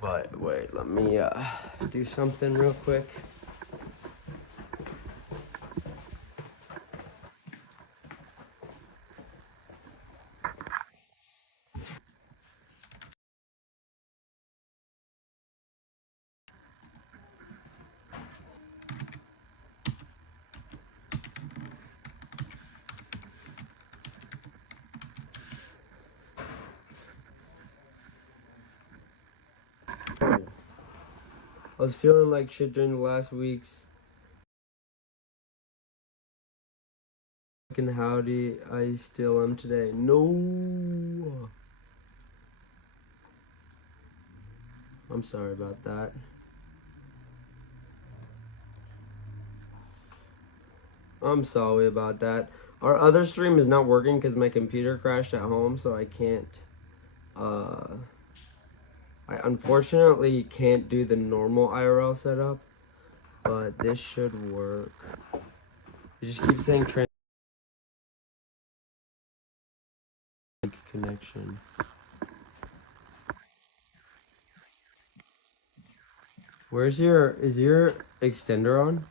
But wait, let me do something real quick. I was feeling like shit during the last weeks. Fucking howdy, I still am today. No. I'm sorry about that. I'm sorry about that. Our other stream is not working because my computer crashed at home, so I can't, I unfortunately can't do the normal IRL setup, but this should work. You just keep saying connection. Is your extender on?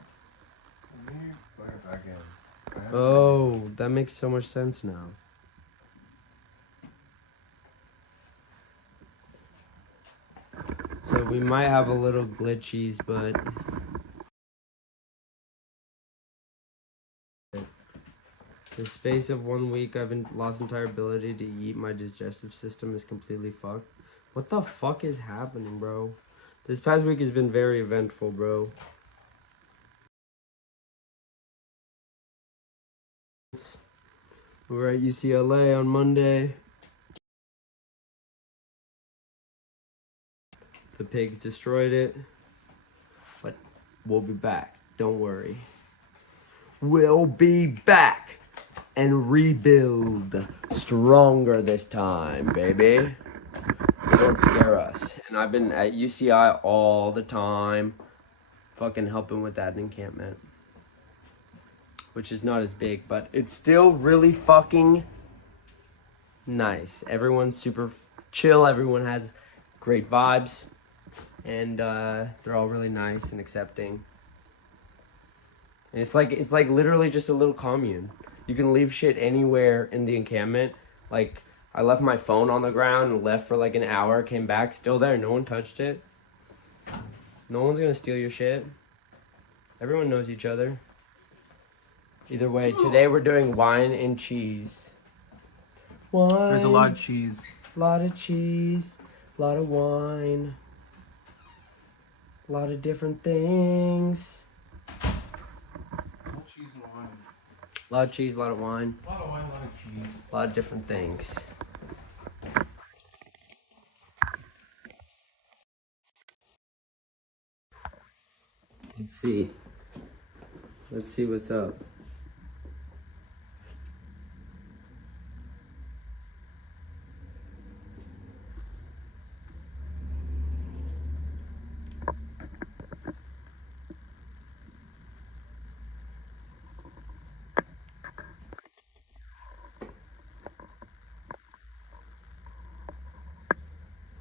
Oh, that makes so much sense now. So we might have a little glitchies, but the space of 1 week, I've lost entire ability to eat. My digestive system is completely fucked. What the fuck is happening, bro? This past week has been very eventful, bro. We were at UCLA on Monday. The pigs destroyed it. But we'll be back. Don't worry. We'll be back and rebuild stronger this time, baby. Don't scare us. And I've been at UCI all the time, fucking helping with that encampment, which is not as big, but it's still really fucking nice. Everyone's super chill. Everyone has great vibes, and they're all really nice and accepting. And it's like literally just a little commune. You can leave shit anywhere in the encampment. Like, I left my phone on the ground and left for like an hour, came back, still there. No one touched it. No one's gonna steal your shit. Everyone knows each other. Either way, today we're doing wine and cheese. Wine. There's a lot of cheese. Lot of cheese. Lot of wine. A lot of different things. Cheese and wine. A lot of cheese, a lot of wine. A lot of wine, a lot of cheese. A lot of different things. Let's see. Let's see what's up.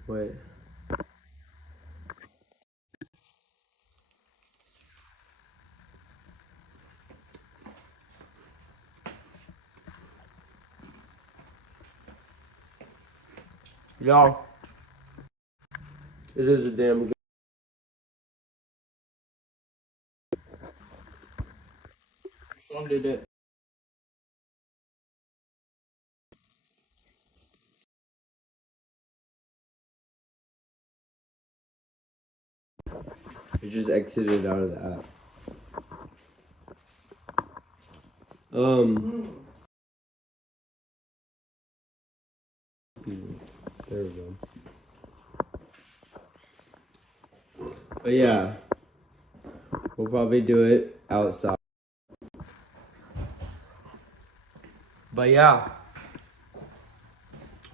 Wait. Y'all, it is a damn good. Someone did it. You just exited out of the app. There we go. But yeah, we'll probably do it outside. But yeah,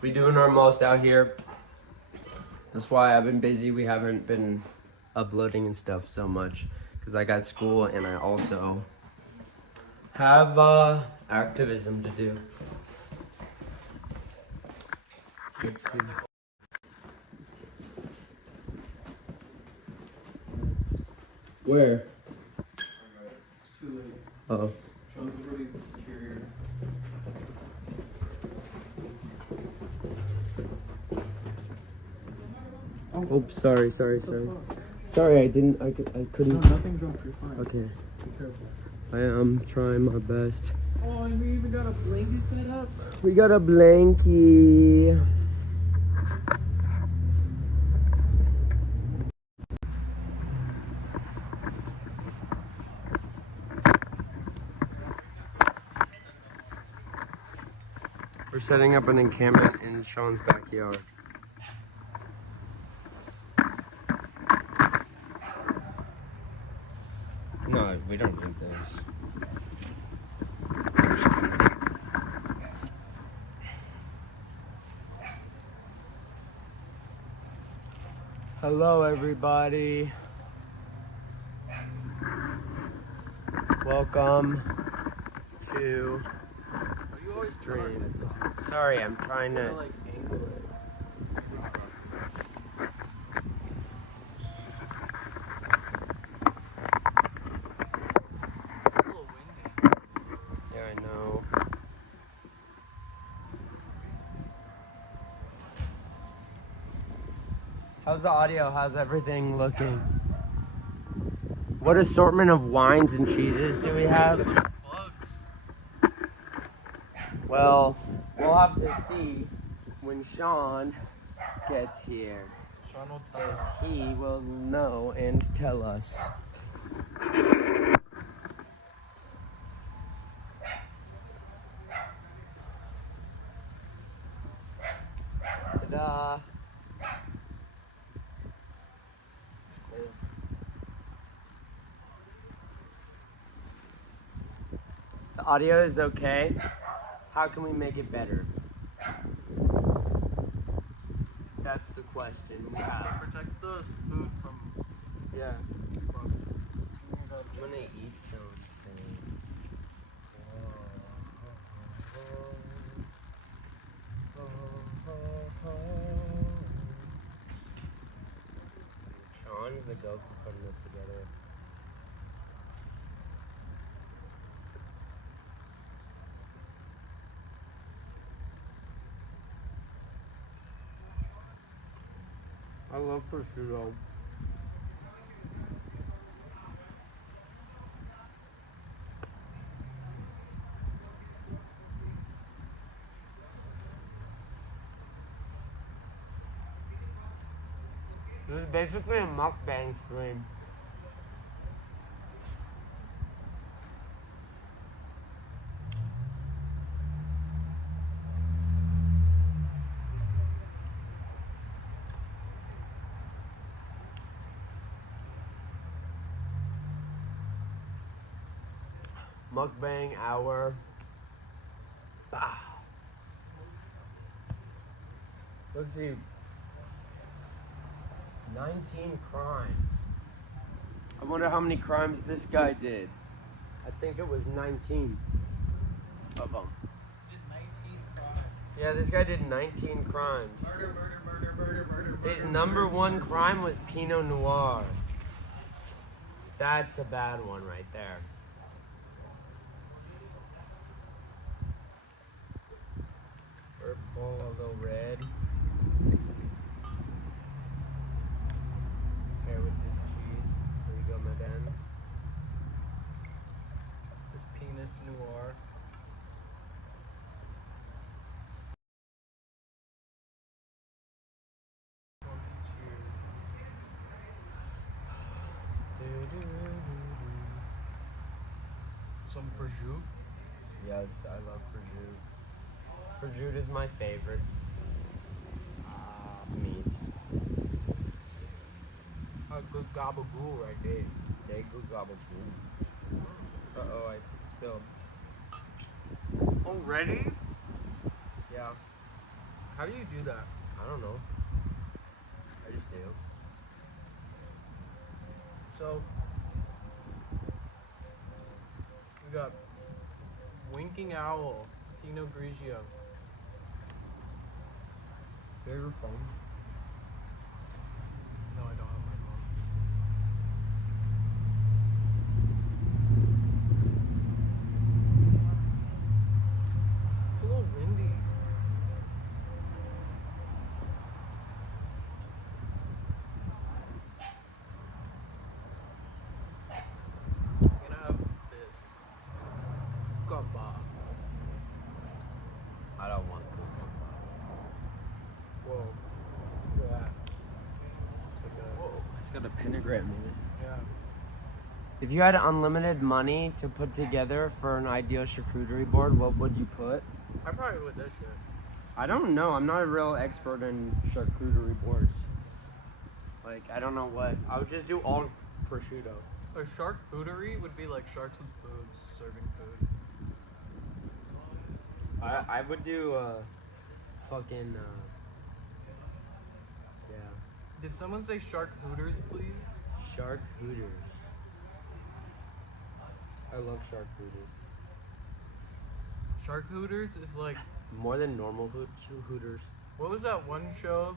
we doing our most out here. That's why I've been busy. We haven't been uploading and stuff so much because I got school and I also have activism to do. Let's see. Where? It's too late. Oh. Sean's already superior. Oops, sorry. Sorry, I didn't, I No, couldn't. nothing dropped. You're fine. Okay. Be careful. I am trying my best. Oh, and we even got a blanket set up. We got a blankie. We're setting up an encampment in Sean's backyard. No, we don't need this. Hello, everybody. Welcome to the stream. Sorry, I'm trying to. Like angle it. It's a little windy. Yeah, I know. How's the audio? How's everything looking? What assortment of wines and cheeses do we have? Bugs. Well, we'll have to see when Sean gets here. Sean will tell us. He will know and tell us. Ta-da! The audio is okay. How can we make it better? That's the question we have. Protect the food from Yeah. bugs. I'm gonna eat something. Sean is the goat for putting this together. I love prosciutto. This is basically a mukbang stream. Mukbang hour. Bah. Let's see. 19 crimes. I wonder how many crimes this guy did. I think it was 19 of them. Did 19 crimes. Yeah, this guy did 19 crimes. Murder. His number one crime was Pinot Noir. That's a bad one right there. Purple, a little red. Pair with this cheese. There you go, madame. This penis noir. Some prosciutto. Yes, I love prosciutto. Prosciutto is my favorite meat. A good gabagool right there. They go gobble food. Uh-oh, I spilled. Already? Yeah, How do you do that? I don't know. I just do. So, we got Winking Owl, Pinot Grigio. Here's your phone. No, I don't have my phone. got a pentagram in it. Yeah. If you had unlimited money to put together for an ideal charcuterie board, what would you put? I probably would this shit. I don't know. I'm not a real expert in charcuterie boards. Like, I don't know what. I would just do all prosciutto. A charcuterie would be like sharks with boobs serving food. I would do fucking yeah, Did someone say shark hooters, please? shark hooters. I love shark hooters Shark hooters is like, more than normal hooters. what was that one show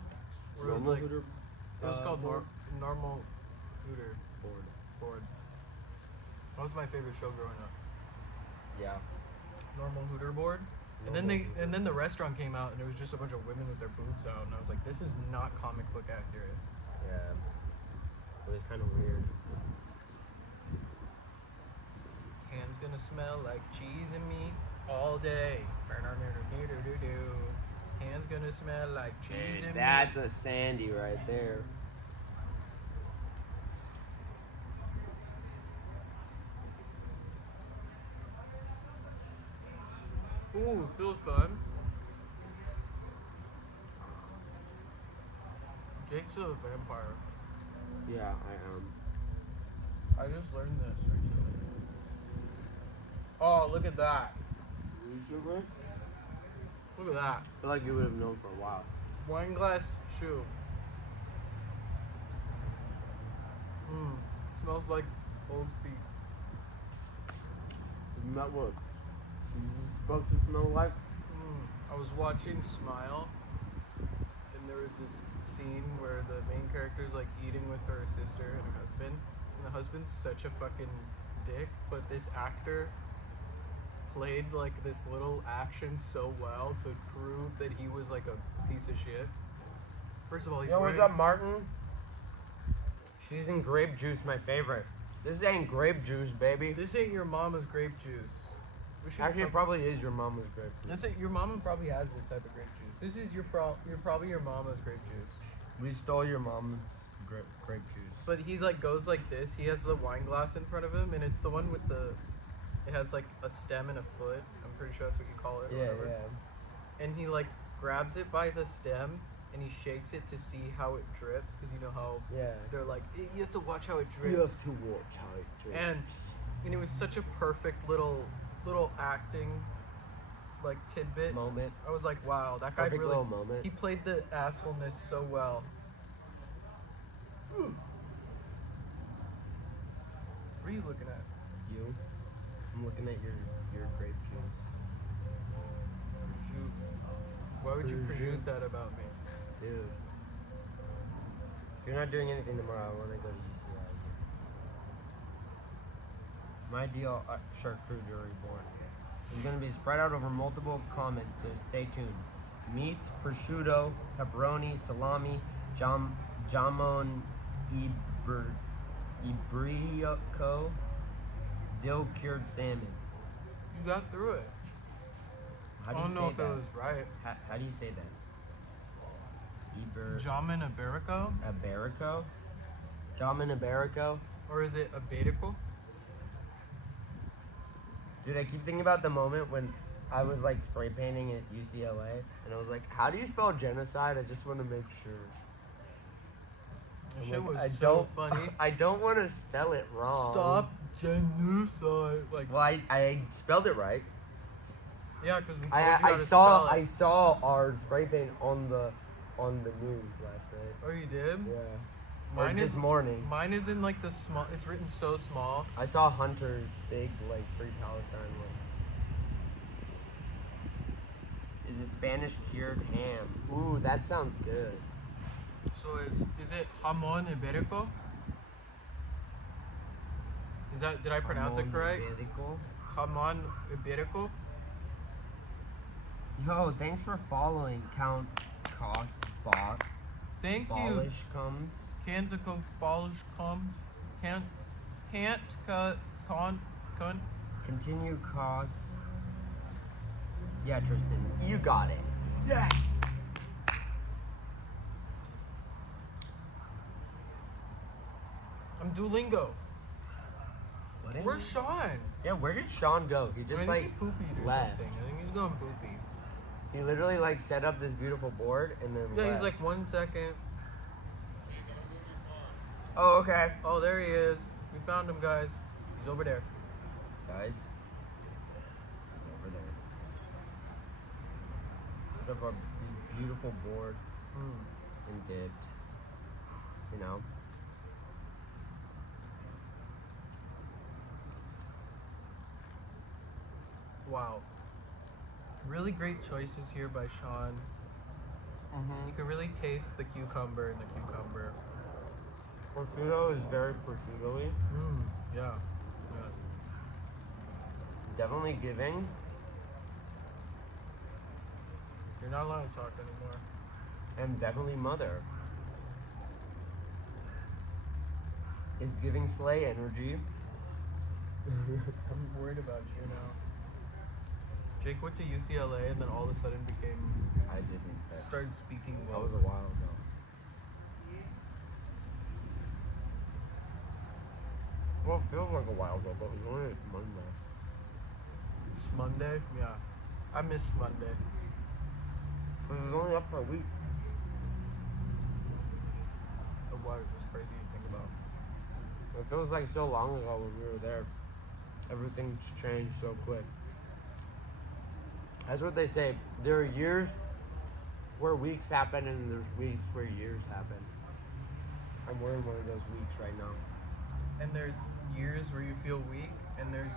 where it was Normal like, hooter. it was called board? Normal Hooter Board. Board. That was my favorite show growing up. Yeah. Normal Hooter Board. And then the restaurant came out and it was just a bunch of women with their boobs out and I was like, this is not comic book accurate. Yeah. It was kind of weird. Hands gonna smell like cheese and meat all day. Hands gonna smell like cheese and That's a Sandy right there. meat. Ooh, feels fun. Jake's a vampire. Yeah, I am. I just learned this recently. Oh, look at that. Look at that. I feel like you would have known for a while. Wine glass shoe. Smells like old feet. Isn't that what she's supposed to smell like? I was watching Smile, and there was this scene where the main character is like eating with her sister and her husband, and the husband's such a fucking dick, but this actor played like this little action so well to prove that he was like a piece of shit. First of all, he's Yo, wearing... what's up, Martin? She's in grape juice, my favorite. This ain't grape juice, baby. This ain't your mama's grape juice. We should Actually, it probably is your mama's grape juice. That's it. Your mama probably has this type of grape juice. This is probably your mama's grape juice. We stole your mom's grape juice. But he like goes like this. He has the wine glass in front of him, and it's the one with the. It has like a stem and a foot. I'm pretty sure that's what you call it. Or Yeah, whatever. yeah. And he like grabs it by the stem, and he shakes it to see how it drips, because you know how Yeah. they're like, you have to watch how it drips. You have to watch how it drips. And it was such a perfect little acting like tidbit moment. I was like, wow, that guy Perfect really little moment. he played the assholeness so well. What are you looking at? You? I'm looking at your grape juice. Prosciutto. Why would you prosciutto that about me? Dude. If you're not doing anything tomorrow, I want to go to UCI. My ideal charcuterie board is going to be spread out over multiple comments, so stay tuned. Meats, prosciutto, pepperoni, salami, jamon iberico, dill cured salmon. You got through it. How I do you don't know say if that? it was right. How do you say that? Jamin Iberico? Iberico? Jamin Iberico? Or is it Iberico? Dude, I keep thinking about the moment when I was like spray painting at UCLA, and I was like, how do you spell genocide? I just want to make sure. That I'm shit like, was I so don't, funny. I don't want to spell it wrong. Stop genocide. Like, Well, I spelled it right. yeah, because we told you how I to saw spell it. I saw our spray paint on the news last night. Oh, you did? Yeah. Mine Like, this is morning. Mine is in like the small. It's written so small. I saw Hunter's big like Free Palestine one. Is a Spanish cured ham. Ooh, that sounds good. So is it jamon iberico? Did I pronounce it correct? Iberico. Jamon iberico. Yo, thanks for following Count Cost Bot. Thank you. Polish comes. Can't the polish comes? Can't cut con. Continue costs. Yeah, Tristan, you got it. Yes. on Duolingo. What is Where's Sean? Yeah, where did Sean go? He I just think like he poopied or left. something. I think he's going poopy. He literally like set up this beautiful board and then Yeah, left. he's like 1 second. oh, okay. Oh, there he is. We found him, guys. He's over there. Guys, he's over there. Set up this beautiful board and dipped. You know. Wow. Really great choices here by Sean. You can really taste the cucumber in the cucumber. Prosciutto is very prosciutto-y. Yeah. Yes. Definitely giving. You're not allowed to talk anymore. And definitely mother. Is giving Slay energy. I'm worried about you now. Jake went to UCLA and then all of a sudden I didn't. started speaking That well. was a while ago. Well, it feels like a while ago, but it was only this Monday. It's Monday? Yeah. I missed Monday. But it was only up for a week. The water is just crazy to think about. It feels like so long ago when we were there. Everything's changed so quick. That's what they say. There are years where weeks happen and there's weeks where years happen. I'm wearing one of those weeks right now. And there's years where you feel weak, and there's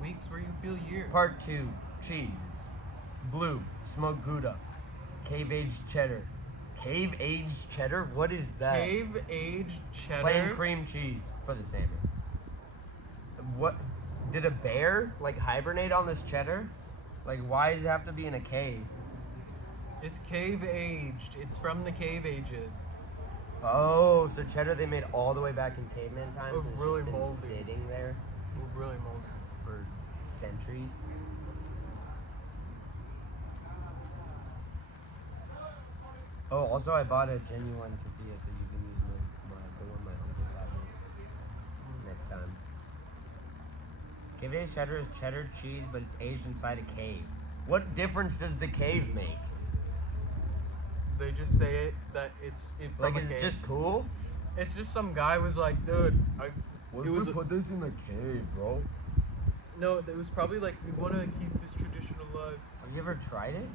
weeks where you feel years. Part 2. Cheeses. Blue. Smoked Gouda. Cave-aged cheddar. Cave-aged cheddar? What is that? Cave-aged cheddar. Plain cream cheese for the salmon. What? Did a bear, like, hibernate on this cheddar? Like, why does it have to be in a cave? It's cave-aged. It's from the cave ages. Oh, so cheddar they made all the way back in caveman times. Oh, and it's really just been moldy. sitting there We're really moldy. for centuries. Oh, also I bought a genuine quesilla, so you can use the one my uncle got me next time. Cave-aged cheddar is cheddar cheese, but it's aged inside a cave. What difference does the cave make? They just say it that it's in Like, from a is it cave. just cool? It's just some guy was like, dude, What It if was we a- put this in the cave, bro? no, it was probably like, we want to keep this tradition alive. Have you ever tried it?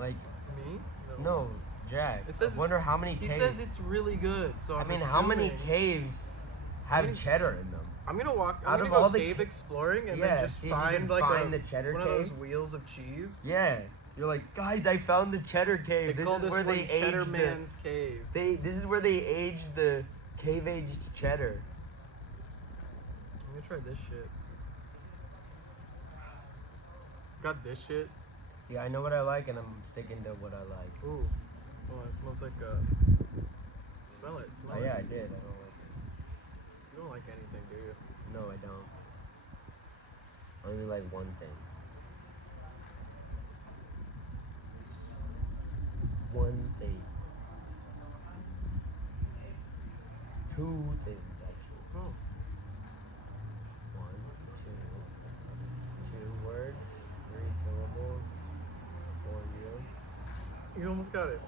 Like, Me? no, Jack. It says- I wonder how many He caves. says it's really good, so I I'm mean, how many assuming- caves have many- cheddar in them? I'm gonna walk. I'm Out gonna of go all the cave ca- exploring and Yeah, then just see if you find can like find a, the cheddar one of those cave. wheels of cheese. Yeah. You're like, guys, I found the cheddar cave. They This call is this where one they Cheddar aged Man's Cave. This is where they aged the cave-aged cheddar. I'm gonna try this shit. Got this shit. See, I know what I like, and I'm sticking to what I like. Ooh. Oh, it smells like a. Smell it. Smell Oh it. yeah, I did. I don't like You don't like anything, do you? it. No, I don't. I only like one thing. One thing. Two things, actually. Oh. One, two words, 3 syllables for you. You almost got it.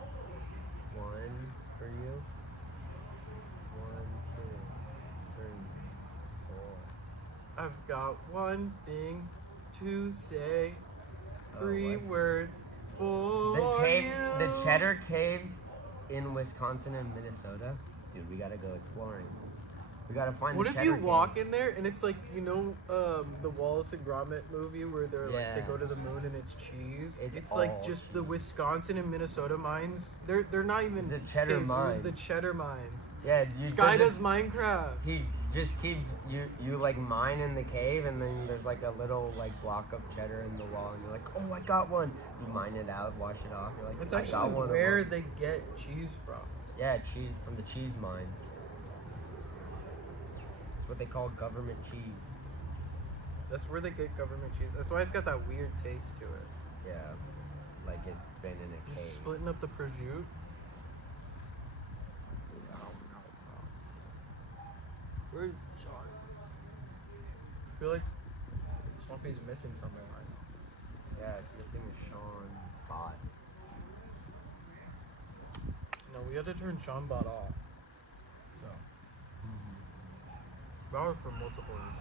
One for you. 1, 2, 3, 4. I've got one thing to say. Oh, 3 what? words for The caves, you. the cheddar caves in Wisconsin and Minnesota. Dude, we gotta go exploring. We gotta find. What the if cheddar you walk caves. in there and it's like, you know, the Wallace and Gromit movie where they're like Yeah. they go to the moon and it's cheese. It's It's like all just the Wisconsin and Minnesota mines. They're not even The cheddar caves, It mines. was the cheddar mines. Yeah, Sky does does Minecraft. He just keeps you like mine in the cave, and then there's like a little like block of cheddar in the wall, and you're like, oh, I got one. You mine it out, wash it off. You're like, That's I got actually one of where them. they get cheese from. Yeah, cheese from the cheese mines. It's what they call government cheese. That's where they get government cheese. That's why it's got that weird taste to it. Yeah, like it's been in a Just cave. splitting up the prosciutto. Where's Sean? I feel like Swampy's missing something right now. Yeah, it's missing a Sean bot. No, we had to turn Sean bot off. So. That was for multiple reasons.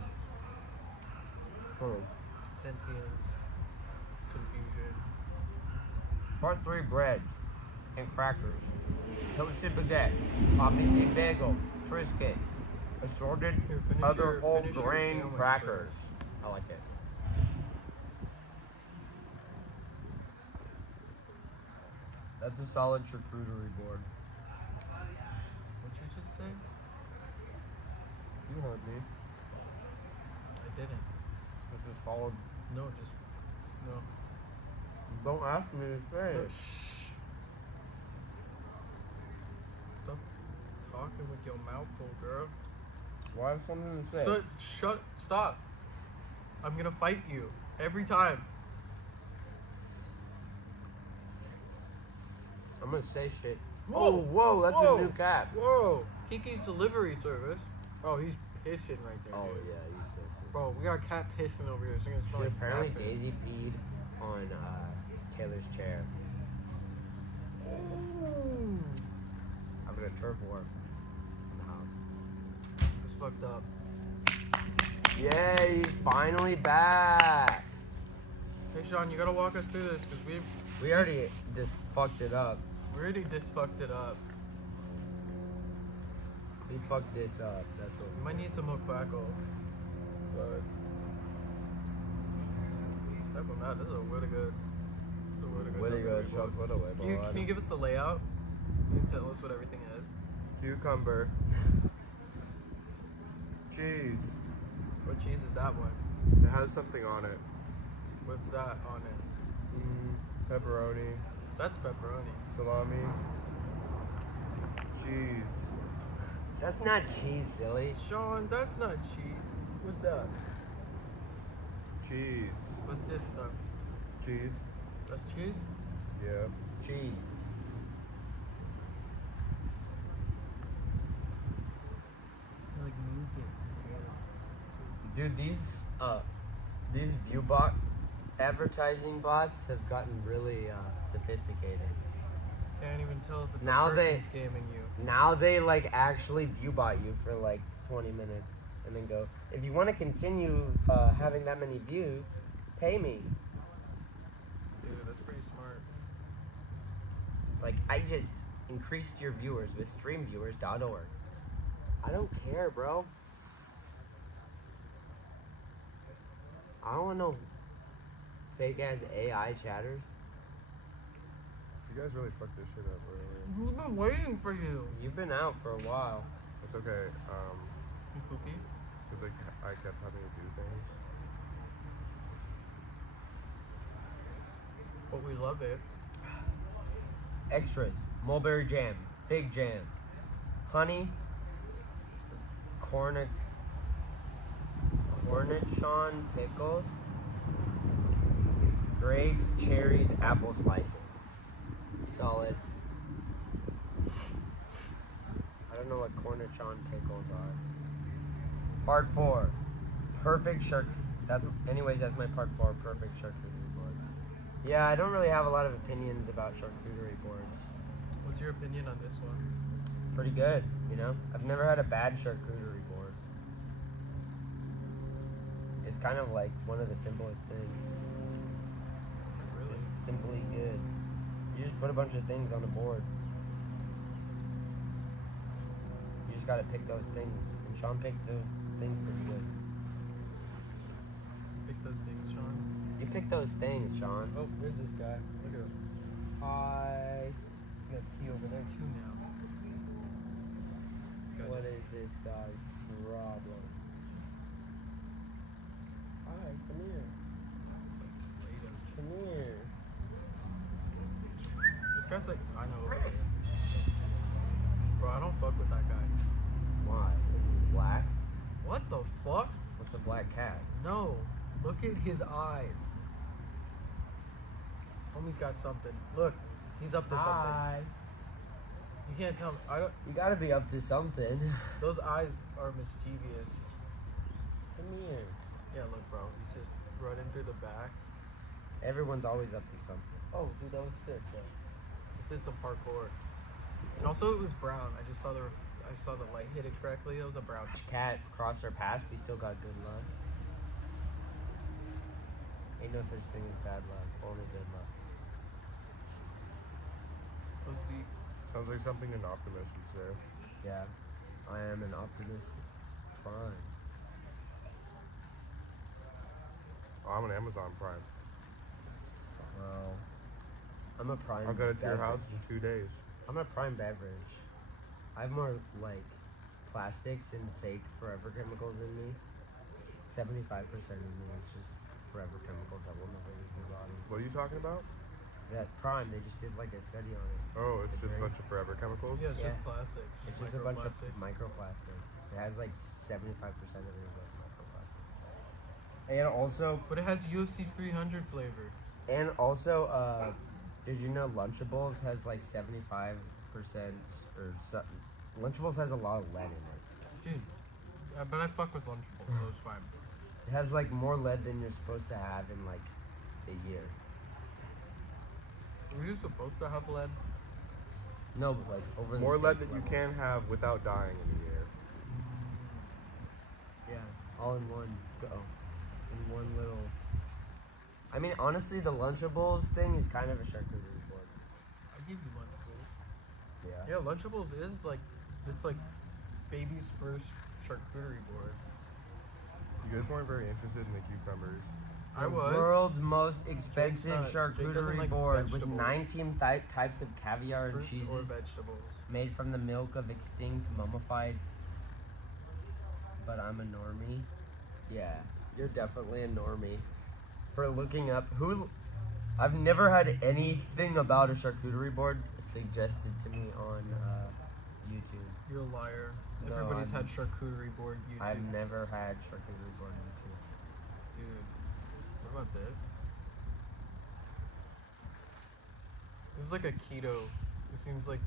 Sentience, confusion. Part 3 bread and crackers. Toasted baguette, poppy seed bagel, Triscuits, assorted Here, finish other your- whole finish your grain sandwich crackers. first. I like it. That's a solid charcuterie board. What'd you just say? You heard me. I didn't. This is solid. No, just no. Don't ask me to say No, it. shh. Stop talking with your mouth full, girl. Well, I have something to say. Stop. I'm gonna fight you every time. I'm gonna say shit. Whoa, whoa, that's whoa, a new cat. Whoa, Kiki's delivery service. Oh, he's pissing right there. Oh dude. yeah, he's pissing. Bro, we got a cat pissing over here. It's gonna smell Dude, like apparently cat piss. Daisy peed on Taylor's chair. Ooh, Having a turf war in the house. that's fucked up. Yay, he's finally back. Hey, Sean, you gotta walk us through this because We already just fucked it up. we already just fucked it up. We fucked this up. That's what. We might need some more quackle. But aside from that, this is a really good. This is a really good. What are you delivery gonna board. shove foot away? Can you give us the layout? Can you tell us what everything is? Cucumber. Cheese. What cheese is that one? It has something on it. What's that on it? Pepperoni. That's pepperoni. Salami. Cheese. That's not cheese, silly. Sean, that's not cheese. What's that? Cheese. What's this stuff? Cheese. That's cheese? Yeah. Cheese. I like moved it. Dude, these ViewBot advertising bots have gotten really sophisticated. Can't even tell if it's Now a they- person scamming you. Now they like actually ViewBot you for like 20 minutes and then go, if you want to continue having that many views, pay me. Dude, that's pretty smart. Like, I just increased your viewers with streamviewers.org. I don't care, bro. I don't want no fake ass AI chatters. You guys really fucked this shit up earlier. We've been waiting for you. You've been out for a while. It's okay. You poopy? Cause like I kept having to do things. But we love it. Extras: mulberry jam, fig jam, honey, cornichon pickles, grapes, cherries, apple slices. Solid. I don't know what cornichon pickles are. Part 4. Perfect shark. That's my part 4. Perfect charcuterie board. Yeah, I don't really have a lot of opinions about charcuterie boards. What's your opinion on this one? Pretty good, you know? I've never had a bad charcuterie board. It's kind of like one of the simplest things. Really? Just simply good. You just put a bunch of things on the board. You just gotta pick those things. And Sean picked the things pretty good. Pick those things, Sean. You picked those things, Sean. Oh, where's this guy? Look at him. Hi. We got P over there too now. This guy What just- is this guy's problem? Hi, come here. laid him. Come here. This guy's like, I know over here. Bro, I don't fuck with that guy. Why? This is black. What the fuck? What's a black cat? No. Look at his eyes. Homie's got something. Look, he's up to something. You can't tell me. I don't. You gotta be up to something. Those eyes are mischievous. Come here. Yeah, look, bro. He's just running through the back. Everyone's always up to something. Oh, dude, that was sick. Yeah. Just did some parkour. And also, it was brown. I saw the light hit it correctly. It was a brown. Cat crossed our path. We still got good luck. Ain't no such thing as bad luck. Only good luck. It was deep. Sounds like something an Optimus would say. Yeah. I am an Optimus Prime. Oh, I'm an Amazon Prime. Well, I'm a Prime. I'll get it to your beverage. house in 2 days. I'm a Prime beverage. I have more like plastics and fake forever chemicals in me. 75% of me is just forever chemicals that will never leave your body. What are you talking about? That Prime, they just did like a study on it. Oh, it's The just a drink. bunch of forever chemicals? Yeah, it's Yeah. just plastic. It's just a bunch of microplastics. microplastics. It has like 75% of it is like microplastics. And also, But it has UFC 300 flavor. did you know Lunchables has like 75% or something? Lunchables has a lot of lead in it. Dude, but I fuck with Lunchables, so it's fine. It has like more lead than you're supposed to have in like a year. Were you supposed to have lead? No, but like over More the lead safe that you level. can have without dying in a year. Yeah, all in one go. In one little. I mean, honestly, the Lunchables thing is kind of a charcuterie board. I give you Lunchables. Yeah. Yeah, Lunchables is like, it's like baby's first charcuterie board. You guys weren't very interested in the cucumbers. I The was. world's most expensive Jake doesn't charcuterie like board with vegetables. 19 types of caviar and Fruits or cheeses vegetables. made from the milk of extinct mummified. But I'm a normie. Yeah, you're definitely a normie. For looking up who. I've never had anything about a charcuterie board suggested to me on YouTube. You're a liar. No, Everybody's I'm- had charcuterie board YouTube. I've never had charcuterie board YouTube. Dude, what about this? This is like a keto. It seems like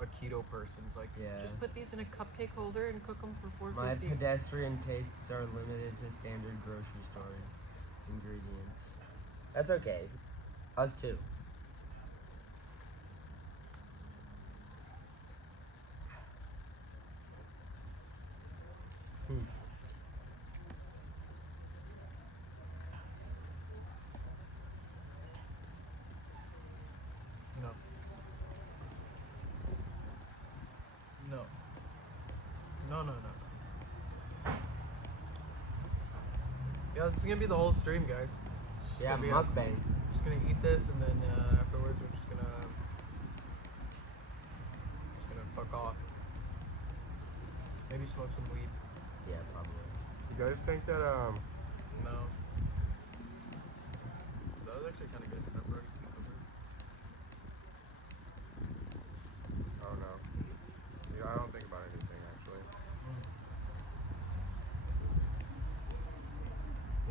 a keto person's like, Yeah. just put these in a cupcake holder and cook them for My $4.50. pedestrian tastes are limited to standard grocery store ingredients. That's okay. Us too. No. No. No, no, no, no. Yeah, this is gonna be the whole stream, guys. It's just Yeah, gonna be us. mukbang. Just gonna eat this, and then afterwards we're just gonna fuck off. Maybe smoke some weed. Yeah, probably. You guys think that No. That was actually kind of good. Pepperoni cucumber. I don't know. Yeah, I don't think about anything actually.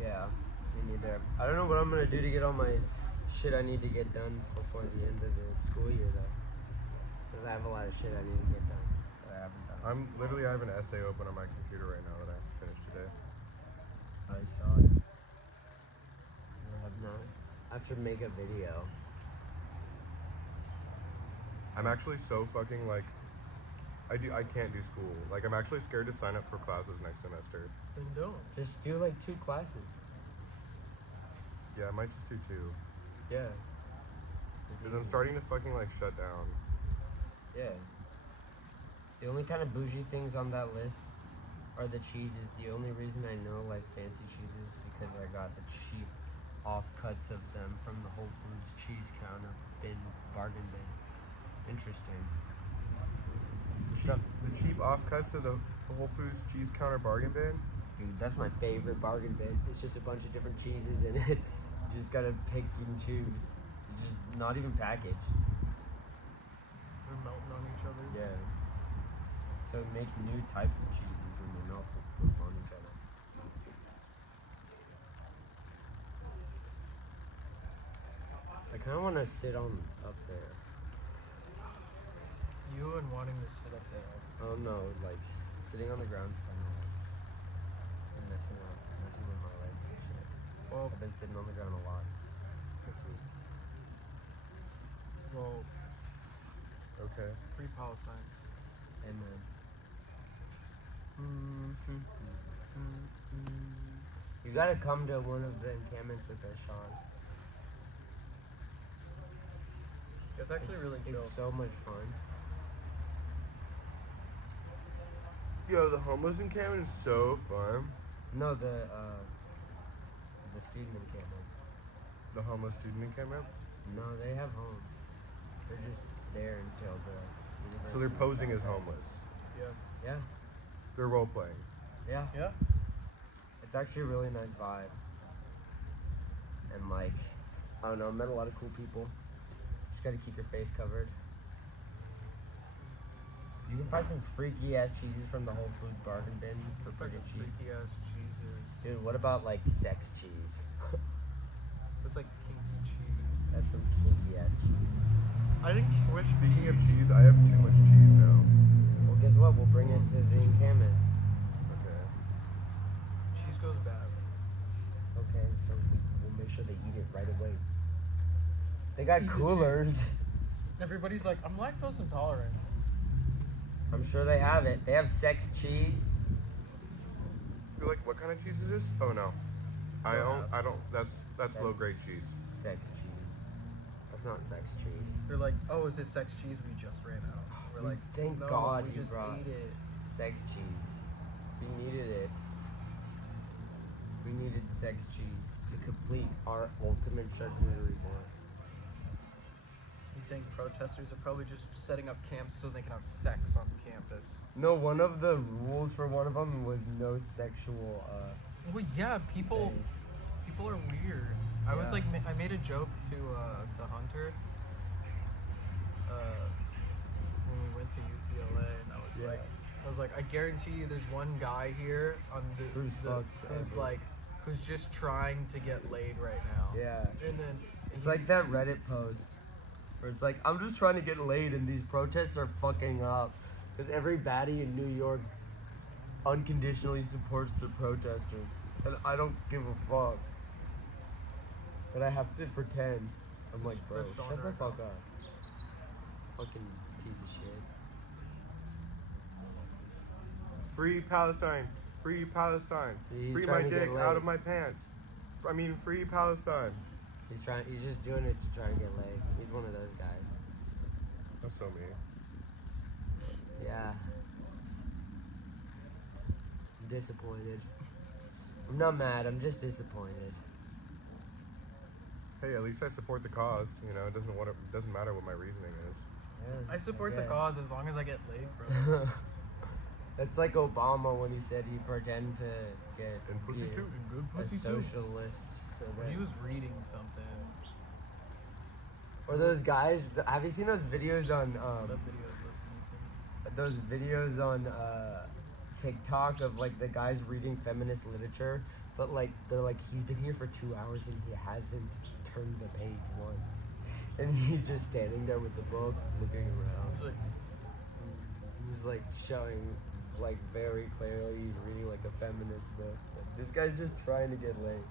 Yeah, me neither. I don't know what I'm gonna do to get all my shit I need to get done before the end of the school year, though. Because I have a lot of shit I need to get done that I haven't done. I have an essay open on my computer right now that I have to finish today. I saw it. I have not. I should make a video. I'm actually so fucking like I can't do school. Like I'm actually scared to sign up for classes next semester. Then don't. Just do like 2 classes. Yeah, I might just do 2. Yeah. Because I'm starting to fucking like shut down. Yeah. The only kind of bougie things on that list are the cheeses. The only reason I know like fancy cheeses is because I got the cheap offcuts of them from the Whole Foods cheese counter bin bargain bin. Interesting. The cheap offcuts of the Whole Foods cheese counter bargain bin. Dude, that's my favorite bargain bin. It's just a bunch of different cheeses in it. You just gotta pick and choose. It's just not even packaged. They're melting on each other. Yeah. So it makes new types of cheeses and they're not put on each other. I kind of want to sit on up there. You and wanting to sit up there. Oh no, like sitting on the ground's kind of like messing with my legs and shit. Well, I've been sitting on the ground a lot this week. well, Okay. free Palestine. Amen. You gotta come to one of the encampments with us, Sean. It's actually really chill. It's so much fun. Yo, the homeless encampment is so fun. No, the student encampment. The homeless student encampment. No, they have homes. They're just there until the So they're university posing as starts. homeless. Yes. Yeah, They're role playing. yeah. Yeah. It's actually a really nice vibe. And like, I don't know, I met a lot of cool people. Just gotta keep your face covered. You can find some freaky ass cheeses from the Whole Foods bargain bin for pretty Fucking cheap. freaky ass cheeses. Dude, what about like sex cheese? It's like kinky cheese. That's some kinky ass cheese. I think Speaking of cheese, I have too much cheese now. Well, guess what? We'll bring it to the encampment. Okay. cheese goes bad. Okay, so we'll make sure they eat it right away. They got Eat the coolers. Everybody's like, I'm lactose intolerant. I'm sure they have it. They have sex cheese. You're like, what kind of cheese is this? Oh no. I don't. That's low grade cheese. Sex cheese. That's not sex cheese. They're like, oh, is it sex cheese? We just ran out. We're like, Thank no, God we you just brought ate it. sex cheese. We needed it. We needed sex cheese to complete our ultimate charcuterie board. These dang protesters are probably just setting up camps so they can have sex on campus. No, one of the rules for one of them was no sexual. Well, yeah, people things. people are weird. I was Yeah. like, I made a joke to Hunter when we went to UCLA, and I was like, I guarantee you, there's one guy here on Who sucks who's ever. like, who's just trying to get laid right now. Yeah. And then It's like that Reddit post where it's like, I'm just trying to get laid and these protests are fucking up. Because every baddie in New York unconditionally supports the protesters. And I don't give a fuck. But I have to pretend. I'm like, bro, That's shut genre the fuck now. up. Fucking piece of shit. Free Palestine. Free Palestine. He's Free my trying to get dick out laid. of my pants. I mean, free Palestine. He's just doing it to try to get laid. He's one of those guys. That's so me. Yeah. I'm disappointed. I'm not mad, I'm just disappointed. Hey, at least I support the cause. You know, it doesn't matter what my reasoning is. Yeah, I support the guess. cause as long as I get laid from it. It's like Obama when he said he'd pretend to get And pussy be too. And good a pussy too. socialist. So When that, he was reading something, or those guys. Have you seen those videos on that video I was listening to. those videos on TikTok of like the guys reading feminist literature, but like they're like he's been here for 2 hours and he hasn't turned the page once, and he's just standing there with the book looking around. It's like, He's like showing like very clearly he's reading like a feminist book. Like, this guy's just trying to get laid.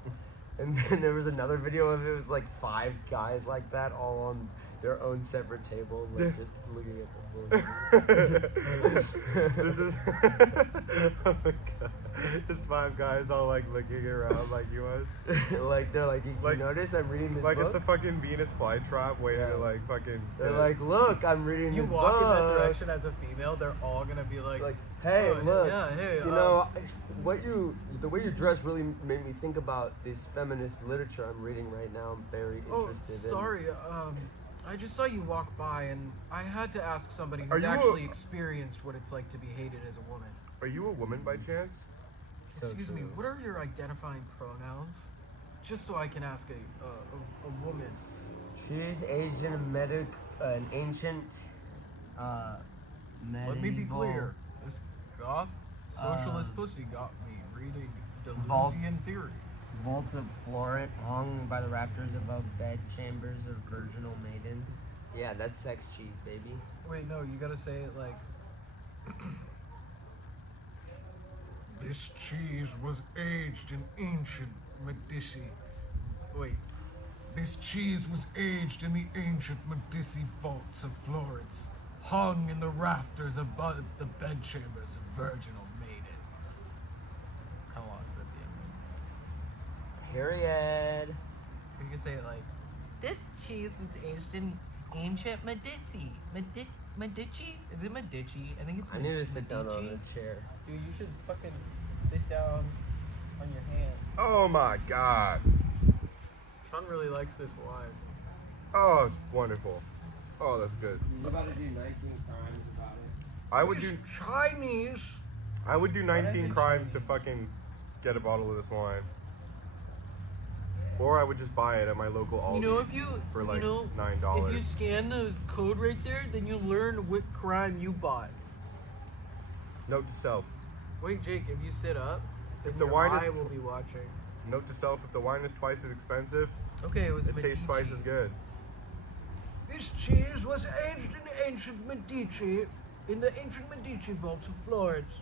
And then there was another video of it was like 5 guys like that all on their own separate table, like just looking at the book. This is oh my god. Just 5 guys all like looking around like you was. Like they're like, you Like- notice I'm reading this Like book? it's a fucking Venus flytrap waiting to Yeah. like fucking. They're like, look, I'm reading you this walk book. in that direction as a female, they're all gonna be like, Like, hey, oh, look, yeah, hey, you know, the way you dress really made me think about this feminist literature I'm reading right now. I'm very oh, interested sorry, I just saw you walk by, and I had to ask somebody Are who's you a- actually experienced what it's like to be hated as a woman. Are you a woman by chance? So Excuse me, true. what are your identifying pronouns? Just so I can ask a woman. She's Asian an ancient Let me be medieval- clear. This goth socialist Um, pussy got me reading Vault- Deleuzian theory. Vaults of Florent hung by the rafters above bed chambers of virginal maidens. Yeah, that's sex cheese, baby. Wait, no, you gotta say it like. This cheese was aged in ancient Medici. Wait. This cheese was aged in the ancient Medici vaults of Florence, hung in the rafters above the bedchambers of virginal maidens. I lost it at the end. Period. You can say it like, this cheese was aged in ancient Medici. Medici? Is it Medici? I think it's I need to sit down on Medici. a chair. Dude, you should fucking sit down on your hands. Oh my god. Sean really likes this wine. Oh, it's wonderful. Oh, that's good. He's about to do 19 crimes about it. I would do Chinese. 19 crimes to fucking get a bottle of this wine. Or I would just buy it at my local Aldi You know, if you for like you know, $9. if you scan the code right there, then you'll learn what crime you bought. Note to self. Wait, Jake, if you sit up, then If the your wine eye is- will be watching. Note to self, if the wine is twice as expensive, Okay, it was it tastes twice as good. This cheese was aged in ancient Medici, in the ancient Medici vaults of Florence,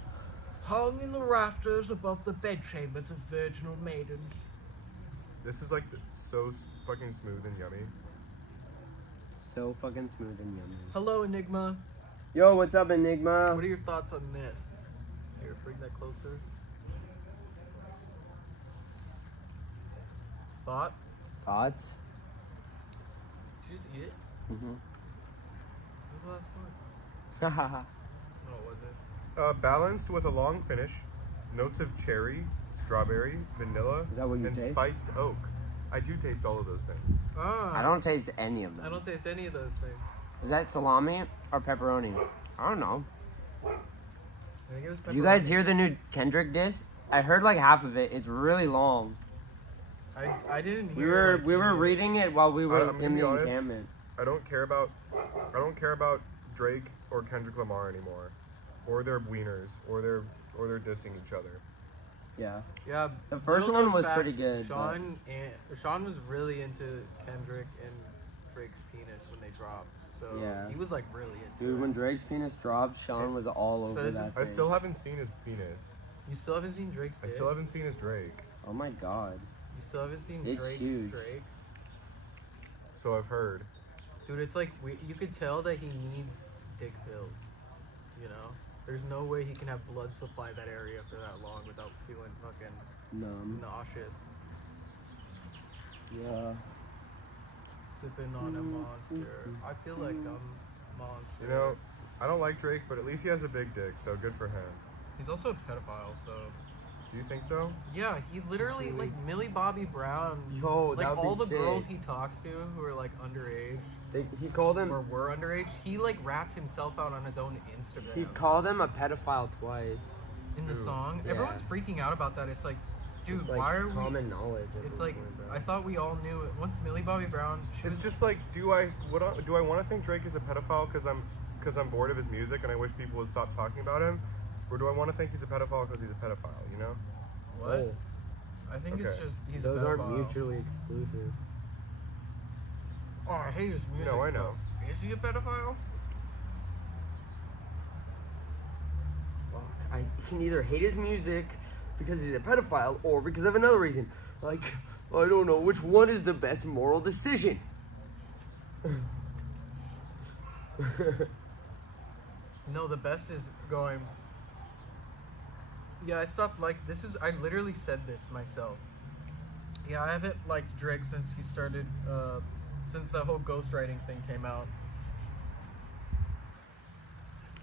hung in the rafters above the bedchambers of virginal maidens. This is like so fucking smooth and yummy. So fucking smooth and yummy. Hello, Enigma. Yo, what's up, Enigma? What are your thoughts on this? Here, bring that closer. Thoughts? Thoughts? Did you just eat it? Mm-hmm. What was the last one? Haha. Oh, was it? Balanced with a long finish, notes of cherry, strawberry, vanilla, Is that what you and taste? spiced oak. I do taste all of those things. Ah, I don't taste any of them. I don't taste any of those things. Is that salami or pepperoni? I don't know. I think it was Did you guys pepperoni. hear the new Kendrick diss? I heard like half of it. It's really long. I didn't We hear. were like, reading it while we were I'm gonna in be the honest. encampment. I don't care about Drake or Kendrick Lamar anymore, or their wieners, or their dissing each other. Yeah. Yeah. The first little one was fact, pretty good, Sean was really into Kendrick and Drake's penis when they dropped. So Yeah. he was like really into Dude, it. when Drake's penis dropped, Sean was all So over this that is- I thing. still haven't seen his penis. You still haven't seen Drake's I dick? still haven't seen his Drake. Oh my god. You still haven't seen It's Drake's huge. Drake? So I've heard. Dude, it's like you could tell that he needs dick pills. You know, there's no way he can have blood supply that area for that long without feeling fucking Numb. nauseous. Yeah. Sipping on a monster. I feel like I'm a monster. You know, I don't like Drake, but at least he has a big dick, so good for him. He's also a pedophile, so Do you think so? yeah, he literally like Millie Bobby Brown. Yo, Like that would all be the girls sick. he talks to who are like underage He called him. or were underage, he like rats himself out on his own Instagram. He called him a pedophile twice. in the Dude. song. Yeah. Everyone's freaking out about that. It's like, dude, It's like why are we? common knowledge. at It's this like point, bro. I thought we all knew it. Once Millie Bobby Brown, she was It's just like, do I want to think Drake is a pedophile because I'm bored of his music and I wish people would stop talking about him, or do I want to think he's a pedophile because he's a pedophile? You know? what? Oh, I think it's Okay. just he's those a aren't pedophile. mutually exclusive. Oh, I hate his music. No, I know. Is he a pedophile? Fuck. I can either hate his music because he's a pedophile or because of another reason. Like, I don't know which one is the best moral decision. No, the best is going. Yeah, I stopped like this is. I literally said this myself. Yeah, I haven't liked Drake since he started. Since the whole ghostwriting thing came out,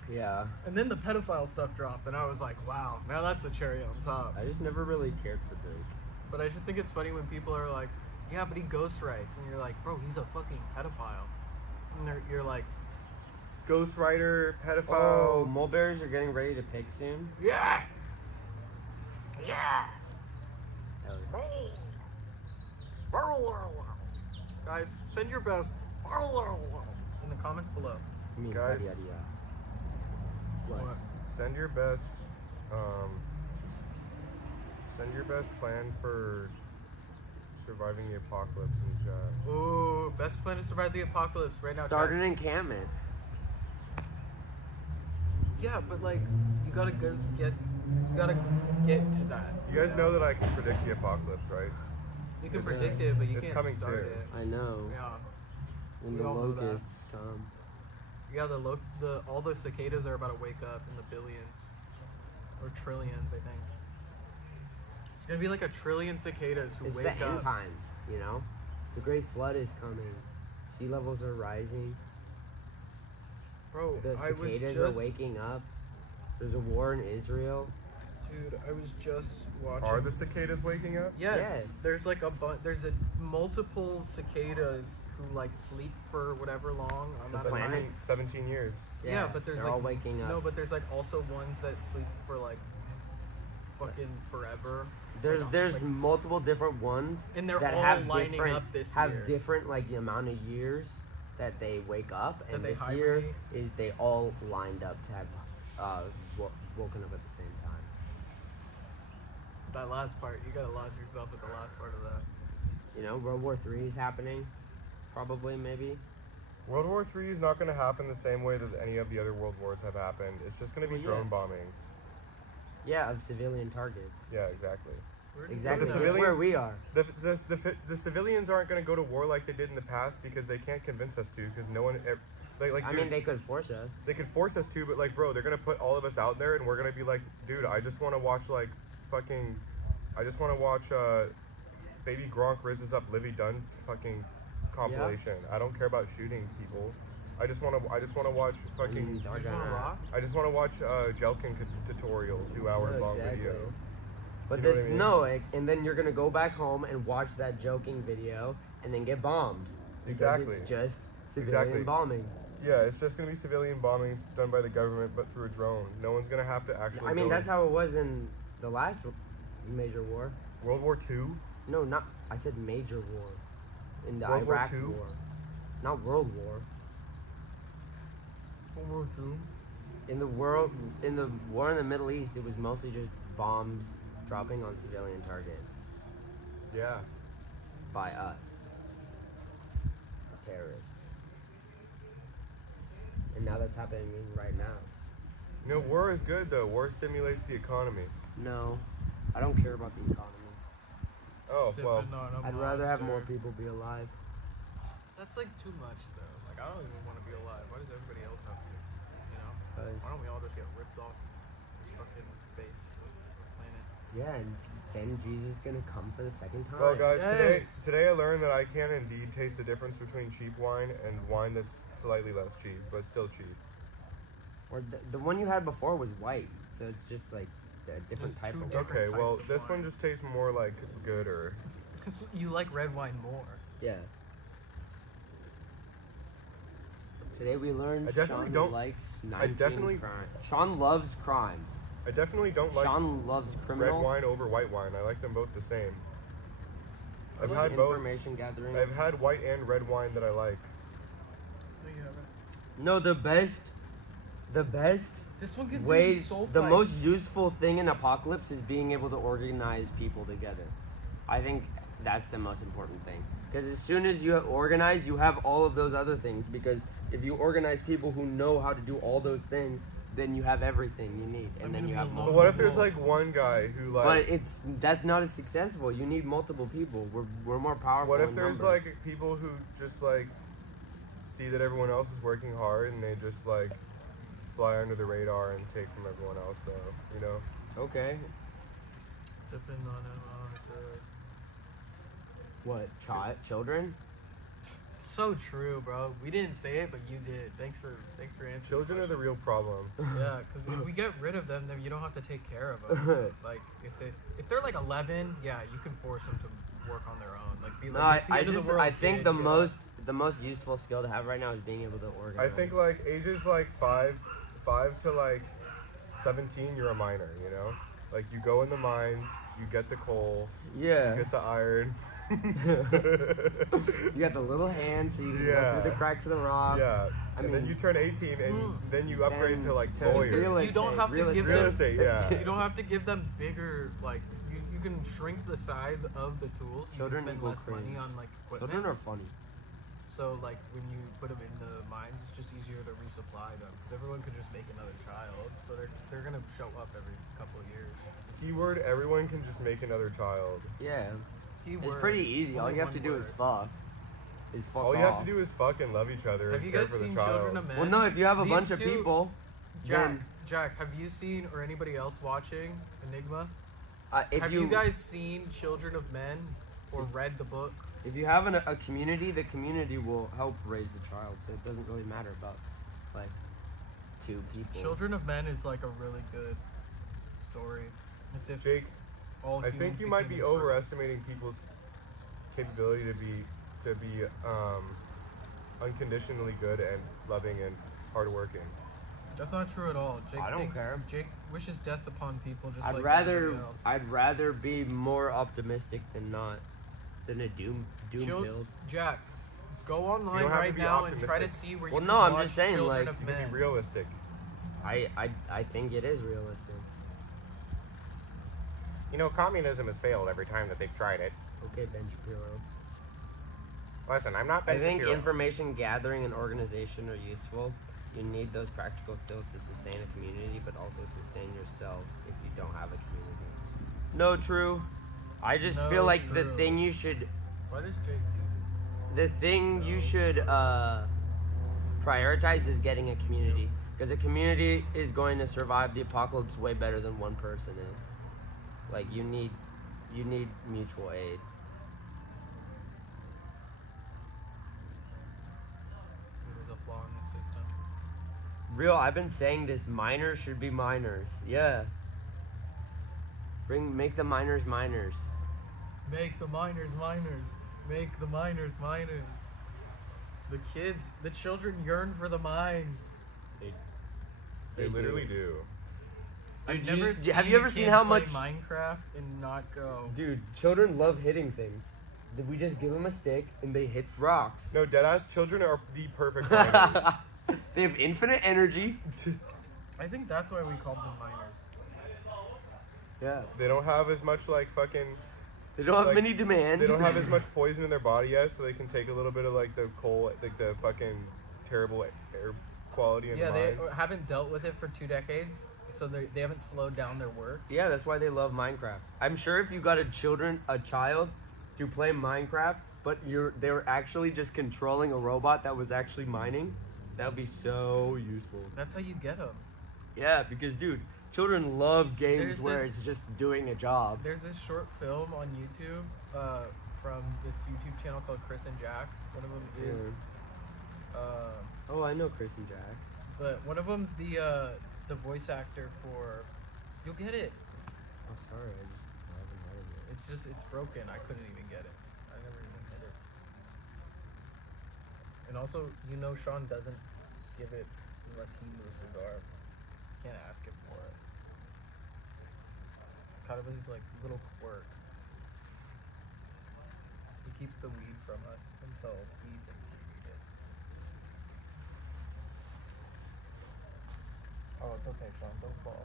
Yeah, and then the pedophile stuff dropped, and I was like, wow, now that's the cherry on top. I just never really cared for Drake. But I just think it's funny when people are like, yeah, but he ghostwrites, and you're like, bro, he's a fucking pedophile. And you're like, Ghostwriter, Oh, pedophile. mulberries are getting ready to pick soon. yeah, yeah. Hell yeah. Guys, send your best in the comments below. I mean, Guys. yada, yada. What? Send your best. Send your best plan for surviving the apocalypse in chat. Ooh, best plan to survive the apocalypse right now. Start chat. an encampment. Yeah, but like, you gotta get to that. You guys know that I can predict the apocalypse, right? You can It's- predict it, but you it's can't coming start soon. it. I know. Yeah. When We the all know that. locusts come. Yeah, all the cicadas are about to wake up in the billions or trillions, I think. It's gonna be like a trillion cicadas who It's the wake end up. times, you know? The Great Flood is coming. Sea levels are rising. Bro, The I was cicadas just are waking up. There's a war in Israel. dude, I was just watching. Are the cicadas waking up? Yes, Yes. there's like there's a multiple cicadas who like sleep for whatever long amount of planet? time. 17 years. Yeah, but there's they're like all waking up. No, but there's like also ones that sleep for like fucking forever. There's like- multiple different ones And they're that all have lining different, up this have year. different like the amount of years that they wake up, That and they this year hibernate. is they all lined up to have woken up at the same time. That last part, you gotta lost yourself at the last part of that. You know, World War III is happening, probably maybe. World War III is not going to happen the same way that any of the other world wars have happened. It's just going to be Well, yeah. drone bombings. Yeah, of civilian targets. Yeah, exactly. Where do you Exactly, go that's now? where we are. The civilians aren't going to go to war like they did in the past because they can't convince us to. Because no one, like I dude, mean, they could force us. they could force us to, but like, bro, they're gonna put all of us out there, and we're gonna be like, dude, I just want to watch like, fucking, I just want to watch Baby Gronk rizzes up Livy Dunn fucking compilation. I don't care about shooting people. I just want to watch fucking. Mm, You just Dark wanna Knight. rock? I just want to watch Jelkin tutorial, 2-hour Yeah, long exactly. video. But You know then, what I mean? no, and then you're gonna go back home and watch that joking video and then get bombed. Because Exactly. It's just civilian Exactly. bombing. Yeah, it's just gonna be civilian bombings done by the government, but through a drone. No one's gonna have to actually. I mean, go that's and- how it was in the last major war. World War II. No, not. I said major war. In the World War Iraq II? war. Not World War. World War II? In the war in the Middle East, it was mostly just bombs dropping on civilian targets Yeah. by us, the terrorists. And now that's happening right now. You know, war is good though. War stimulates the economy. No, I don't care about the economy. Oh well. Sipping on a I'd rather have more monster. people be alive. That's like too much though. Like I don't even want to be alive. Why does everybody else have to? You know? 'Cause- Why don't we all just get ripped off this fucking face of the planet? yeah, and then Jesus is gonna come for the second time. Well, guys, Yes. today I learned that I can indeed taste the difference between cheap wine and wine that's slightly less cheap, but still cheap. Or the one you had before was white, so it's just like a different There's type two of different Okay, well, types of this one wine. just tastes more like gooder. Because you like red wine more. Yeah. Today we learned I definitely Sean don't- likes 19 I definitely- crime. Sean loves crimes. I definitely don't like Sean loves red criminals. wine over white wine. I like them both the same. I've like had both. information gathering. I've had white and red wine that I like. No, you haven't. No, the best This one contains way, sulfites. the most useful thing in Apocalypse is being able to organize people together. I think that's the most important thing. Because as soon as you organize, you have all of those other things. Because if you organize people who know how to do all those things, then you have everything you need, and I'm then gonna you be have alone. But multiple. what if there's like one guy who But like? that's not as successful. You need multiple people. We're more powerful. What if in there's numbers. like people who just like see that everyone else is working hard and they just like fly under the radar and take from everyone else though, you know? Okay, Sipping on a monster. what children? So true, bro. We didn't say it, but you did. Thanks for answering. Children are the real problem. Yeah, because if we get rid of them, then you don't have to take care of them. Like if they're like 11, yeah, you can force them to work on their own. Like be No, like, it's the I end of the just world, I think kid, the yeah. most useful skill to have right now is being able to I organize. think like ages like five to like 17, you're a miner, you know? Like you go in the mines, you get the coal, yeah. you get the iron. You got the little hand, so you can go Yeah. through the cracks of the rock. Yeah, I and then mean- you turn 18 and then you upgrade Then to like to lawyer. real You don't estate, have to real give Real them. estate, yeah. You don't have to give them bigger like you can shrink the size of the tools, you Children can spend equal less money cringe. on like equipment. Children are funny. So like when you put them in the mines, it's just easier to resupply them because everyone could just make another child. So they're gonna show up every couple of years. Keyword: everyone can just make another child. Yeah. It's Keyword, pretty easy. All only you have to one do is word. fuck. Is fuck All you off. have to do is fucking love each other Have and you care guys for the seen child. Children of Men? Well, no, if you have a These bunch of two- people, Jack, then Jack, have you seen or anybody else watching Enigma? if Have you guys seen Children of Men or read the book? if you have a community, the community will help raise the child. So it doesn't really matter about like two people. Children of Men is like a really good story. It's if Jake, all I think humans you might became be infertile. overestimating people's capability to be unconditionally good and loving and hardworking. That's not true at all. Jake I don't thinks, care. Jake wishes death upon people just I'd like rather everybody else. I'd rather be more optimistic than not than a doom Chil- filled. Jack, go You online don't have to right be now and try to optimistic. see where Well, you no, can I'm watch just saying, Children like, of You can Men. be realistic. I think it is realistic. You know, communism has failed every time that they've tried it. Okay, Ben Shapiro. Listen, I'm not I Ben think Shapiro. information gathering and organization are useful. You need those practical skills to sustain a community, but also sustain yourself if you don't have a community. No, true. I just No, feel like the true. thing you should, Why does Jake do the thing you No, should prioritize is getting a community, because a community is going to survive the apocalypse way better than one person is. Like you need mutual aid. this? There's a flaw in the system. Real, I've been saying this. Minors should be minors. Yeah. Make the minors minors. Make the miners miners. Make the miners miners. The kids, the children yearn for the mines. They literally do. I've Dude, never you- seen have you a ever seen kid how play much- Minecraft and not go. Dude, children love hitting things. We just give them a stick and they hit rocks. No, deadass children are the perfect minors. They have infinite energy. I think that's why we called them miners. Yeah. They don't have as much like fucking. They don't have Like, many demands. They don't have as much poison in their body yet, so they can take a little bit of like the coal, like the fucking terrible air quality in Yeah, they mines. haven't dealt with it for 2 decades, so they haven't slowed down their work. Yeah, that's why they love Minecraft. I'm sure if you got a child to play Minecraft, but they were actually just controlling a robot that was actually mining, that would be so useful. That's how you get them. Yeah, because dude, children love games There's where this- it's just doing a job. There's this short film on YouTube from this YouTube channel called Chris and Jack. One of them is, Oh, I know Chris and Jack. but one of them's the voice actor for. You'll get it. Oh, sorry, I haven't heard of it. It's broken. I couldn't even get it. I never even hit it. And also, Sean doesn't give it unless he moves his arm. You can't ask him for it. It's kind of his like little quirk. He keeps the weed from us until he thinks we need it. Oh, it's okay, Sean. Don't fall.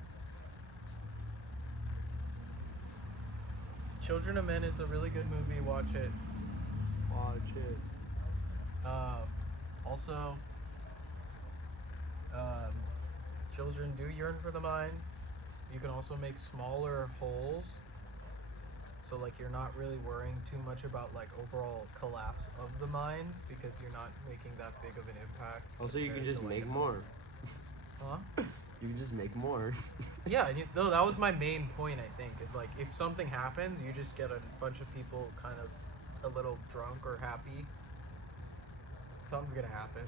Children of Men is a really good movie. Watch it. Watch it. Also, children do yearn for the mines. You can also make smaller holes, so like you're not really worrying too much about like overall collapse of the mines because you're not making that big of an impact. Also, you can compared just to, like, make more. Huh? You can just make more. Yeah, and no, that was my main point. I think is like if something happens, you just get a bunch of people kind of a little drunk or happy. Something's gonna happen.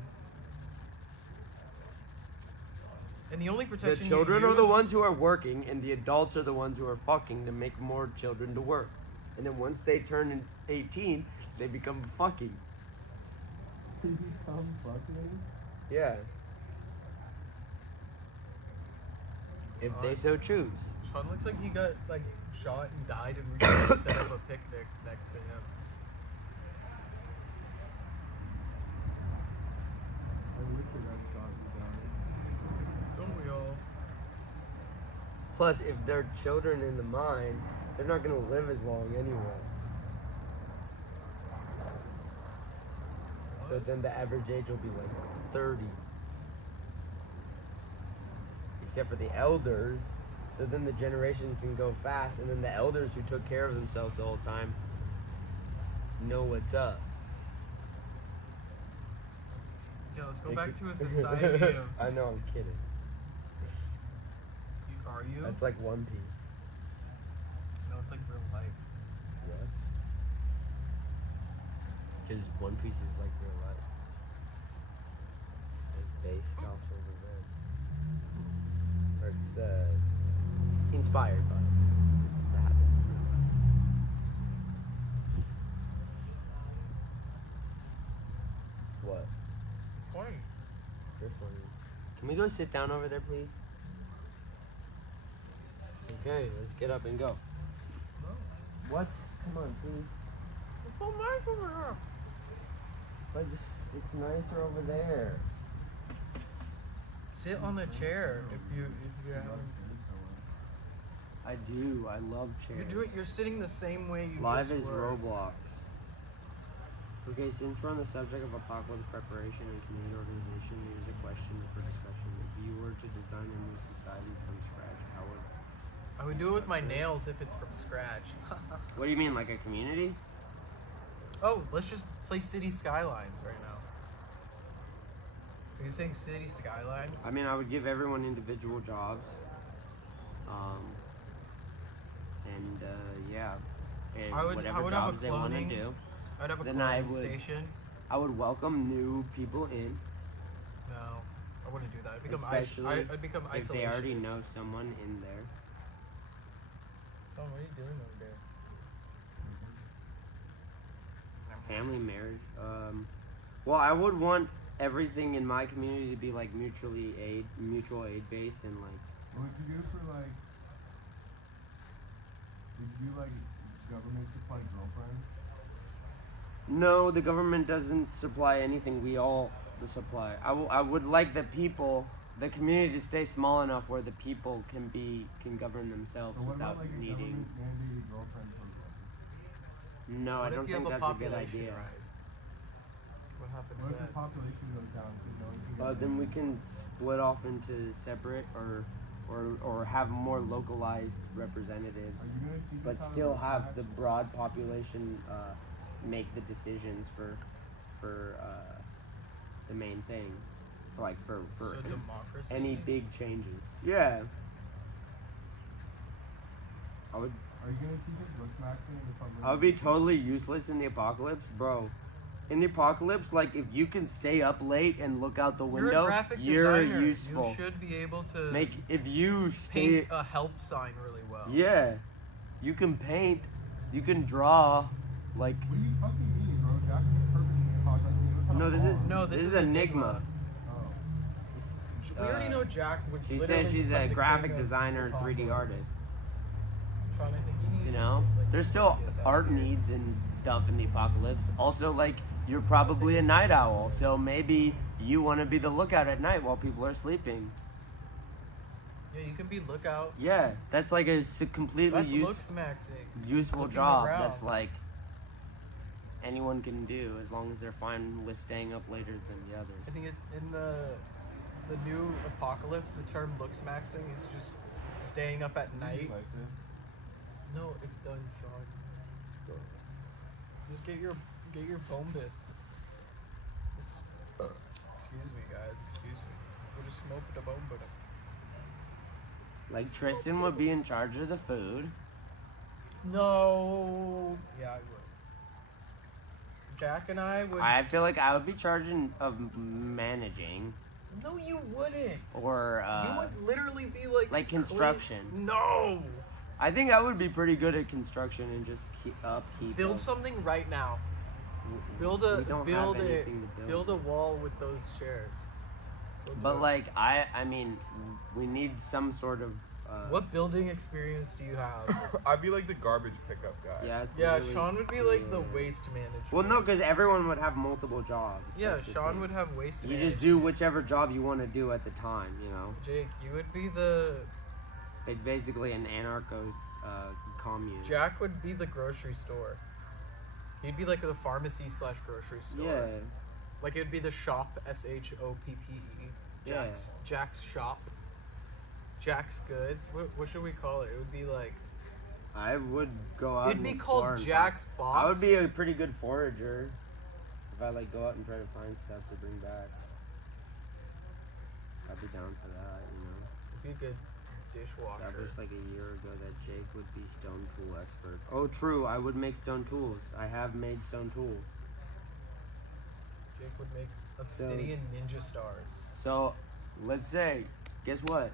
And the only The protection children you are the use- ones who are working, and the adults are the ones who are fucking to make more children to work. And then once they turn 18, they become fucking. They become fucking. Yeah. If they so choose. Sean looks like he got like shot and died, and we just set up a picnic next to him. Don't we all? Plus, if they're children in the mine, They're not gonna live as long anyway. So then the average age will be like 30. Except for the elders. So then the generations can go fast, and then the elders who took care of themselves the whole time know what's up. Yeah, let's go They back could- to a society of. I know, I'm kidding. Are you? That's like One Piece. No, it's like real life. What? Because One Piece is like real life. It's based off of events. Or it's inspired by that happened. What? Funny. You're funny. Can we go sit down over there, please? Okay, let's get up and go. No. What? Come on, please. It's so nice over here. But it's nicer over there. Sit on the chair if you haven't. I do. I love chairs. You do it. You're sitting the same way you Live just is were. Roblox. Okay, since we're on the subject of apocalypse preparation and community organization, here's a question for discussion. If you were to design a new society from scratch, how would... I would do it with my nails if it's from scratch. What do you mean, like a community? Oh, let's just play City Skylines right now. Are you saying City Skylines? I mean, I would give everyone individual jobs. Yeah. And I would whatever have a jobs they want to cloning- do. I'd have a Then I cloning would- station. I would welcome new people in, No, I wouldn't do that. I'd become especially I'd become if they already isolationist. know someone in there. Tom, what are you doing over there? Family marriage. Well, I would want everything in my community to be like mutual aid based, and like What would you do for like? Did you like government supply girlfriends? no, the government doesn't supply anything. We all the supply. I would like the people, the community to stay small enough where the people can govern themselves Or what without about like a needing. government mandated girlfriend program? No, What I if don't you think have a that's a good population idea. rise? What happens What if the then? population goes down because no one can get Then we married? can split off into separate or have more localized representatives. Are you gonna teach us But how to still vote have back? the broad population make the decisions for the main thing, for So democracy. any big changes. Yeah. I would Are you gonna teach us looks maxing in the public? I would be totally useless in the apocalypse, bro. In the apocalypse, like if you can stay up late and look out the You're window, a graphic you're designer. useful. You should be able to If you stay paint a help sign really well. Yeah. You can paint, you can draw, like What do you fucking mean, bro? Jack is perfect talk like he knows how no, to this is draw. No, this this is is Enigma. Oh. We already know Jack would. She literally says she's cut a the graphic king of designer, the 3D top. artist. Sean, I think you need You know, like, there's still this out art here. needs and stuff in the apocalypse. Also, like you're probably a night owl, so maybe you want to be the lookout at night while people are sleeping. Yeah, you can be lookout. Yeah, that's like a completely That's looks maxing. useful looking job. around. That's like anyone can do as long as they're fine with staying up later than the others. I think in the new apocalypse, the term looks maxing is just staying up at You night. like this? No, it's done, Sean. Just get your bombus. Excuse me, guys. Excuse me. We'll just smoke the bomba. Like Tristan would be in charge of the food. No. Yeah, I would. Jack and I would. I feel like I would be charging of managing No, you wouldn't. or You would literally be like. like construction. No. I think I would be pretty good at construction and just upkeep. Build of- something right now. Build We a don't build have a anything to build a wall with those chairs. Go do But it. like I mean, we need some sort of. What building experience do you have? I'd be like the garbage pickup guy. Yeah, it's Yeah, literally- Sean would be like the yeah. waste manager. Well, no, because everyone would have multiple jobs. Yeah, That's the Sean thing. would have waste You management. just do whichever job you want to do at the time, you know. Jake, you would be the It's basically an anarcho commune. Jack would be the grocery store. He'd be like the pharmacy / grocery store. Yeah. Like it'd be the shop, SHOPPE. Yeah. Jack's shop. Jack's goods. What should we call it? It would be like. I would go out. It'd and be explore called and Jack's find- Box. I would be a pretty good forager if I like go out and try to find stuff to bring back. I'd be down for that, you know. It'd be a good dishwasher. Established like a year ago that Jake would be stone tool expert. Oh, true. I would make stone tools. I have made stone tools. Jake would make obsidian ninja stars. So, let's say, guess what?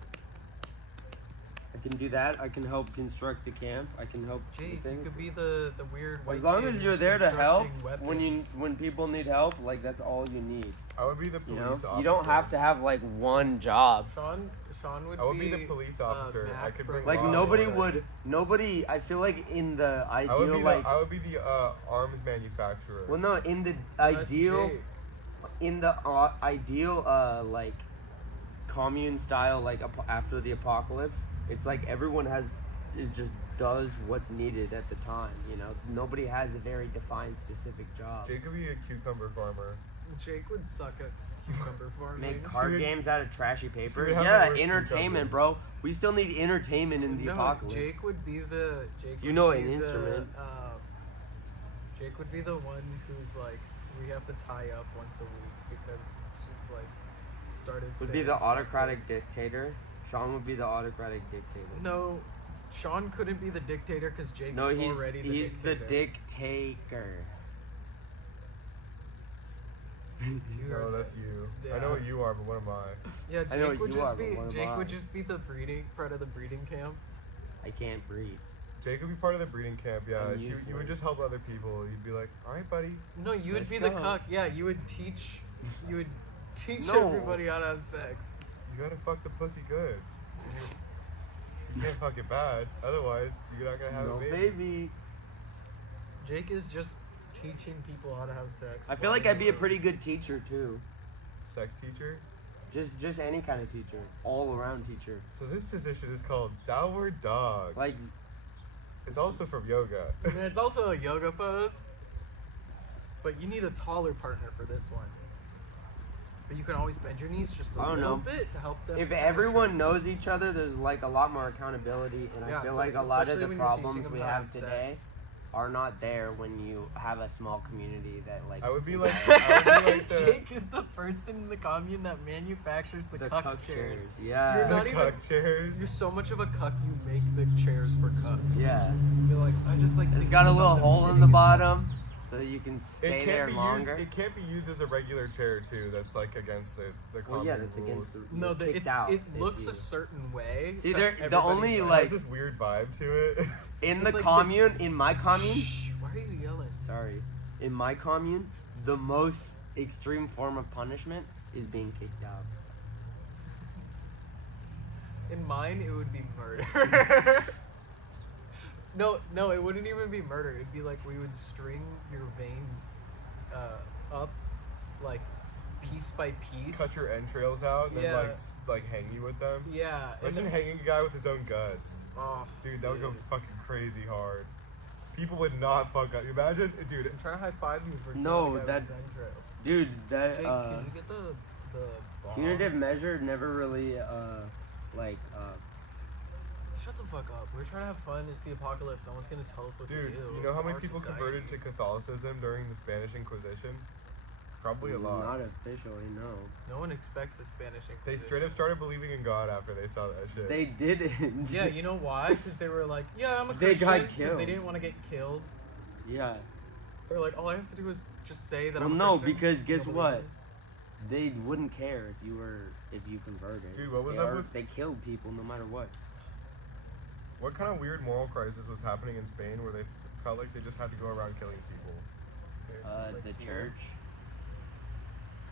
I can do that. I can help construct the camp. I can help. Jake, you things. could be the weird white As long kid as you're who's there to help constructing weapons. when people need help, like that's all you need. I would be the You police know, officer. you don't have to have like one job. Sean would I would be the police officer. Mac I could from bring Like law nobody and would. Nobody. I feel like in the I would ideal be like. I would be the arms manufacturer. Well, no, in the That's ideal. Jake. In the ideal like commune style, like after the apocalypse, it's like everyone just does what's needed at the time, you know. Nobody has a very defined specific job. Jake could be a cucumber farmer. Jake would suck at cucumber farming. Make card would- games out of trashy paper. would have the Yeah, worst entertainment, cucumbers. bro. We still need entertainment in the No, apocalypse. Jake would be the. Jake You would know be an instrument. Jake would be the one who's like, we have to tie up once a week because she's like started. Would be saying the something. autocratic dictator. Sean would be the autocratic dictator. No, Sean couldn't be the dictator because Jake's No, he's already the he's dictator. the dictator. You No, heard that's that. you. I Yeah. know what you are, but what am I? Yeah, I know Jake what would you just are, but be what am Jake would I? just be the breeding part of the breeding camp. I can't breathe. Jake would be part of the breeding camp. Yeah, I'm you would useless. just help other people. You'd be like, all right, buddy. No, you would Let's be the go. cuck. Yeah, you would teach No. everybody how to have sex. You gotta fuck the pussy good. You can't fuck it bad. Otherwise, you're not gonna have No, a baby. baby. Jake is just teaching people how to have sex. I feel while like I'd in be the a pretty good teacher too. Sex teacher. Just any kind of teacher, all around teacher. So this position is called downward dog. Like It's also from yoga. I mean, it's also a yoga pose, but you need a taller partner for this one. But you can always bend your knees just a I don't little know. bit to help them. if penetrate. everyone knows each other, there's like a lot more accountability, and Yeah, I feel so like a lot of especially the when you're problems teaching we them how to have today sex. are not there when you have a small community that like. I would be like, I would be like the, Jake is the person in the commune that manufactures the, the cuck chairs. Yeah. You're the not even- cuck chairs. You're so much of a cuck, you make the chairs for cucks. Yeah. You're like, I just like. It's thinking got a about little them hole in sitting the bottom, so that you can stay there longer. It can't be used as a regular chair too. That's like against the Well, yeah, common that's rules. against the. No, you're kicked out it if looks you- a certain way. See, to they're- the everybody's only, It like- has this weird vibe to it. in the it's like the- commune, in my commune. Shh, why are you yelling? Sorry, in my commune, the most extreme form of punishment is being kicked out. In mine, it would be murder. no, it wouldn't even be murder. It'd be like we would string your veins up, like piece by piece. Cut your entrails out and Yeah. then like hang you with them. Yeah. and Imagine then- hanging a guy with his own guts. Oh, Dude, that would go dude. fucking crazy hard. People would not fuck up. Imagine, dude. I'm trying to high five you for No, killing a guy that- with his entrails. Dude, that Jake, can you get the bomb? punitive measure never really like Shut the fuck up. We're trying to have fun. It's the apocalypse. No one's gonna tell us what Dude, to do. you know how It's many our people converted to society. Catholicism during the Spanish Inquisition? Probably a lot. not officially, no. No one expects the Spanish Inquisition. They straight up started believing in God after they saw that shit. They didn't. Yeah, you know why? Because they were like, yeah, I'm a They Christian. got 'cause killed. They didn't want to get killed. Yeah. They're like, all I have to do is just say that Well, I'm a no, Christian. because guess They'll what? believe me. They wouldn't care if you converted. Dude, what was they up are- with- They killed people no matter what. What kind of weird moral crisis was happening in Spain where they felt like they just had to go around killing people? Like The here. church.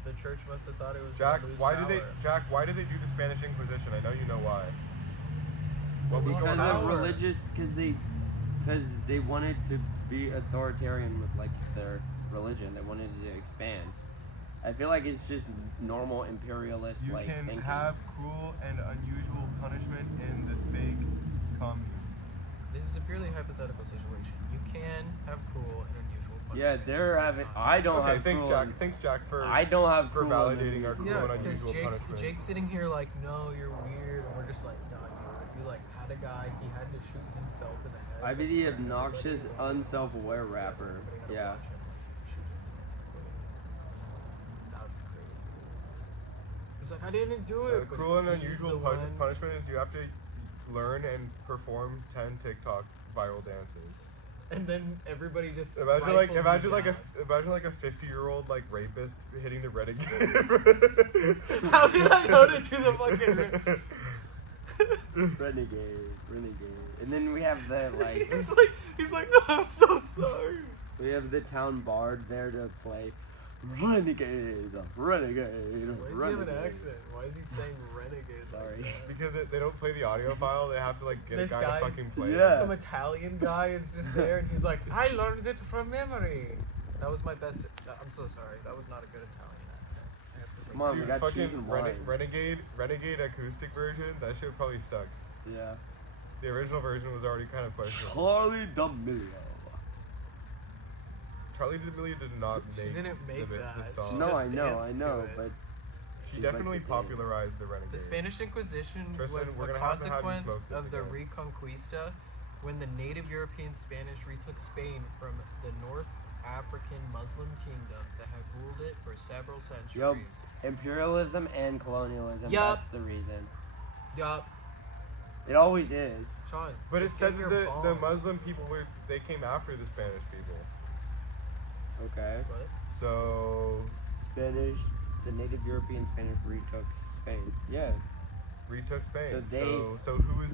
The church must have thought it was Jack, gonna lose why power. did they do the Spanish Inquisition? I know you know why. What was Because going Because on? of religious, because they wanted to be authoritarian with like their religion. They wanted to expand. I feel like it's just normal imperialist You like can thinking. have cruel and unusual punishment in the fake commune. This is a purely hypothetical situation. You can have cruel and unusual punishment. Yeah, they're having. I don't Okay, have. thanks, cruel Jack. and- Thanks, Jack, for I don't have for cruel and validating our unusual. cruel Yeah, and because unusual Jake's punishment. sitting here like, no, you're weird, and we're just like, no, dude. If you like had a guy, he had to shoot himself in the head. I'd be like, the everybody obnoxious, wanted to unself-aware watch him, rapper. everybody had to Yeah. watch him shoot him. That would be crazy. He's like, I didn't do it. but Cruel and he's unusual the one- punishment is you have to learn and perform 10 TikTok viral dances. And then everybody just Imagine rifles like him a 50-year-old like rapist hitting the renegade. down. How did I know to do the fucking? Renegade. And then we have the like. he's like, no, I'm so sorry. We have the town bard there to play. Renegade. Why does he have an accent? Why is he saying renegade? Sorry. Because they don't play the audio file, they have to like get This a guy, guy- to fucking play Yeah. it. Some Italian guy is just there, and he's like, I learned it from memory. That was my best. I'm so sorry. That was not a good Italian accent. I have to say Come on, we Dude, got fucking cheese and wine. Renegade acoustic version, that shit would probably suck. Yeah. The original version was already kind of questionable. Charlie D'Amelio. Charlie D'Amelio did not She make, didn't make the that. song. She No, just I know, danced to it. but She she's like definitely the game. popularized the Renegade. The Spanish Inquisition Tristan, was we're a gonna have to have you consequence smoke this of the again. Reconquista when the native European Spanish retook Spain from the North African Muslim kingdoms that had ruled it for several centuries. Imperialism and colonialism. Yup. That's the reason. Yup. It always is. Sean. But it just said get that your the phone. Muslim people they came after the Spanish people. Okay. What? So Spanish. The native European Spanish retook Spain. Yeah. retook Spain. So they- So who is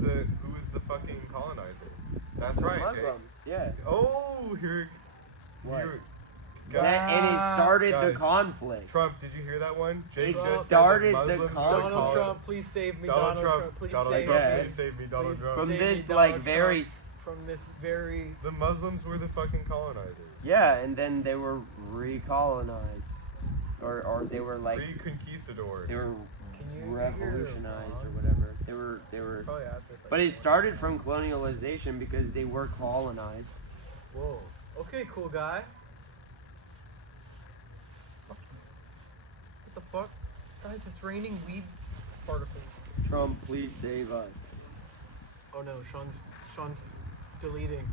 the fucking colonizer? That's right. Jake. Muslims. Yeah. Oh, here. What? here- And it started the Guys. conflict. Trump, did you hear that one? Jake It just said started that the Muslims conflict. were Donald colon- Trump, please save me. Donald Trump, please Donald save Trump, me. please save me, Donald Please Trump. From save this me, like Donald very. Trump. From this very. The Muslims were the fucking colonizers. Yeah, and then they were recolonized, or they were like Reconquistador. they were Can you hear your revolutionized or phone? whatever. They were. Probably asked this, like, But it started from colonialization because they were colonized. Whoa. Okay, cool guy. What the fuck? Guys, it's raining weed particles. Trump, please save us. Oh no, Sean's deleting.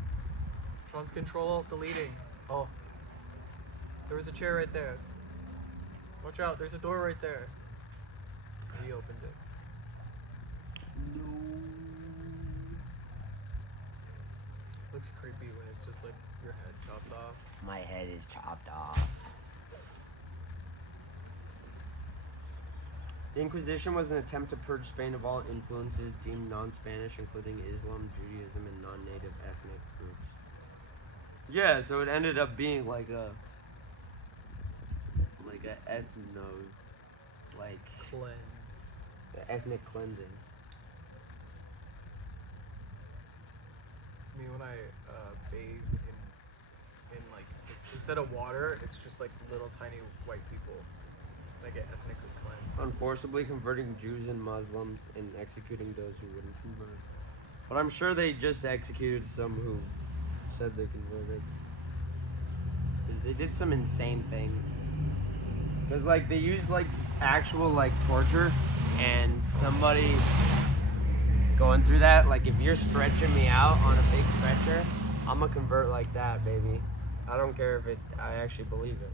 Sean's control deleting. Oh. There was a chair right there. Watch out, there's a door right there. He opened it. Looks creepy when it's just like your head chopped off. My head is chopped off. The Inquisition was an attempt to purge Spain of all influences deemed non-Spanish, including Islam, Judaism, and non-native ethnic groups. Yeah, so it ended up being like a ethno, like Cleanse. ethnic cleansing. It's me when I bathe in like instead of water, it's just like little tiny white people. I get ethnically cleansed. Unforcibly converting Jews and Muslims and executing those who wouldn't convert. But I'm sure they just executed some who said they converted. Because they did some insane things. Because like they used like actual like torture, and somebody going through that, like if you're stretching me out on a big stretcher, I'm gonna convert like that, baby. I don't care if I actually believe it.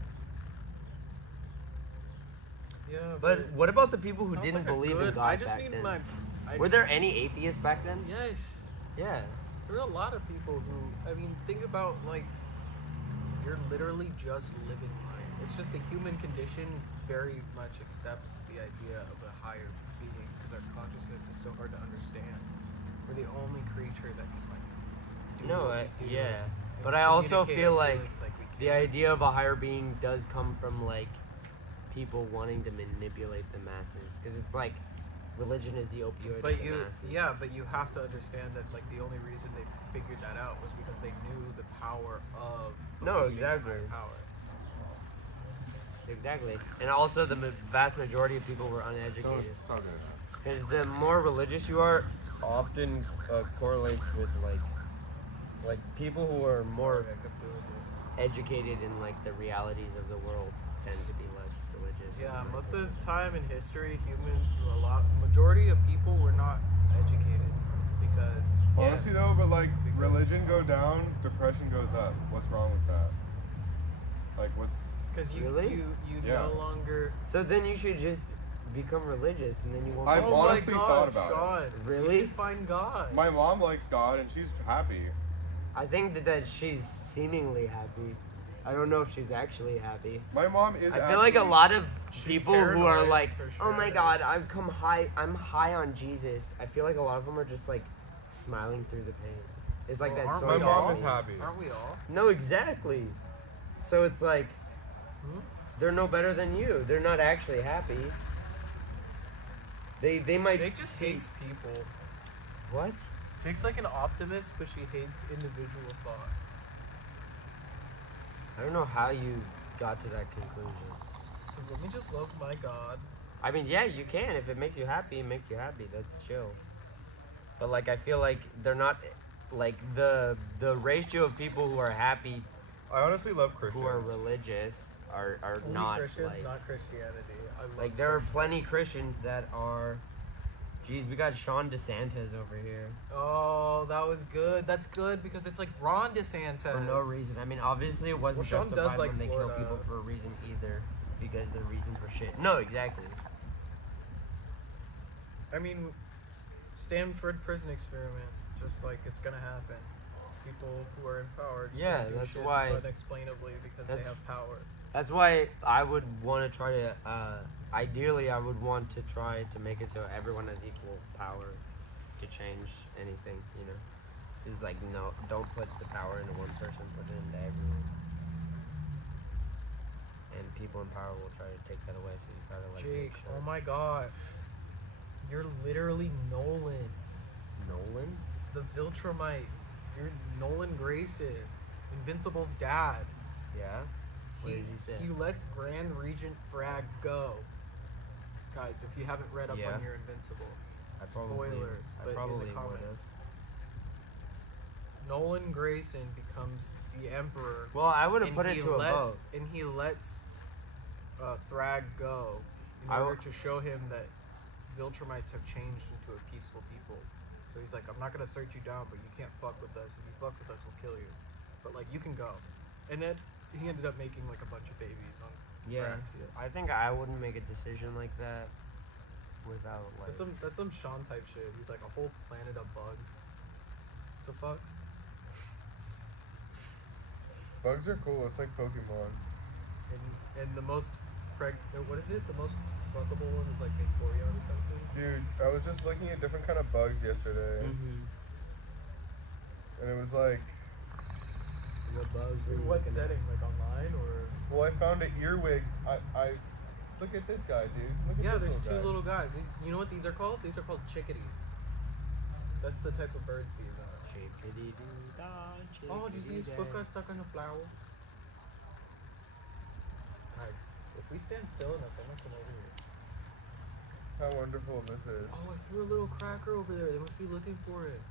Yeah, But what about the people who sounds didn't like a believe in good- God I just back need then? were Were there any atheists back then? Yes. Yeah. There are a lot of people who, I mean, think about like, you're literally just living life. It's just the human condition very much accepts the idea of a higher being because our consciousness is so hard to understand. We're the only creature that can like do No, what we do yeah. and But I also communicate feel our like feelings we the can. idea of a higher being does come from like people wanting to manipulate the masses, because it's like religion is the opioid But to the you, masses. yeah, but you have to understand that like the only reason they figured that out was because they knew the power of No, believing in exactly. higher power. Exactly. And also, the vast majority of people were uneducated. Because the more religious you are, often correlates with like people who are more educated in like the realities of the world tend to be less religious. Yeah, most of the time in history, majority of people were not educated because Honestly though, but like Because- religion go down, depression goes up. What's wrong with that? Like what's you Really? you Yeah. no longer. So then you should just become religious, and then you won't. I've be- honestly my God, thought about it. Sean, Really? You should find God. my mom likes God and she's happy. I think that she's seemingly happy. I don't know if she's actually happy. My mom is I feel like a lot of She's people who are paranoid, like, for "Oh my sure. God, I'm high on Jesus." I feel like a lot of them are just like smiling through the pain. It's like Well, that. aren't sort My we of- mom all? is happy. Aren't we all? No, exactly. So it's like Hmm? they're no better than you. They're not actually happy. They might. Jake just hates people. What? Jake's like an optimist, but she hates individual thought. I don't know how you got to that conclusion. 'Cause let me just love my God. I mean, yeah, you can. If it makes you happy, it makes you happy. That's chill. But like, I feel like they're not like the ratio of people who are happy, I honestly love Christians. who are religious, are Only not Christians, like not Christianity. I love like there are Christians. plenty Christians that are. Geez, we got Sean DeSantis over here Oh, that was good. That's good because it's like Ron DeSantis. for no reason. I mean, obviously it wasn't Well, Sean does justified like when they kill Florida. people for a reason either, because the reasons were shit. No, exactly. I mean, Stanford prison experiment. Just like it's gonna happen. People who are in power. Just Yeah, gonna do that's shit why- unexplainably because they that's- have power. That's why I would want to try to. Ideally, I would want to try to make it so everyone has equal power to change anything. You know, it's like no, don't put the power into one person, put it into everyone. And people in power will try to take that away. So you gotta like. Jake, make sure. oh my gosh, you're literally Nolan, Nolan. the Viltrumite. You're Nolan Grayson, Invincible's dad. Yeah. What did you say? He lets Grand Regent Frag go. Guys, if you haven't read up Yeah. on your Invincible, I probably. spoilers, I but in probably the would comments. have. Nolan Grayson becomes the Emperor. Well, I would have and put it he to a lets, vote. And he lets Thrag go in I order w- to show him that Viltrumites have changed into a peaceful people. So he's like, I'm not gonna search you down, but you can't fuck with us. If you fuck with us, we'll kill you. But like, you can go. And then he ended up making like a bunch of babies on Yeah. Phyrexia. I think I wouldn't make a decision like that without like. That's some Sean type shit. He's like a whole planet of bugs. The fuck? Bugs are cool. It's like Pokemon. And the most what is it? The most fuckable one is like Victoria or something. Dude, I was just looking at different kind of bugs yesterday, Mm-hmm. and it was like, What buzz were In you what looking at? setting? Like online or? well, I found an earwig. I look at this guy, dude. Look at Yeah, this there's two guy. little guys. You know what these are called? These are called chickadees. That's the type of birds these are. Chickadee-doo-dah, Oh, do you see his foot chickadee-day. got stuck on a flower? Guys, if we stand still enough, they must come over here. How wonderful this is. Oh, I threw a little cracker over there. They must be looking for it.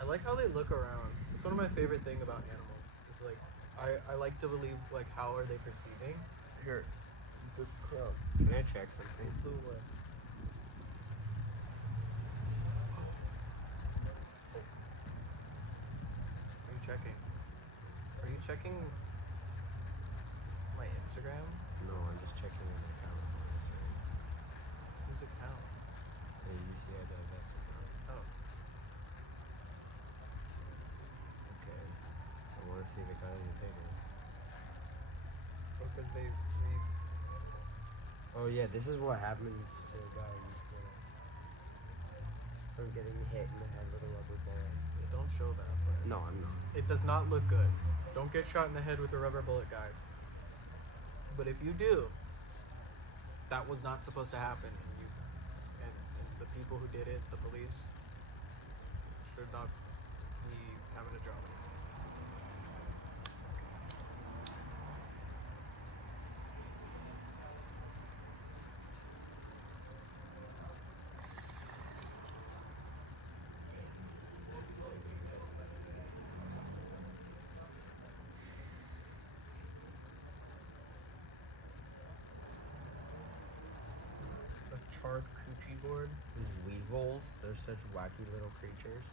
I like how they look around. It's one of my favorite things about animals. It's like I like to believe like how are they perceiving? Here, this crowd. Can I check something? Flew away. Are you checking? Are you checking my Instagram? No, I'm just checking an account on Instagram. Whose account? The UCI Divest account. Oh. Okay. I want to see if it got any bigger. Because they Oh yeah, this is what happens to a guy who's from getting hit in the head with a rubber bullet. don't show that, but No, I'm not. it does not look good. Don't get shot in the head with a rubber bullet, guys. But if you do, that was not supposed to happen, and the people who did it, the police, should not me having a drop. A charred coochie board. These weevils, they're such wacky little creatures.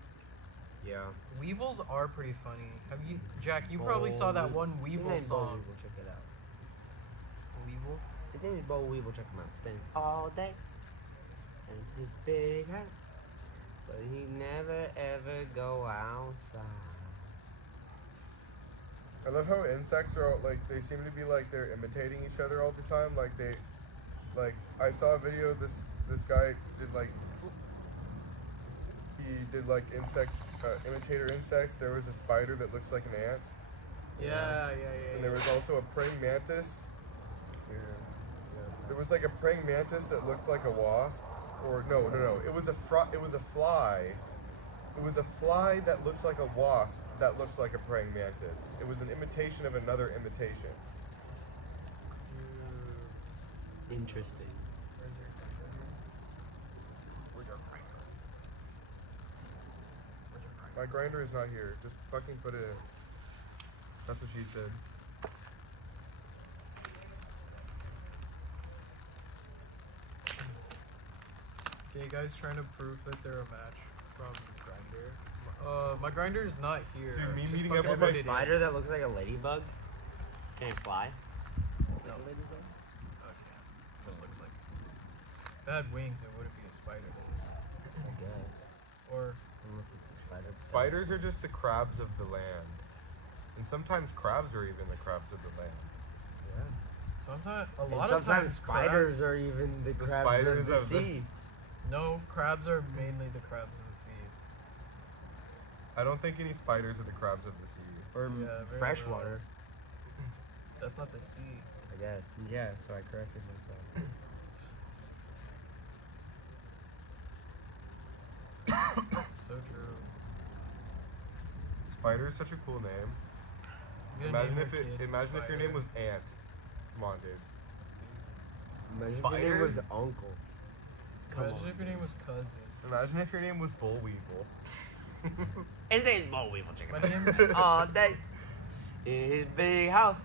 Yeah. Weevils are pretty funny. Have you, Jack? You probably saw that one Weevil His name's Bo song. Weevil, check it out. Weevil. His name is Bo Weevil, check him out. Spend all day in his big hat, but he never ever go outside. I love how insects are all, like, they seem to be like they're imitating each other all the time. Like they, like I saw a video. This guy did like insect imitator insects. There was a spider that looks like an ant, Yeah. and there was also a praying mantis. There was like a praying mantis that looked like a wasp, or no. It was a fly. It was a fly that looked like a wasp that looked like a praying mantis. It was an imitation of another imitation. Interesting. My grinder is not here. Just fucking put it in. That's what she said. Okay, guys, trying to prove that they're a match from Grinder. My Grinder is not here. Dude, me Just meeting fucking up with put my it in. Spider that looks like a ladybug. Can it fly? No. Okay. Just looks like. If it had wings, it wouldn't be a spider. I guess. Or Unless it's a spider. Spiders are just the crabs of the land. And sometimes crabs are even the crabs of the land. Yeah. sometimes, And lot of sometimes times, spiders crabs, are even the crabs spiders of the of the- sea. No, crabs are mainly the crabs of the sea. I don't think any spiders are the crabs of the sea. Or Yeah, very freshwater, That's not the sea. I guess. Yeah, so I corrected myself. So true. Spider is such a cool name. I'm gonna Imagine name if your it. kid Imagine if your name Spider. was Ant. Come on, dude. Imagine if your Spider? name was Uncle. Come Imagine on. if your name was Cousin. Imagine if your name was Bull Weevil. His name's Bo Weevil, check My him name's out. All day in his big house.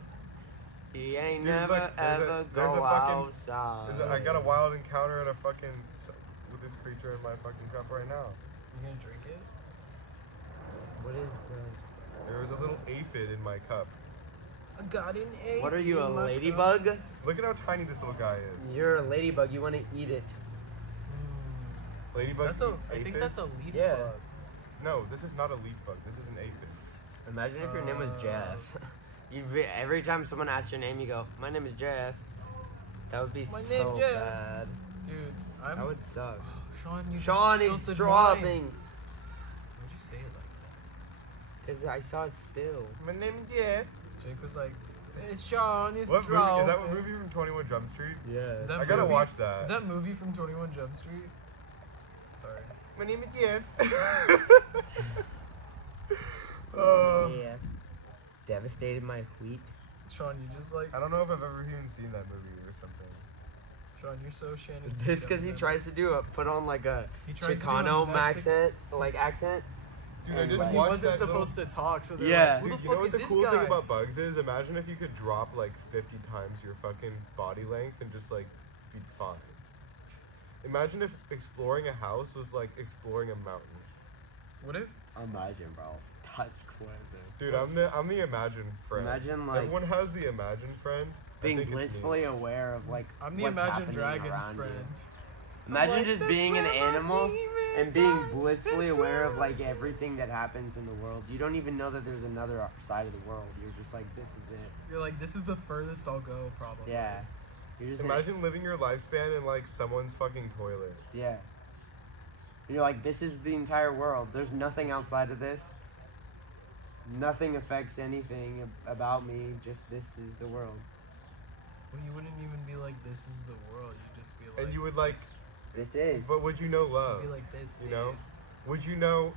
He ain't Dude, never look, there's a- ever there's a go fucking- outside. I got a wild encounter at a fucking with this creature in my fucking cup right now. You gonna drink it? What is the... There was a little aphid in my cup. I got an A. What are you, a in my ladybug? cup. Look at how tiny this little guy is. You're a ladybug. You want to eat it. Mm. Ladybugs That's a. eat I think aphids? that's a leaf Yeah. bug. No, this is not a leaf bug. This is an aphid. Imagine if your name was Jeff. Every time someone asks your name, you go, "My name is Jeff." That would be My so name's Jeff. bad. Dude, I'm. That would suck. Sean, you Sean just is spilled the dropping. wine. Why'd you say it like Cause I saw it spill. My name is Jeff. that? Jake was like, "Hey, Sean is What movie? dropping." Is that what movie from 21 Jump Street? Yeah. Is that I gotta movie- watch that. Is that movie from 21 Jump Street? Sorry. My name is Jeff. Yeah. Devastated my wheat. Sean, you just like. I don't know if I've ever even seen that movie or something. Sean, you're so Shannon. It's because he tries to put on like a He tries to do a Chicano Mexican- accent. Dude, I And just like- He watched wasn't that supposed to talk, so they're Yeah. like, "Who Dude, the you know fuck what is the this cool guy?" thing about bugs is? Imagine if you could drop like 50 times your fucking body length and just like be fine. Imagine if exploring a house was like exploring a mountain. What if? Imagine, bro. That's crazy. Dude, I'm the Imagine friend. Imagine, like, everyone has the Imagine friend. I Being think it's me. blissfully aware of like I'm the what's Imagine happening Dragons around friend. You. Imagine like, just "That's being an where my animal demons and being are. blissfully That's aware of where like my-" everything that happens in the world. You don't even know that there's another side of the world. You're just like, this is it. You're like, this is the furthest I'll go, probably. Yeah. You're just Imagine living your lifespan in like someone's fucking toilet. Yeah. You're like, this is the entire world. There's nothing outside of this. Nothing affects anything about me. Just this is the world. Well, you wouldn't even be like, this is the world. You'd just be like. And you would like, This is. but would you know love? Be like, this You know? is. Would you know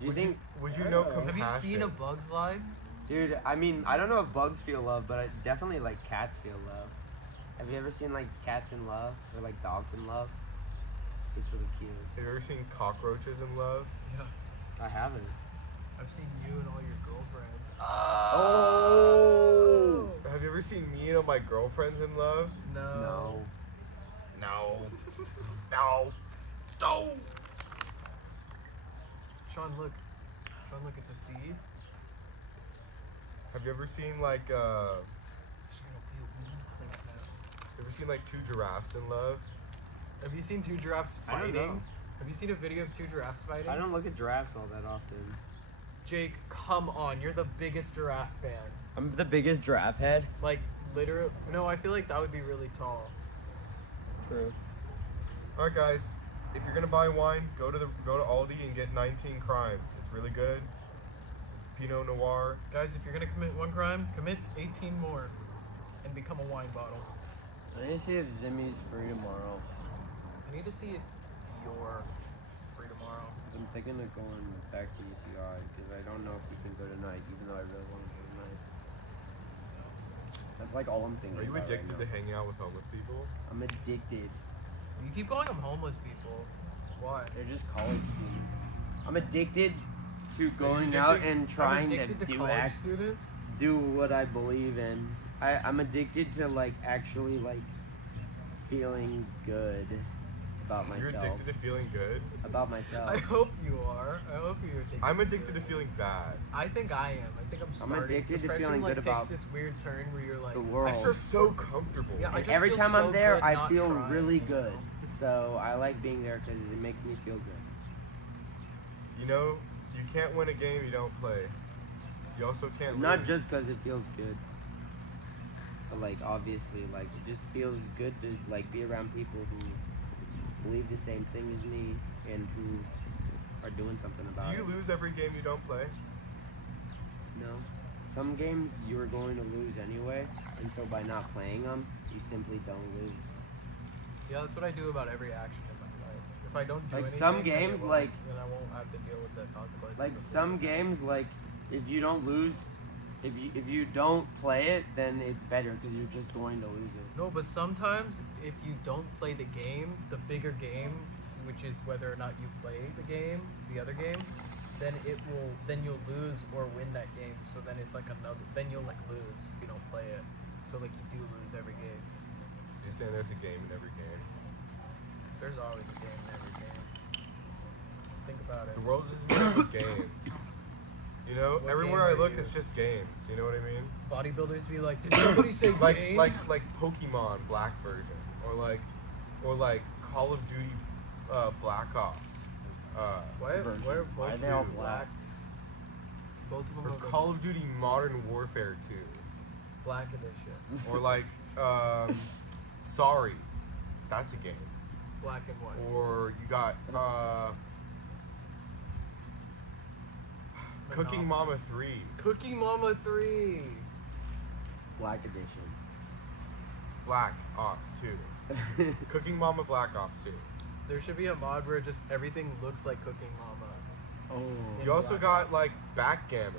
Do you think, Would you know Oh. compassion? Have you seen A Bug's Life? dude? I mean, I don't know if bugs feel love, but I definitely like cats feel love. Have you ever seen like cats in love or like dogs in love? It's really cute. Have you ever seen cockroaches in love? Yeah. I haven't. I've seen you and all your girlfriends. Oh. Have you ever seen me and all my girlfriends in love? No. No. No. No. Sean, look. Sean, look. It's a seed. Have you ever seen like two giraffes in love? Have you seen two giraffes I don't fighting? know. Have you seen a video of two giraffes fighting? I don't look at giraffes all that often. Jake, come on. You're the biggest giraffe fan. I'm the biggest giraffe head. Like, literally. No, I feel like that would be really tall. True. All right, guys. If you're gonna buy wine, go to Aldi and get 19 Crimes. It's really good. It's Pinot Noir. Guys, if you're gonna commit one crime, commit 18 more and become a wine bottle. I need to see if Zimmy's free tomorrow. I need to see if you're free tomorrow. Cause I'm thinking of going back to UCI because I don't know if we can go tonight, even though I really want to go tonight. That's like all I'm thinking. Are you about addicted to right now. hanging out with homeless people? I'm addicted. You keep calling them homeless people. Why? They're just college students. I'm addicted to you going out addicted- and trying to addicted to do college students? do what I believe in. I'm addicted to like actually like feeling good about myself. You're addicted to feeling good. About myself. I hope you are. I hope you're addicted. I'm addicted to feeling bad. I think I am. I think I'm starting. addicted to Depression, feeling like, good takes about this weird turn where you're like the I world. feel It's so comfortable. Yeah, I And just every feel time so I'm there, good I not feel trying, really you know? good. So I like being there because it makes me feel good. You know, you can't win a game you don't play. You also can't Not lose. just because it feels good. But like obviously, like it just feels good to like be around people who believe the same thing as me and who are doing something about Do you it. lose every game you don't play? No. Some games you are going to lose anyway, and so by not playing them, you simply don't lose. Yeah, that's what I do about every action in my life. If I don't do Like, anything, some then games, it won't- like- then I won't have to deal with the consequences. Like of some losing. games, like if you don't lose, if you don't play it, then it's better because you're just going to lose it. No, but sometimes if you don't play the game, the bigger game, which is whether or not you play the game, the other game, then you'll lose or win that game. So then it's like then you'll like lose if you don't play it. So like you do lose every game. You're saying there's a game in every game. There's always a game in every game. Think about it. The world is filled with games. You know, What everywhere game I are look, you? it's just games. You know what I mean? Bodybuilders be like, did somebody say games? like Pokemon Black version, or like Call of Duty Black Ops, Why Version. both Why are they of all them black? Both of them or are the Call of Duty Modern Warfare 2, Black Edition. or like Sorry, that's a game. Black and white. Or you got Cooking Mama 3. Cooking Mama 3. Black Edition. Black Ops 2. Cooking Mama Black Ops 2. There should be a mod where just everything looks like Cooking Mama. Oh. You also got like backgammon,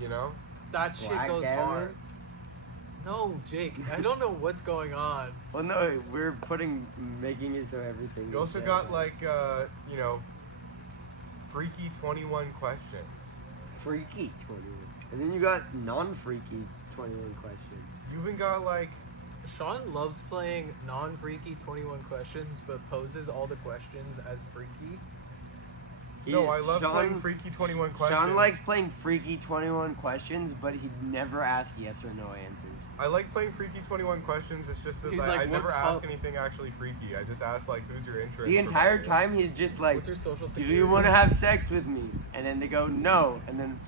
you know? That shit goes Blackgammon? hard. No, Jake, I don't know what's going on. Well, no, we're making it so everything. You also is got there. like you know, freaky 21 questions. freaky 21, and then you got non-freaky 21 questions. You even got like Sean loves playing non-freaky 21 questions, but poses all the questions as freaky. no, I love Sean, playing freaky 21 questions. Sean likes playing freaky 21 questions, but he never asks yes or no answers. I like playing freaky 21 questions. It's just that He's like, like, I what never col- ask anything actually freaky. I just ask like, who's your interest? The entire provider? time he's just like, What's your social do security? you want to have sex with me? And then they go, no. And then,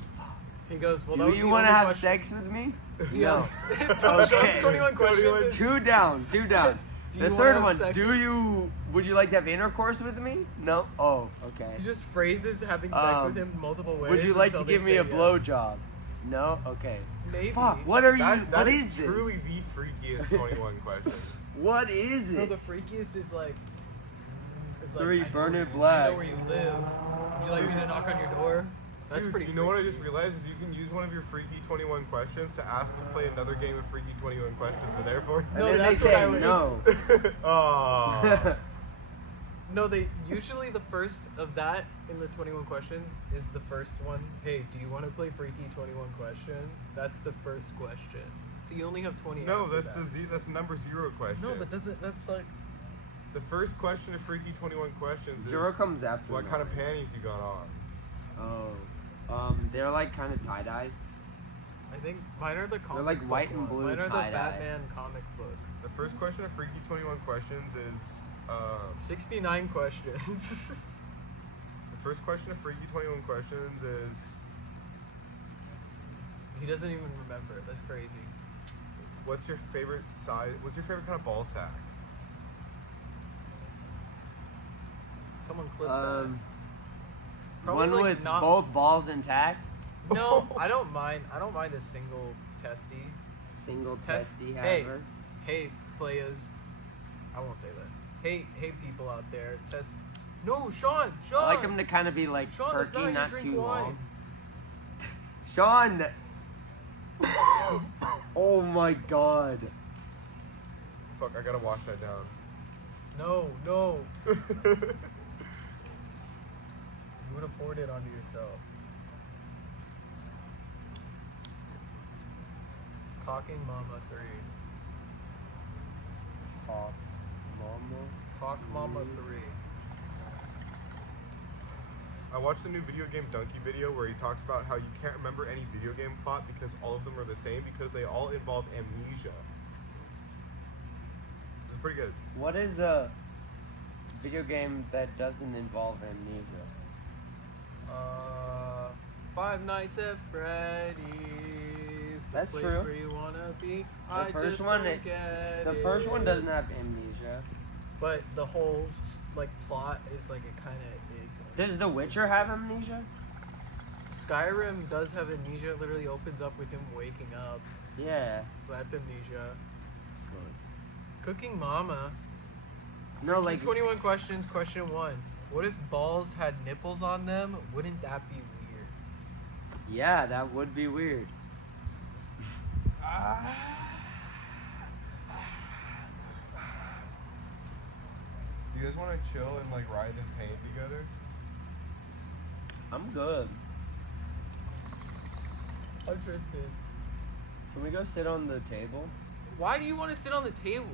He goes, well, that do was you the want to only have question. sex with me? He No. asks, Okay. 21 questions. Two down. Do The you wanna third have one, sex would you like to have intercourse with me? No? Oh, okay. He just phrases having sex with Um, him multiple ways. Would you like to until they give me say a yes. blowjob? No? Okay. Maybe. Fuck, what are you, That what is is this? truly the freakiest 21 questions. What is No, it? the freakiest is like, It's like, 3, I know burn where it you- black. I know where you live. Would you like me to knock on your door? That's Dude, pretty. you know what I freaky. just realized is you can use one of your Freaky 21 questions to ask to play another game of Freaky 21 questions, and therefore. And No, then that's they what I say would- no. Aww. No, they usually the first of that in the 21 questions is the first one. Hey, do you want to play Freaky 21 questions? That's the first question. So you only have 20. No, after that's that. that's the number 0 question. No, that doesn't. That's like. The first question of Freaky 21 questions is 0 comes after. what kind of 9. panties you got on. Oh. They're like kind of tie-dye. I think mine are the comic like book white and ones. blue Mine are the tie-dye. Batman comic book. The first question of Freaky 21 questions is 69 questions. the first question of Freaky 21 questions is He doesn't even remember. That's crazy. what's your favorite size? What's your favorite kind of ball sack? Someone clip that. Probably, One like, with not- both balls intact. No, I don't mind. I don't mind a single testy. Single Test- testy, hey. however. Hey, players. I won't say that. Hey, people out there. Test. No, Sean. I like them to kind of be like Sean, that's perky, not not how you too drink wine. long. Sean! Oh my god. Fuck, I gotta wash that down. No. You would have poured it onto yourself. Cocking Mama 3. Pop, mama. Cock Mama 3. I watched the new video game Donkey video where he talks about how you can't remember any video game plot because all of them are the same because they all involve amnesia. It's pretty good. What is a video game that doesn't involve amnesia? Five Nights at Freddy's. The That's place true. Where you wanna be. The first one, the first one doesn't have amnesia. But the whole like plot is like it kind of is. Does The Witcher have amnesia? Skyrim does have amnesia. It literally opens up with him waking up, Yeah. so that's amnesia. Cooking Mama. No, like 21 questions. Question 1. What if balls had nipples on them? Wouldn't that be weird? yeah, that would be weird. Do you guys want to chill and like writhe in pain together? I'm good. Interested. Can we go sit on the table? Why do you want to sit on the table?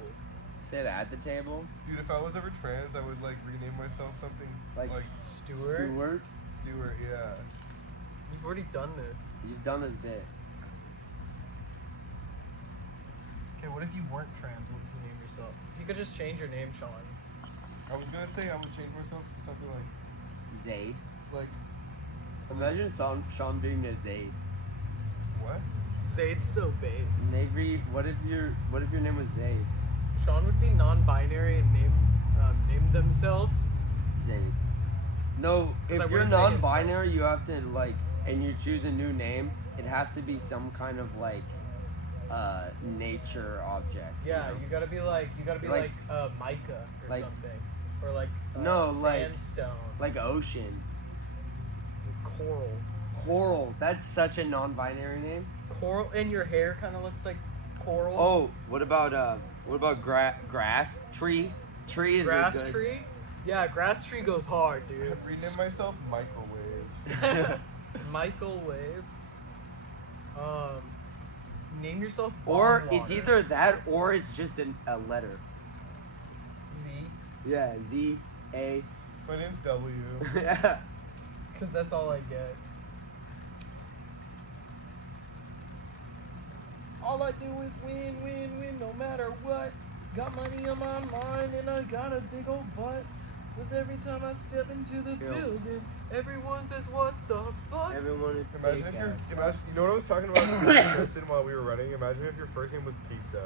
Sit at the table? Dude, if I was ever trans, I would like rename myself something Like like Stuart? Stewart? Stewart, yeah. You've already done this. You've done this bit. Okay, what if you weren't trans? What would you name yourself? You could just change your name, Sean. I was gonna say I would change myself to something Zayd. like Imagine Sean being a Zayd. what? Zayd's so based. Maybe what if your name was Zayd? Sean would be non-binary and name themselves. Zayd. No, 'Cause I if you're wouldn't say himself. non-binary, you have to like, and you choose a new name. It has to be some kind of like, nature object. Yeah, know? you gotta be like Like- mica or like- something, or like No, like- sandstone, like ocean, coral. coral. That's such a non-binary name. Coral, and your hair kind of looks like coral. Oh, what about grass tree? Tree is grass a good. tree. Yeah, grass tree goes hard, dude. I'd rename myself Microwave. Michael Wave. Name yourself. Or Bomb it's Water. either that or it's just a letter. Z, Yeah, Z A. My name's W. Yeah. because that's all I get. All I do is win, win, win, no matter what. Got money on my mind and I got a big old butt. Cause every time I step into the Yo. building, everyone says, what the fuck? Everyone is Imagine fake if you're ass. imagine you know what I was talking about Tristan while we were running? Imagine if your first name was Pizza.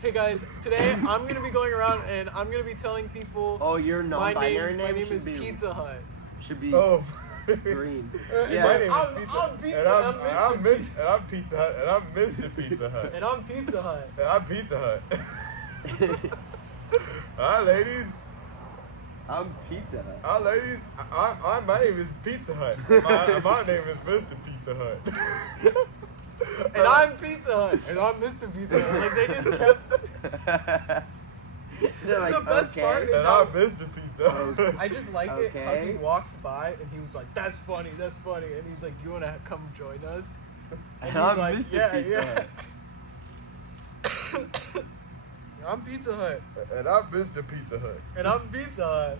Hey guys, today I'm gonna be going around and I'm gonna be telling people Oh, your my non-binary name should is be Pizza Hut. should be Oh green. And Yeah. My name is I'm Pizza Pizza, and I'm I'm Pizza Hut and I'm Mr. Pizza Hut. And I'm Pizza Hut. And I'm Pizza Hut. Hi ladies. I'm Pizza Hut. Hi, ladies. My name is Pizza Hut. My name is Mr. Pizza Hut. And I'm Pizza Hut. And I'm Mr. Pizza Hut. Like, they just kept... They're like, The best okay. part is And how... I'm Mr. Pizza Hut. I just like it how he Okay. walks by and he was like, that's funny. And he's like, do you want to come join us? And he's I'm like, Mr. yeah, Pizza yeah. I'm Pizza Hut. And I'm Mr. Pizza Hut. And I'm Pizza Hut.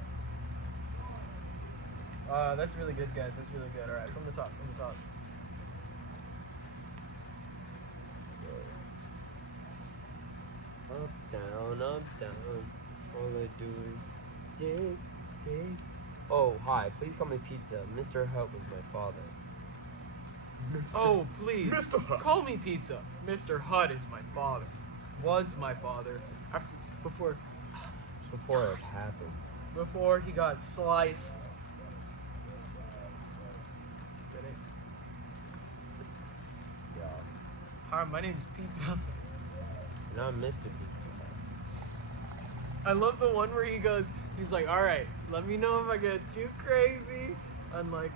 That's really good, guys. That's really good. All right, from the top, from the top. Up, down, all I do is dig, dig. Oh, hi, please call me Pizza. Mr. Hut was my father. Oh, please. Mr. Hut. Call me Pizza. Mr. Hut is my father. Was my father. Before Before it happened. he got sliced. Get it? Yeah. Hi, my name's Pizza. And I'm Mr. Pizza I love the one where he's like, all right, let me know if I get too crazy on like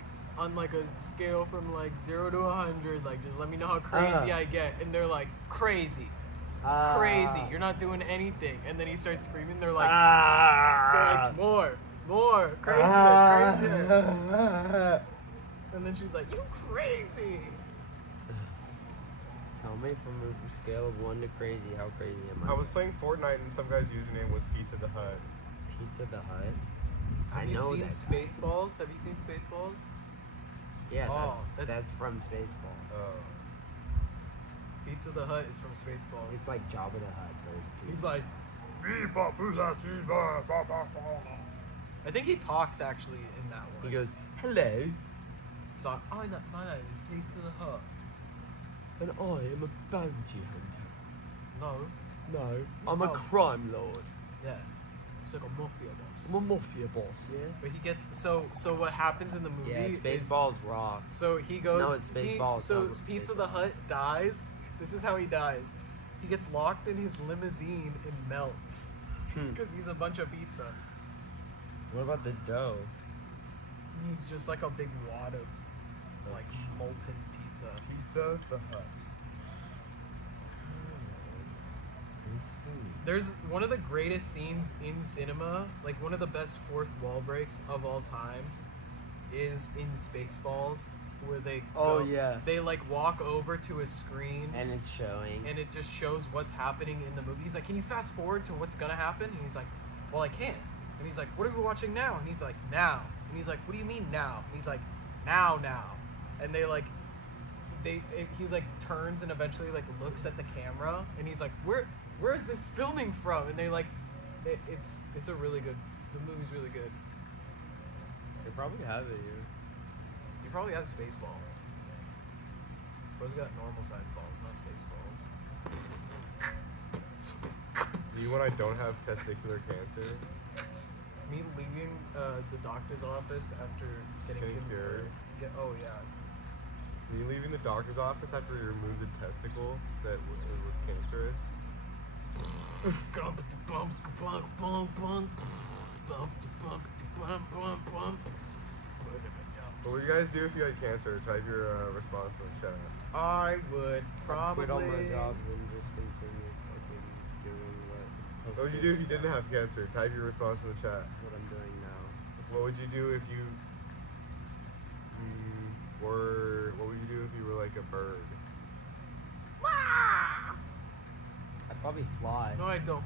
a scale from like 0 to 100. Like, just let me know how crazy I get. And they're like, crazy, crazy. You're not doing anything. And then he starts screaming. They're like, more, crazier. And then she's like, you crazy. Tell me from a scale of 1 to crazy, how crazy am I? I was playing Fortnite and some guy's username was Pizza the Hut. Pizza the Hut? Have I you know seen that. Spaceballs? Have you seen Spaceballs? Yeah, Oh, that's from Spaceballs. Oh. Pizza the Hut is from Spaceballs. It's like Jabba the Hutt, but it's pizza. He's like, I think he talks actually in that one. He goes, hello, He's like, my name is Pizza the Hut. and I am a bounty hunter. No, No, I'm a not. crime lord. yeah, it's like a mafia boss. I'm a mafia boss, yeah? But he gets so what happens in the movie Yeah, is Spaceballs rocks. so he goes. No, it's Spaceballs, So not Pizza the Spaceballs. Hut dies. This is how he dies. He gets locked in his limousine and melts because he's a bunch of pizza. What about the dough? He's just like a big wad of like molten pizza. Pizza the Hut. There's one of the greatest scenes in cinema, like one of the best fourth wall breaks of all time, is in Spaceballs, where they Oh, yeah. they like walk over to a screen And it's showing. and it just shows what's happening in the movie. He's like, "Can you fast forward to what's gonna happen?" And he's like, "Well, I can't." And he's like, "What are we watching now?" And he's like, "Now." And he's like, "What do you mean now?" And he's like, "Now." And he like turns and eventually like looks at the camera and he's like, where is this filming from? And they like, it's a really good, the movie's really good. They probably have it here. You probably have Spaceballs. Bro's got normal sized balls, not Spaceballs. Me when I don't have testicular cancer. Me leaving the doctor's office after getting Getting cured. Oh yeah. Me leaving the doctor's office after we removed the testicle that was cancerous. What would you guys do if you had cancer? Type your response in the chat. I would I'd probably quit all my jobs and just continue fucking doing What would you do if you didn't have cancer? Type your response in the chat. what I'm doing now. What would you do if you what would you do if you were like a bird? I'd probably fly. No, I don't.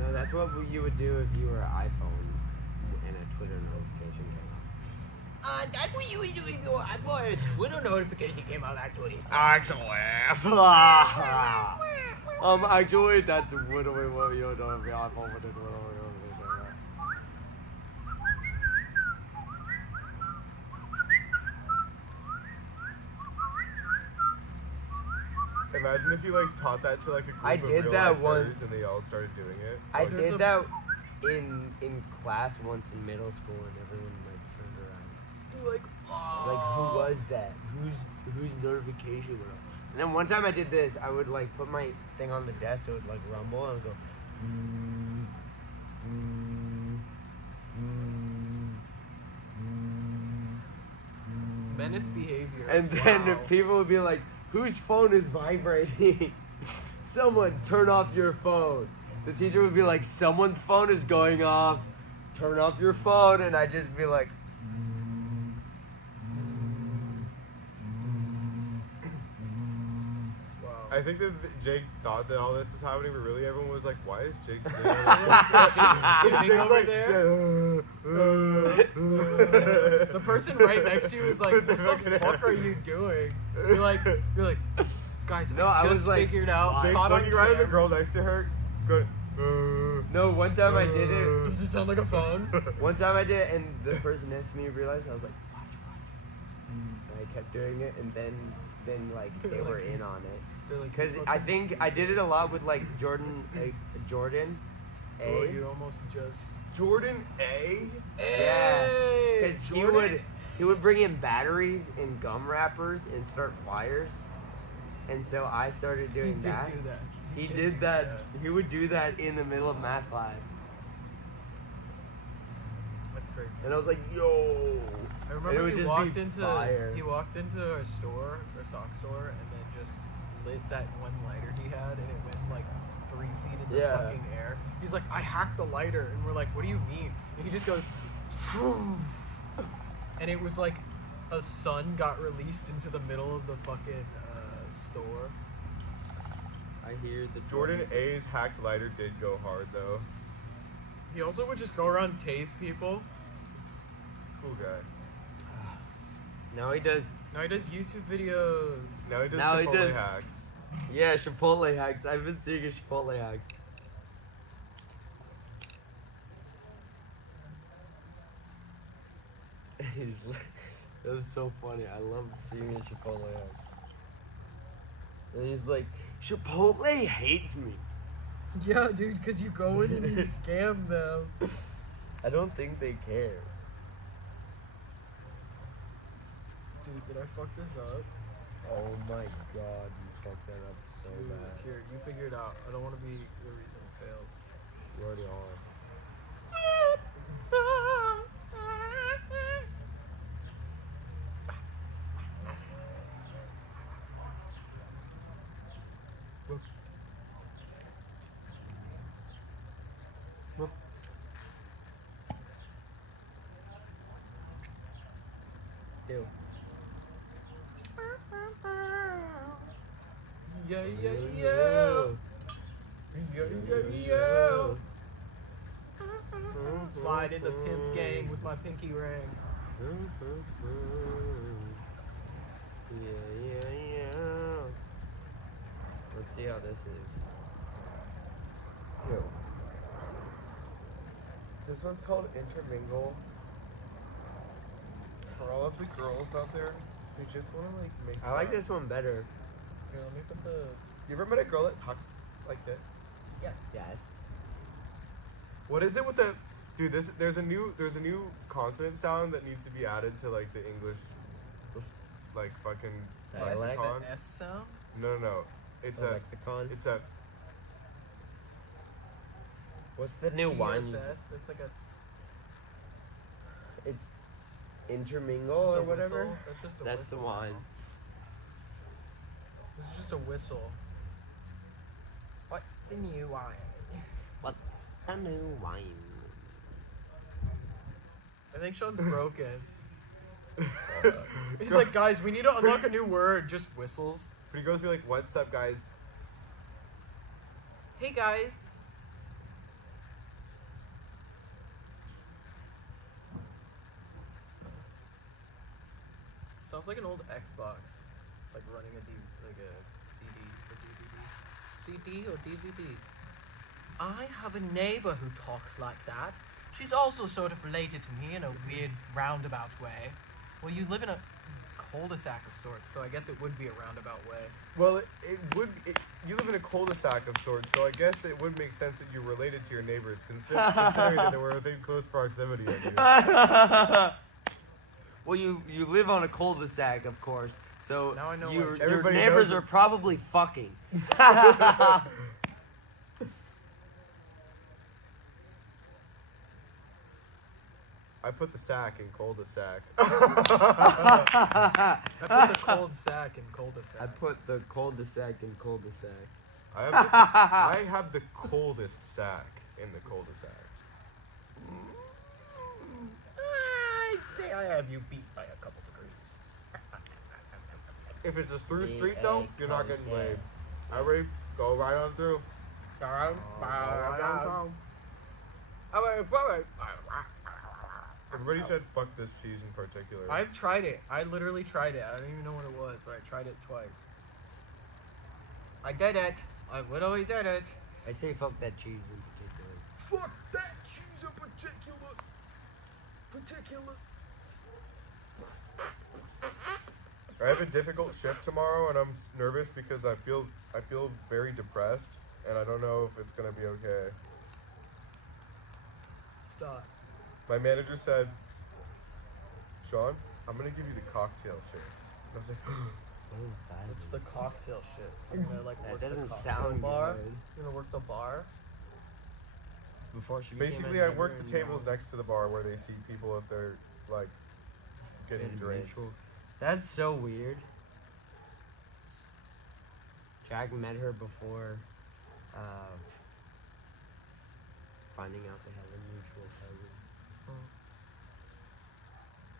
No, that's what you would do if you were an iPhone and a Twitter notification came out. That's what you would do if your iPhone Twitter notification came out. Actually. Actually, actually, that's literally what you know if your iPhone with a Twitter notification came out. Imagine if you like taught that to like a group I of did real that life once. birds and they all started doing it. I There's did a- that in class once in middle school, and everyone like turned around. Like, Like, who was that? Whose notification went off? And then one time I did this. I would like put my thing on the desk so it would like rumble and go. Menace behavior. And then Wow. people would be like, whose phone is vibrating? Someone turn off your phone. The teacher would be like, someone's phone is going off. Turn off your phone. And I'd just be like, Wow. I think that Jake thought that all this was happening, but really everyone was like, "Why is Jake sitting?" Jake's Jake's over like, there. The person right next to you is like, With the "What the fucking fuck hair. are you doing?" You're like, guys, No, I I just was like, figured out. Jake's caught on looking right at the camera. girl next to her, going, no, one time I did it. Does it sound like a phone? One time I did it, and the person next to me realized. I was like, watch. And I kept doing it, and then like they They're were like, in on it. They're like, Because "You I fucking think I did it a lot with like Jordan A. Oh, you almost just. Jordan A. Yeah. Hey, Because Jordan. he would bring in batteries and gum wrappers and start fires, and so I started He doing did that. do that. He did did do that. He would do that in the middle of math class, That's crazy. and I was like, "Yo!" I it remember would he just walked be into fire. our store, our sock store, and then just lit that one lighter he had, and it went like 3 feet in the Yeah. fucking air. He's like, I hacked the lighter, and we're like, what do you mean? And he just goes, and it was like a sun got released into the middle of the fucking store. I hear the Jordan drums. A's hacked lighter did go hard though. He also would just go around tase people. Cool guy. Now he does. Now he does YouTube videos. Now he does Now he Chipotle does- hacks. Yeah, Chipotle hacks. I've been seeing his Chipotle hacks. That was so funny. I love seeing his Chipotle hacks. And he's like, Chipotle hates me. Yeah, dude, because you go in and you scam them. I don't think they care. Dude, did I fuck this up? Oh my god, you fucked that up so Dude, bad. here, you figure it out. I don't want to be the reason it fails. You already are. Ew. Yeah, yeah, yeah. Yeah, yeah, yeah. Slide in the pimp gang with my pinky ring. Yeah. Let's see how this is. Ew. This one's called Intermingle. For all of the girls out there who just want to like make. I like fun. this one better. Here, let me put the. You ever met a girl that talks like this? Yes. What is it with the dude? There's a new consonant sound that needs to be added to like the English, like fucking Dialect? lexicon. The S sound? No. It's a lexicon. it's a What's the new one? TSS, that's like a. It's intermingle just or a whatever. whistle. That's just a That's the whistle. one. This is just a whistle. What the new wine? What's the new wine? I think Sean's broken. He's like, guys, we need to unlock a new word. Just whistles. pretty girls be like, "What's up, guys?" Hey guys. Sounds like an old Xbox, like running a CD or DVD. I have a neighbor who talks like that. She's also sort of related to me in a weird roundabout way. Well, you live in a cul-de-sac of sorts, so I guess it would be a roundabout way. Well, you live in a cul-de-sac of sorts, so I guess it would make sense that you're related to your neighbors, considering that they were within close proximity of you. Well, you live on a cul-de-sac, of course, So Now I know your why Everybody neighbors knows are probably fucking. I put the sack in cul-de-sac. I put the cold sack in cul-de-sac. I put the cul-de-sac in cul-de-sac. I have the coldest sack in the cul-de-sac. I'd say I have you beat by a couple degrees. If it's a through The street though, egg you're not getting cul-de-sac. laid. Alright, go right on through. Everybody said fuck this cheese in particular. I've tried it. I literally tried it. I don't even know what it was, but I tried it twice. I did it. I literally did it. I say fuck that cheese in particular. Fuck that cheese in particular. I have a difficult shift tomorrow, and I'm nervous because I feel very depressed, and I don't know if it's gonna be okay. Stop. My manager said, "Sean, I'm gonna give you the cocktail shift." And I was like, What is that? It's the cocktail shit. I'm gonna like That work doesn't the cocktail sound bar. good. I'm gonna work the bar. Before she became basically, a I work member the and tables now- next to the bar where they see people if they're like getting Getting drinks. ritual. That's so weird. Jack met her before finding out they have a mutual cousin.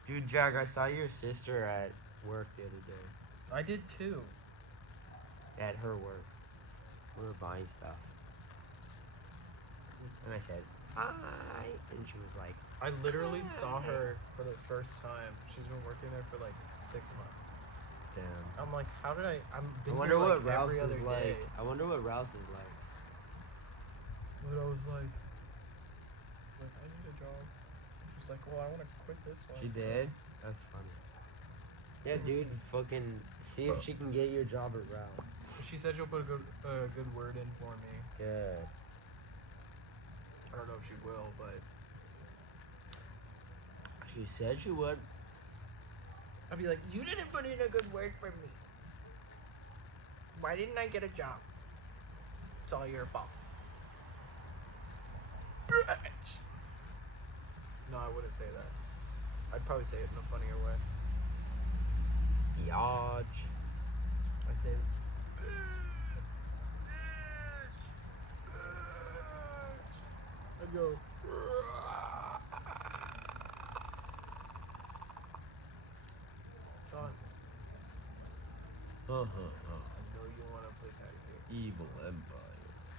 Dude, Jack, I saw your sister at work the other day. I did too. At her work. We were buying stuff. And I said, hi. And she was like, I literally saw her for the first time. She's been working there for like 6 months. damn. I'm like, how did I? I'm I been wonder here, what like, Rouse every other is day. like. I wonder what Rouse is like. But I was like, I need a job. She's like, well, I want to quit this one. She so- did? That's funny. Yeah, dude, fucking see if she can get you a job at Rouse. She said she'll put a good word in for me. Good. I don't know if she will, but She said she would. I'd be like, you didn't put in a good word for me. Why didn't I get a job? It's all your fault. Bitch. No, I wouldn't say that. I'd probably say it in a funnier way. Biatch. I'd say, I'd go, Sean, I know you want to play tag team. Evil Empire.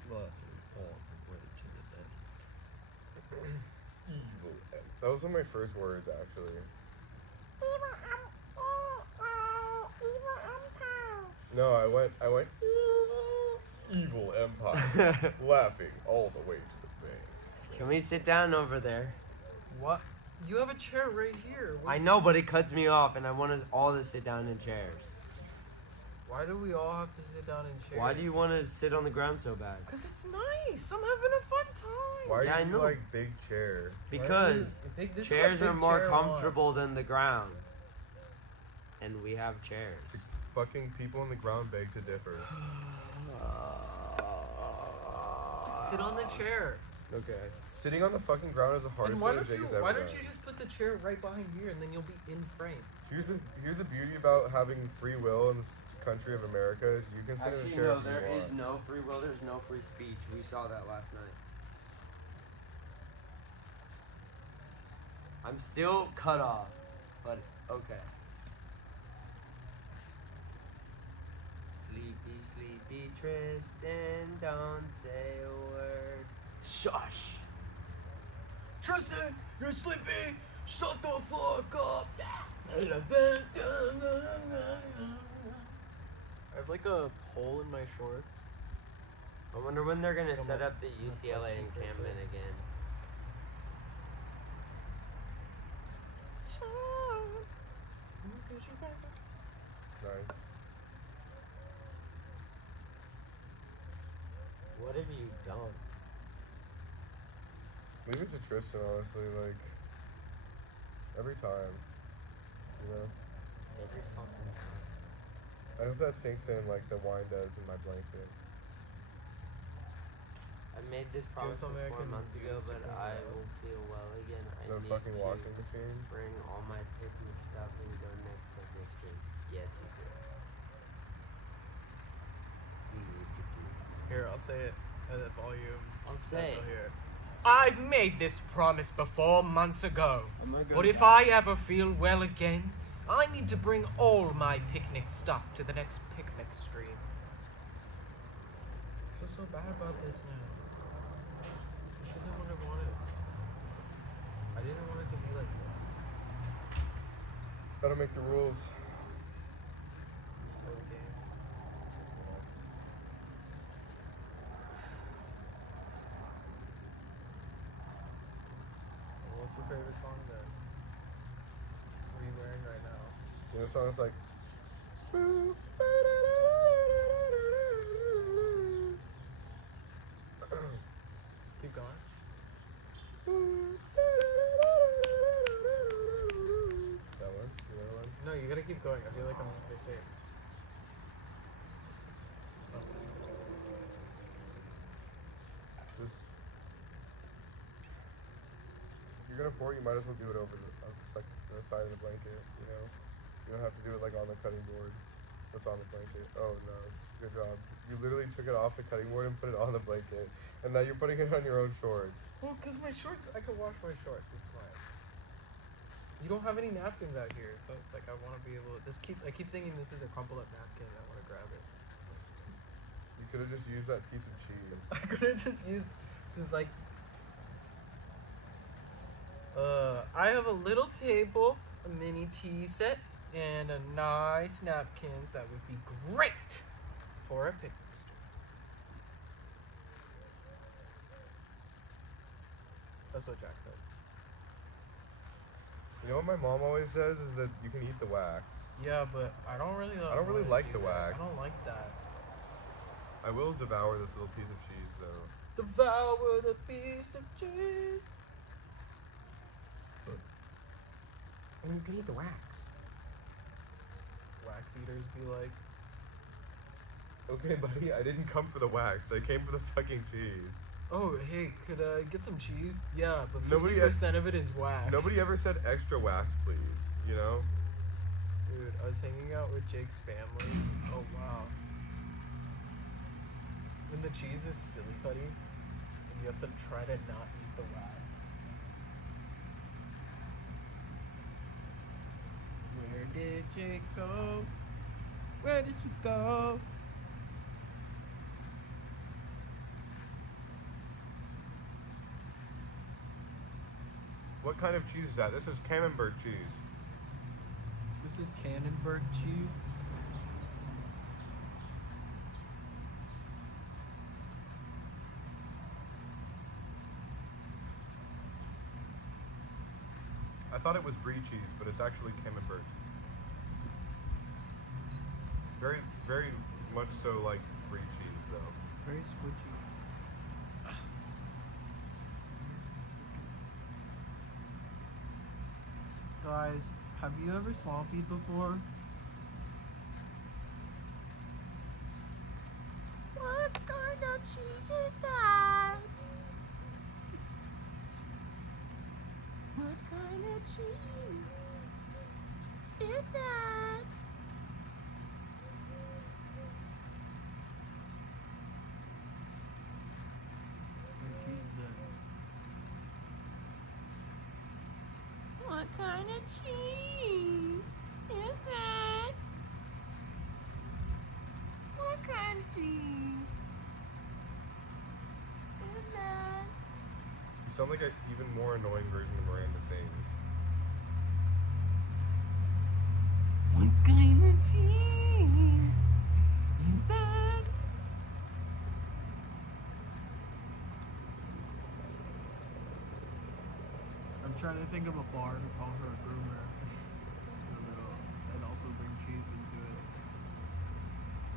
Nothing all the way to the dead. Evil. Those were my first words, actually. No, I went. Evil Empire, laughing all the way to the bank. Can we sit down over there? What? You have a chair right here. I know, but it cuts me off, and I want us all to sit down in chairs. Why do we all have to sit down in chairs? Why do you want to sit on the ground so bad? Because it's nice. I'm having a fun time. Why Yeah, are I you know. like big chair? Because This is chairs what are big more chair want. comfortable than the ground. And we have chairs. Fucking people on the ground beg to differ. Sit on the chair. Okay. Sitting on the fucking ground is the hardest And why thing don't Jake you? has ever Why don't done. you just put the chair right behind here, and then you'll be in frame. Here's the beauty about having free will in this country of America is you can sit in a Actually, chair no, if you there want. is no free will, there's no free speech. We saw that last night. I'm still cut off, but okay. Sleepy, sleepy Tristan, don't say a word. Shush! Tristan, you're sleepy! Shut the fuck up! I have like a hole in my shorts. I wonder when they're gonna Come set on. up the UCLA Reflection for encampment it. again. Nice. What have you done? Leave it to Tristan, honestly. Like every time, you know. Every fucking time. I hope that sinks in like the wine does in my blanket. I made this promise something I 4 can months ago, use to but clean I it up. will feel well again. I No need fucking to washing machine. bring all my picnic stuff and go next picnic stream. Yes, you do. You need to do. Here, I'll say it at a volume. I'll that say they'll it. hear it. I've made this promise before months ago. I'm gonna go But to if I ever feel well again, I need to bring all my picnic stuff to the next picnic stream. I feel so bad about this now. This isn't what I wanted. I didn't want it to be like that. Gotta make the rules. Play the game. Well, what's your favorite song then? What are you wearing right now? You know, the song is like. Keep going. That one? The other one? No, you gotta keep going. I feel like I'm the same. Just. If you're gonna pour, you might as well do it over the side of the blanket, you know? You don't have to do it like on the cutting board. What's on the blanket? Oh no. Good job. You literally took it off the cutting board and put it on the blanket. And now you're putting it on your own shorts. Well, because my shorts, I could wash my shorts. It's fine. You don't have any napkins out here, so it's like I want to be able to. I keep thinking this is a crumpled up napkin. And I want to grab it. You could have just used that piece of cheese. I could have just used, just like. I have a little table, a mini tea set, and a nice napkins that would be great for a picnic stream. That's what Jack said. You know what my mom always says is that you can eat the wax. Yeah, but I don't really. I don't really wanna like do the that. wax. I don't like that. I will devour this little piece of cheese though. Devour the piece of cheese. And you can eat the wax. Wax eaters be like, Okay, buddy, I didn't come for the wax. I came for the fucking cheese. oh, hey, could I get some cheese? Yeah, but Nobody 50% of it is wax. Nobody ever said extra wax, please. You know? Dude, I was hanging out with Jake's family. Oh, wow. When the cheese is silly putty, and you have to try to not eat the wax. Where did Jake go? Where did you go? What kind of cheese is that? This is Camembert cheese. This is Cannonburg cheese. I thought it was brie cheese, but it's actually Camembert. Very, very much so like brie cheese, though. Very squishy. Guys, have you ever sloppied before? What kind of cheese is that? What kind of cheese is that? What cheese is that? What kind of cheese is that? What kind of cheese is that? You sound like an even more annoying version of Miranda Sings. What kind of cheese is that? I'm trying to think of a bar to call her a groomer in the middle and also bring cheese into it.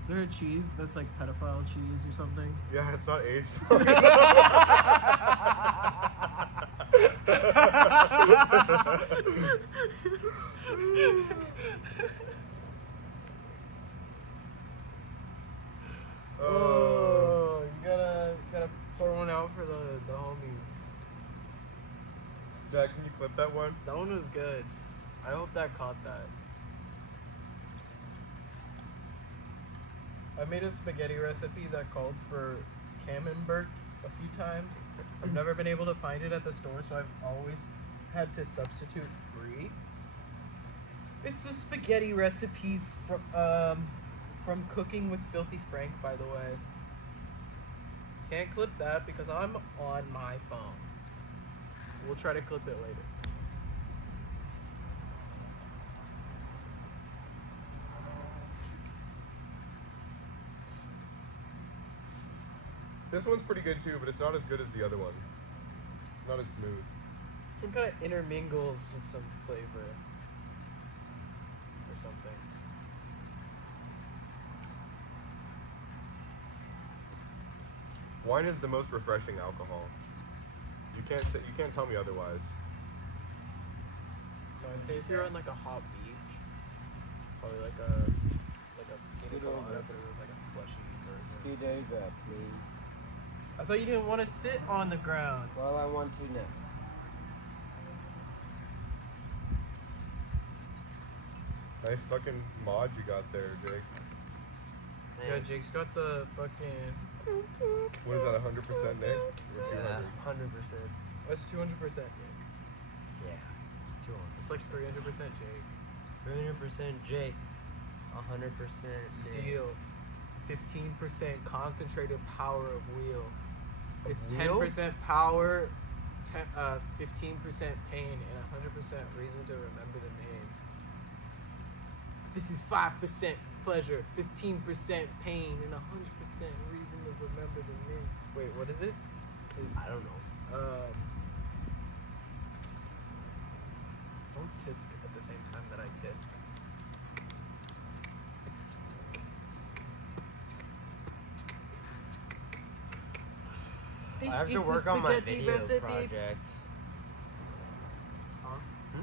Is there a cheese that's like pedophile cheese or something? Yeah, it's not aged. Jack, can you clip that one? That one was good. I hope that caught that. I made a spaghetti recipe that called for camembert a few times. I've never been able to find it at the store, so I've always had to substitute brie. It's the spaghetti recipe from Cooking with Filthy Frank, by the way. Can't clip that because I'm on my phone. We'll try to clip it later. This one's pretty good too, but it's not as good as the other one. It's not as smooth. This one kind of intermingles with some flavor or something. Wine is the most refreshing alcohol. You can't tell me otherwise. No, I'd say if you're on like a hot beach, probably like a pina colada, but it was like a slushy version. Scoot over, please. I thought you didn't want to sit on the ground. Well, I want to now. Nice fucking mod you got there, Jake. Yeah, Jake's got the fucking. What is that, 100% Nick? Or 200? Yeah, 100%. That's 200% Jake. Yeah, 200. It's like 300% Jake. 300% Jake. 100% Nick. Steel. 15% concentrated power of wheel. It's wheel? 10% power, 15% pain, and 100% reason to remember the name. This is 5% pleasure, 15% pain, and 100% reason to remember the name. Wait, what is it? It says, I don't know. Don't tisk at the same time that I tisk. This I have is to the work on my spaghetti video recipe. project. Huh?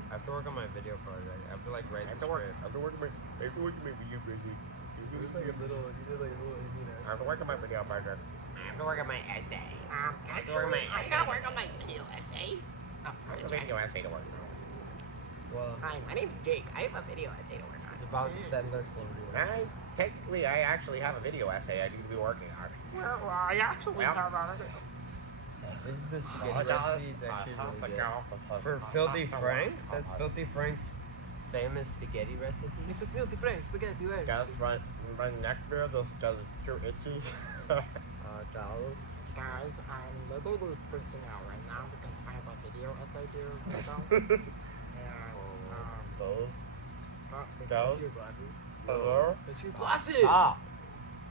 I have to work on my video project. I have to like write the script. I have to work on my video. It was like a little, you did like a little indie there. I have to work on my video project. I have to work on my essay. Actually, I gotta work on my video essay. Oh, project. essay to work on. Well, Hi, my name's Jake. I have a video essay to work on. it's about settler colonialism. Technically, I actually have a video essay I need to be working on. Well, I actually Well. have a... This is the spaghetti recipe. It's actually really good. For Filthy Frank? That's Filthy Frank's famous spaghetti recipe? It's a filthy French spaghetti, right? Guys, my neck beard is too itchy. Charles. Guys, I'm literally freaking out right now because I have a video essay to work on. And, Those? That's your glasses. Hello? That's your glasses! Ah.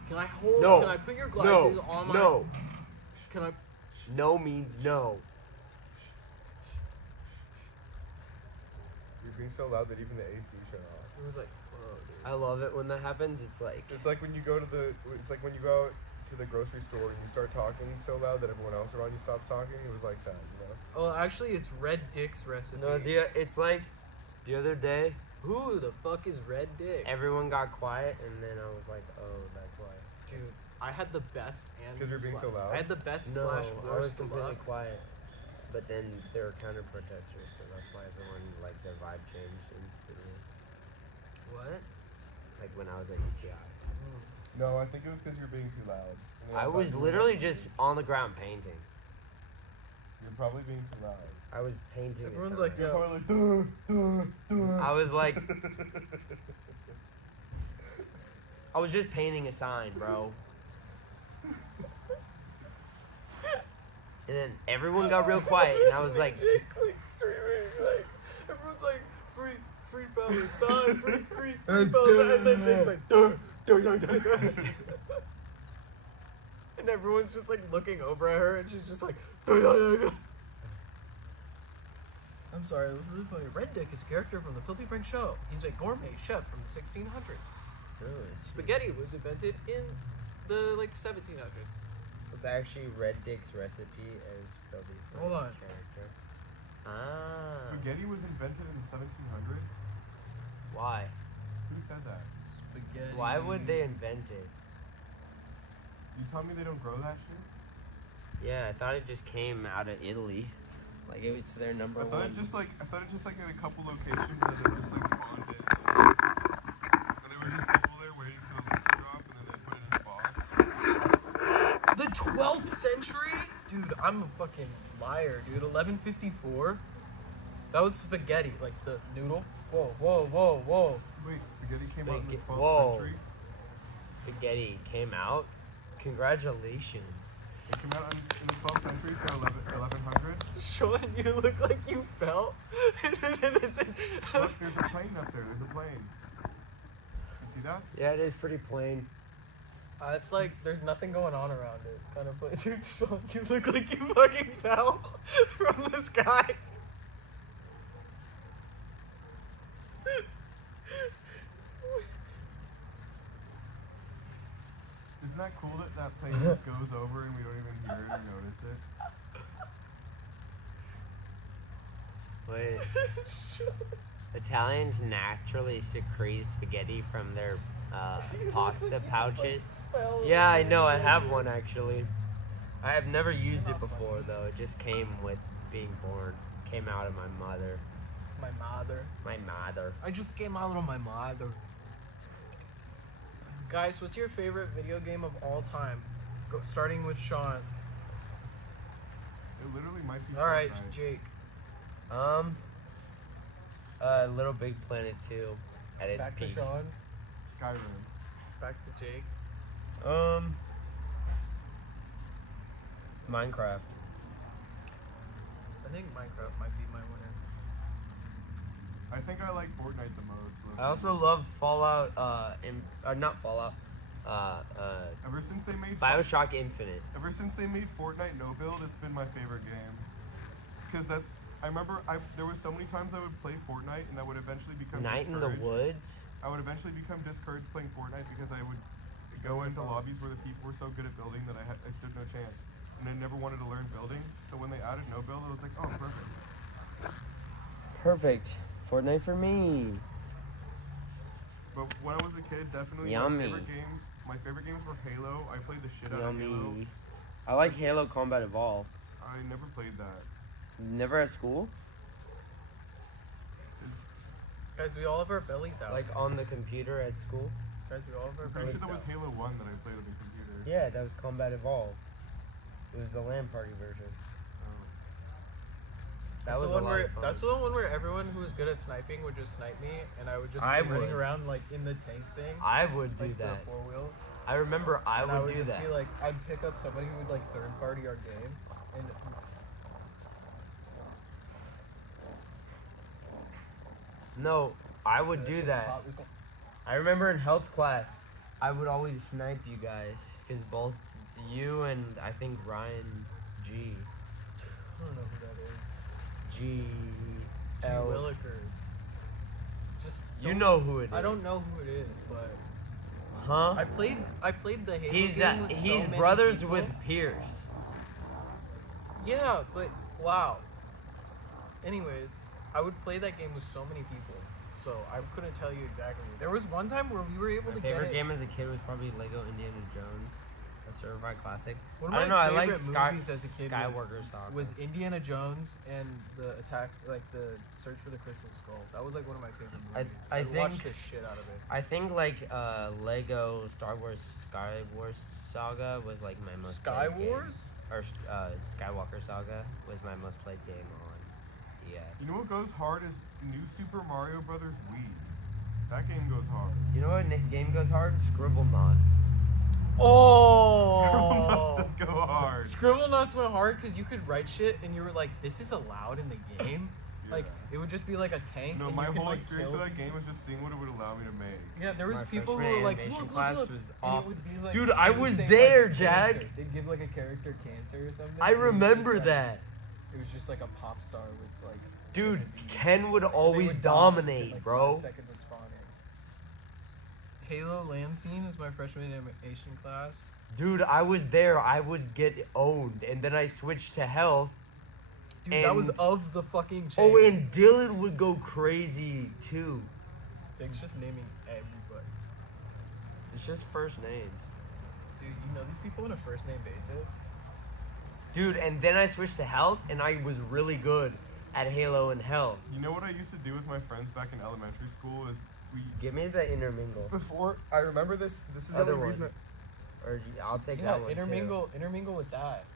Can I hold, No. can I put your glasses on my... No. Can I... No means no. You're being so loud that even the AC shut off. It was like, whoa, dude. I love it when that happens. It's like, It's like when you go to the grocery store and you start talking so loud that everyone else around you stops talking. It was like that, you know? Oh, actually, it's Red Dick's recipe. no, it's like the other day, Who the fuck is Red Dick? everyone got quiet, and then I was like, oh, that's why. Dude, I had the best and 'Cause you're being so loud? I had the best No, slash I was worst completely luck. quiet. But then there were counter protesters, so that's why everyone, like, their vibe changed instantly. What? Like when I was at UCI. No, I think it was because you were being too loud. And I thought was you were literally like- just on the ground painting. You're probably being too loud. I was painting. a Everyone's sign. like, You're yo. probably like, duh, duh, duh. I was like, I was just painting a sign, bro. And then everyone got real quiet, and I was like, Jake, like, streaming, like, everyone's like, free Palestine, free Palestine, and then Jake's like, duh, duh, duh, duh, duh. and everyone's just like looking over at her, and she's just like, "Duh." I'm sorry, it was really funny. Red Dick is a character from the Filthy Frank show. He's a gourmet chef from the 1600s. really? Spaghetti was invented in the like 1700s. It's actually Red Dick's recipe as Filthy Frank's Hold on. character. Ah. Spaghetti was invented in the 1700s? Why? Who said that? Spaghetti. Why would they invent it? You tell me they don't grow that shit? Yeah, I thought it just came out of Italy. Like it's their number I thought one. it just like in a couple locations that it just like spawned in. And there were just people there waiting for the loot to drop, and then they put it in a box. The 12th century? Dude, I'm a fucking liar, dude. 1154? That was spaghetti, like the noodle. Whoa, whoa, whoa, whoa. Wait, spaghetti came out in the 12th Whoa. century. Spaghetti came out. Congratulations. It came out in the 12th century, so 1100. Sean, you look like you fell. This is... Look, there's a plane up there. There's a plane. You see that? Yeah, it is pretty plain. It's like there's nothing going on around it. Kind of play. Dude, Sean, you look like you fucking fell from the sky. Isn't that cool that that plane just goes over and we don't even hear it or notice it? Wait. Italians naturally secrete spaghetti from their pasta pouches. Yeah, I know. I have one actually. I have never used it before though. It just came with being born. Came out of my mother. My mother. My mother. I just came out of my mother. Guys, what's your favorite video game of all time? Starting with Sean. It literally might be. All right, Fortnite. Jake. Little Big Planet 2 at its Back peak. to Sean. Skyrim. Back to Jake. Minecraft. I think Minecraft might be my winner. I think I like Fortnite the most. I also love Fallout. Not Fallout. Ever since they made Bioshock Infinite. Ever since they made Fortnite no build, it's been my favorite game. Cause I remember there was so many times I would play Fortnite and I would eventually become Night in the discouraged. Woods. I would eventually become discouraged playing Fortnite because I would go into lobbies where the people were so good at building that I stood no chance, and I never wanted to learn building. So when they added no build, I was like, oh, perfect. Perfect. Fortnite for me. But when I was a kid, definitely Yummy. my favorite games were Halo. I played the shit out of Halo. Yummy. I like Halo Combat Evolved. I never played that. Never at school? Guys, we all have our bellies out. Like on the computer at school? Guys, we all have our I'm pretty bellies sure that was out. Halo 1 that I played on the computer. Yeah, that was Combat Evolved. It was the LAN party version. That was a lot of fun. That's the one where everyone who was good at sniping would just snipe me, and I would just I be running would. around like in the tank thing. I would do like that. The 4-wheel. I remember I And would do just that. Be like, I'd pick up somebody who would like third party our game, and No, I would do that. I remember in health class, I would always snipe you guys. Because both you and I think Ryan G. I don't know who that is. G. G. L. Willikers. Just You don't- know who it is. I don't know who it is, but Huh? I played the Halo He's game with so he's many brothers people. with Pierce. Yeah, but wow. Anyways, I would play that game with so many people, so I couldn't tell you exactly. There was one time where we were able My to get favorite it. game as a kid was probably Lego Indiana Jones, a certified classic. One of I don't my know. I like favorite Sky, movies as a kid Skywalker Saga. was Indiana Jones and the attack, like the Search for the Crystal Skull. That was like one of my favorite movies. I watched think- the shit out of it. I think like Lego Star Wars Sky Wars Saga was like my most Sky played game. Wars? Or Skywalker Saga was my most played game on DS. You know what goes hard is New Super Mario Brothers Wii. That game goes hard. You know what game goes hard? Scribblenauts. Oh! Scribblenauts does go hard. Scribblenauts went hard because you could write shit and you were like, this is allowed in the game? Like, Yeah. it would just be like a tank. No, and my you could, whole like, experience kill with that game was just seeing what it would allow me to make. Yeah, there was My people who freshman were like, animation look, class look, was and off. it would be like, Dude, they I would was say, there, like, Jack. cancer. They'd give like a character cancer or something. I and it was just, remember like- that. It was just like a pop star with like. Dude, disease. Ken would They always would die dominate, in, like, bro. 5 seconds of spawning. Halo land scene is my freshman animation class. Dude, I was there. I would get owned, and then I switched to health. Dude, that was And- of the fucking chain. Oh, and Dylan would go crazy too. Jake's just naming everybody. It's just first names. Dude, you know these people on a first name basis? Dude, and then I switched to health, and I was really good at Halo and health. You know what I used to do with my friends back in elementary school is we Give me the intermingle. before I remember this. This is the Other only reason. one. Or I'll take Yeah, that one intermingle with that. too.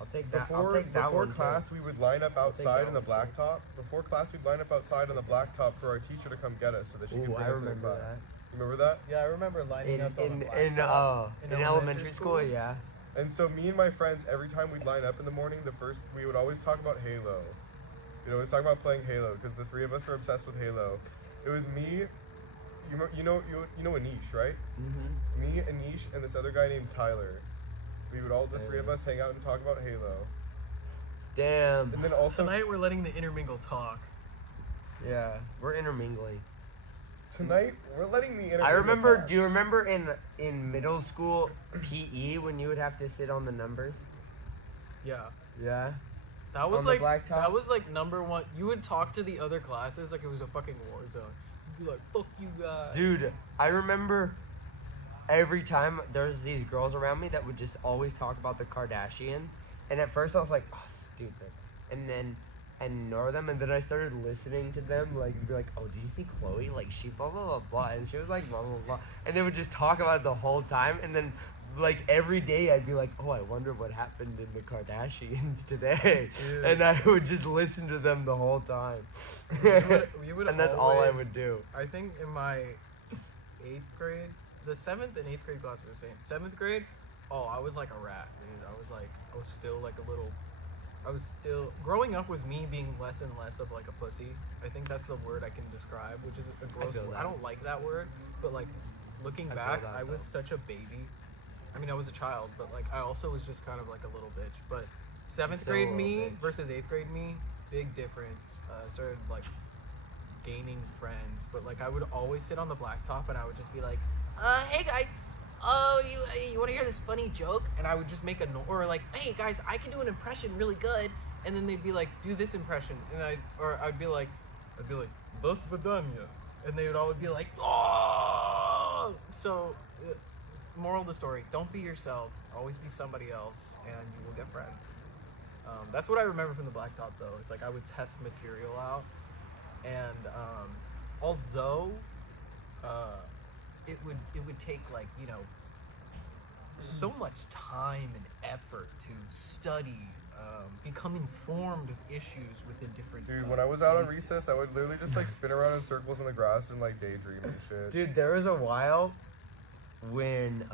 I'll take that. I'll Before take that before one class, we would line up outside that on the one, too. blacktop. Before class, we'd line up outside on the blacktop for our teacher to come get us so that she Ooh, could bring I us into remember class. that. You remember that? Yeah, I remember lining up on the In blacktop elementary school, yeah. And so me and my friends, every time we'd line up in the morning, we would always talk about Halo. We'd always talk about playing Halo because the three of us were obsessed with Halo. It was me, you know Anish, right? Mm-hmm. Me, Anish, and this other guy named Tyler. We would all, the three of us, hang out and talk about Halo. Damn. And then also Tonight we're letting the intermingle talk. Yeah, we're intermingling. tonight we're letting the I remember. talk. Do you remember in middle school PE when you would have to sit on the numbers? Yeah. Yeah. That was On the like blacktop? that was like number one. You would talk to the other classes like it was a fucking war zone. You'd be like, "Fuck you guys." Dude, I remember every time there was these girls around me that would just always talk about the Kardashians, and at first I was like, "Oh, stupid," and then I ignore them, and then I started listening to them, like be like, "Oh, did you see Chloe? Like she blah blah blah blah," and she was like blah blah blah, and they would just talk about it the whole time, and then like every day I'd be like, "Oh, I wonder what happened in the Kardashians today," Dude. and I would just listen to them the whole time, We would and that's all I always- would do. I think in my 8th grade, the 7th and 8th grade class were the same. 7th grade, oh, I was like a rat, dude. I was still like a little. Growing up was me being less and less of like a pussy. I think that's the word I can describe, which is a gross feel word. that. I don't like that word, but like looking I feel back, that, I was though. such a baby. I mean, I was a child, but like I also was just kind of like a little bitch. But 7th Still a grade little me bitch. versus 8th grade me, big difference. Started like gaining friends, but like I would always sit on the blacktop and I would just be like, hey guys, oh you want to hear this funny joke? And I would just make or like, hey guys, I can do an impression really good. And then they'd be like, do this impression, and I'd be like, thus Vidania, and they would always be like, oh. So, moral of the story: don't be yourself. Always be somebody else, and you will get friends. That's what I remember from the blacktop, though. It's like I would test material out, and although it would take like so much time and effort to study, become informed of issues within different. Dude, when I was out on places. recess, I would literally just like spin around in circles in the grass and like daydream and shit. Dude, there was a while when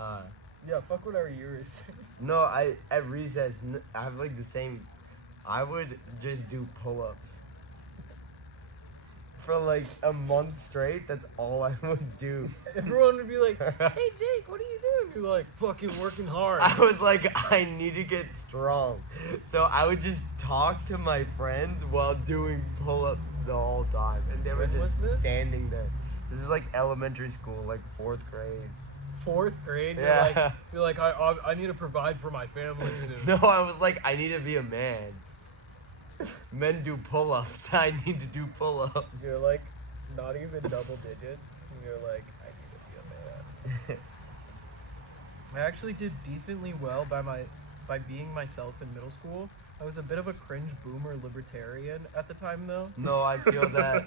Yeah, fuck whatever you were saying. no, I at recess I have like the same. I would just do pull-ups for like a month straight. That's all I would do. Everyone would be like, "Hey Jake, what are you doing?" You're like, "Fucking working hard." I was like, I need to get strong, so I would just talk to my friends while doing pull-ups the whole time, and they were When was just this? standing there. This is like elementary school, like 4th grade. 4th grade, Yeah. you're like, I need to provide for my family soon. No, I was like, I need to be a man. Men do pull-ups. I need to do pull-ups. You're like, not even double digits. And you're like, I need to be a man. I actually did decently well by being myself in middle school. I was a bit of a cringe boomer libertarian at the time, though. No, I feel that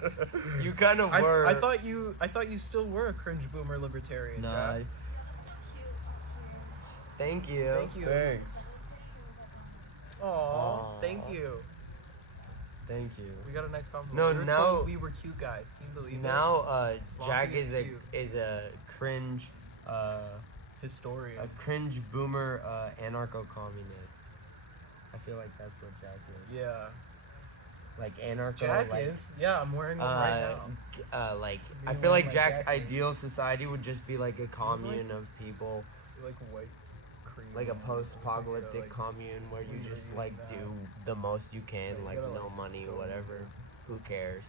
you kind of were. I thought you still were a cringe boomer libertarian. Nah. Jack. Thank you. Thank you. Thanks. Aw, Aw. thank you. Thank you. We got a nice compliment. No, we were now- told we were cute guys. Can you believe Now, Sloppy Jack is is cute. a cringe, it? Historian. a cringe boomer, anarcho-communist. I feel like that's what Jack is. Yeah. Like anarcho. Jack like, is. Yeah, I'm wearing one right now. like Could be I feel one like like Jack's Jack is. ideal society would just be like a commune of people, Like white cream. like a and post-apocalyptic like, commune where you we just really like need do that. the most you can, Yeah, you like gotta, no like, money, go whatever. Who cares?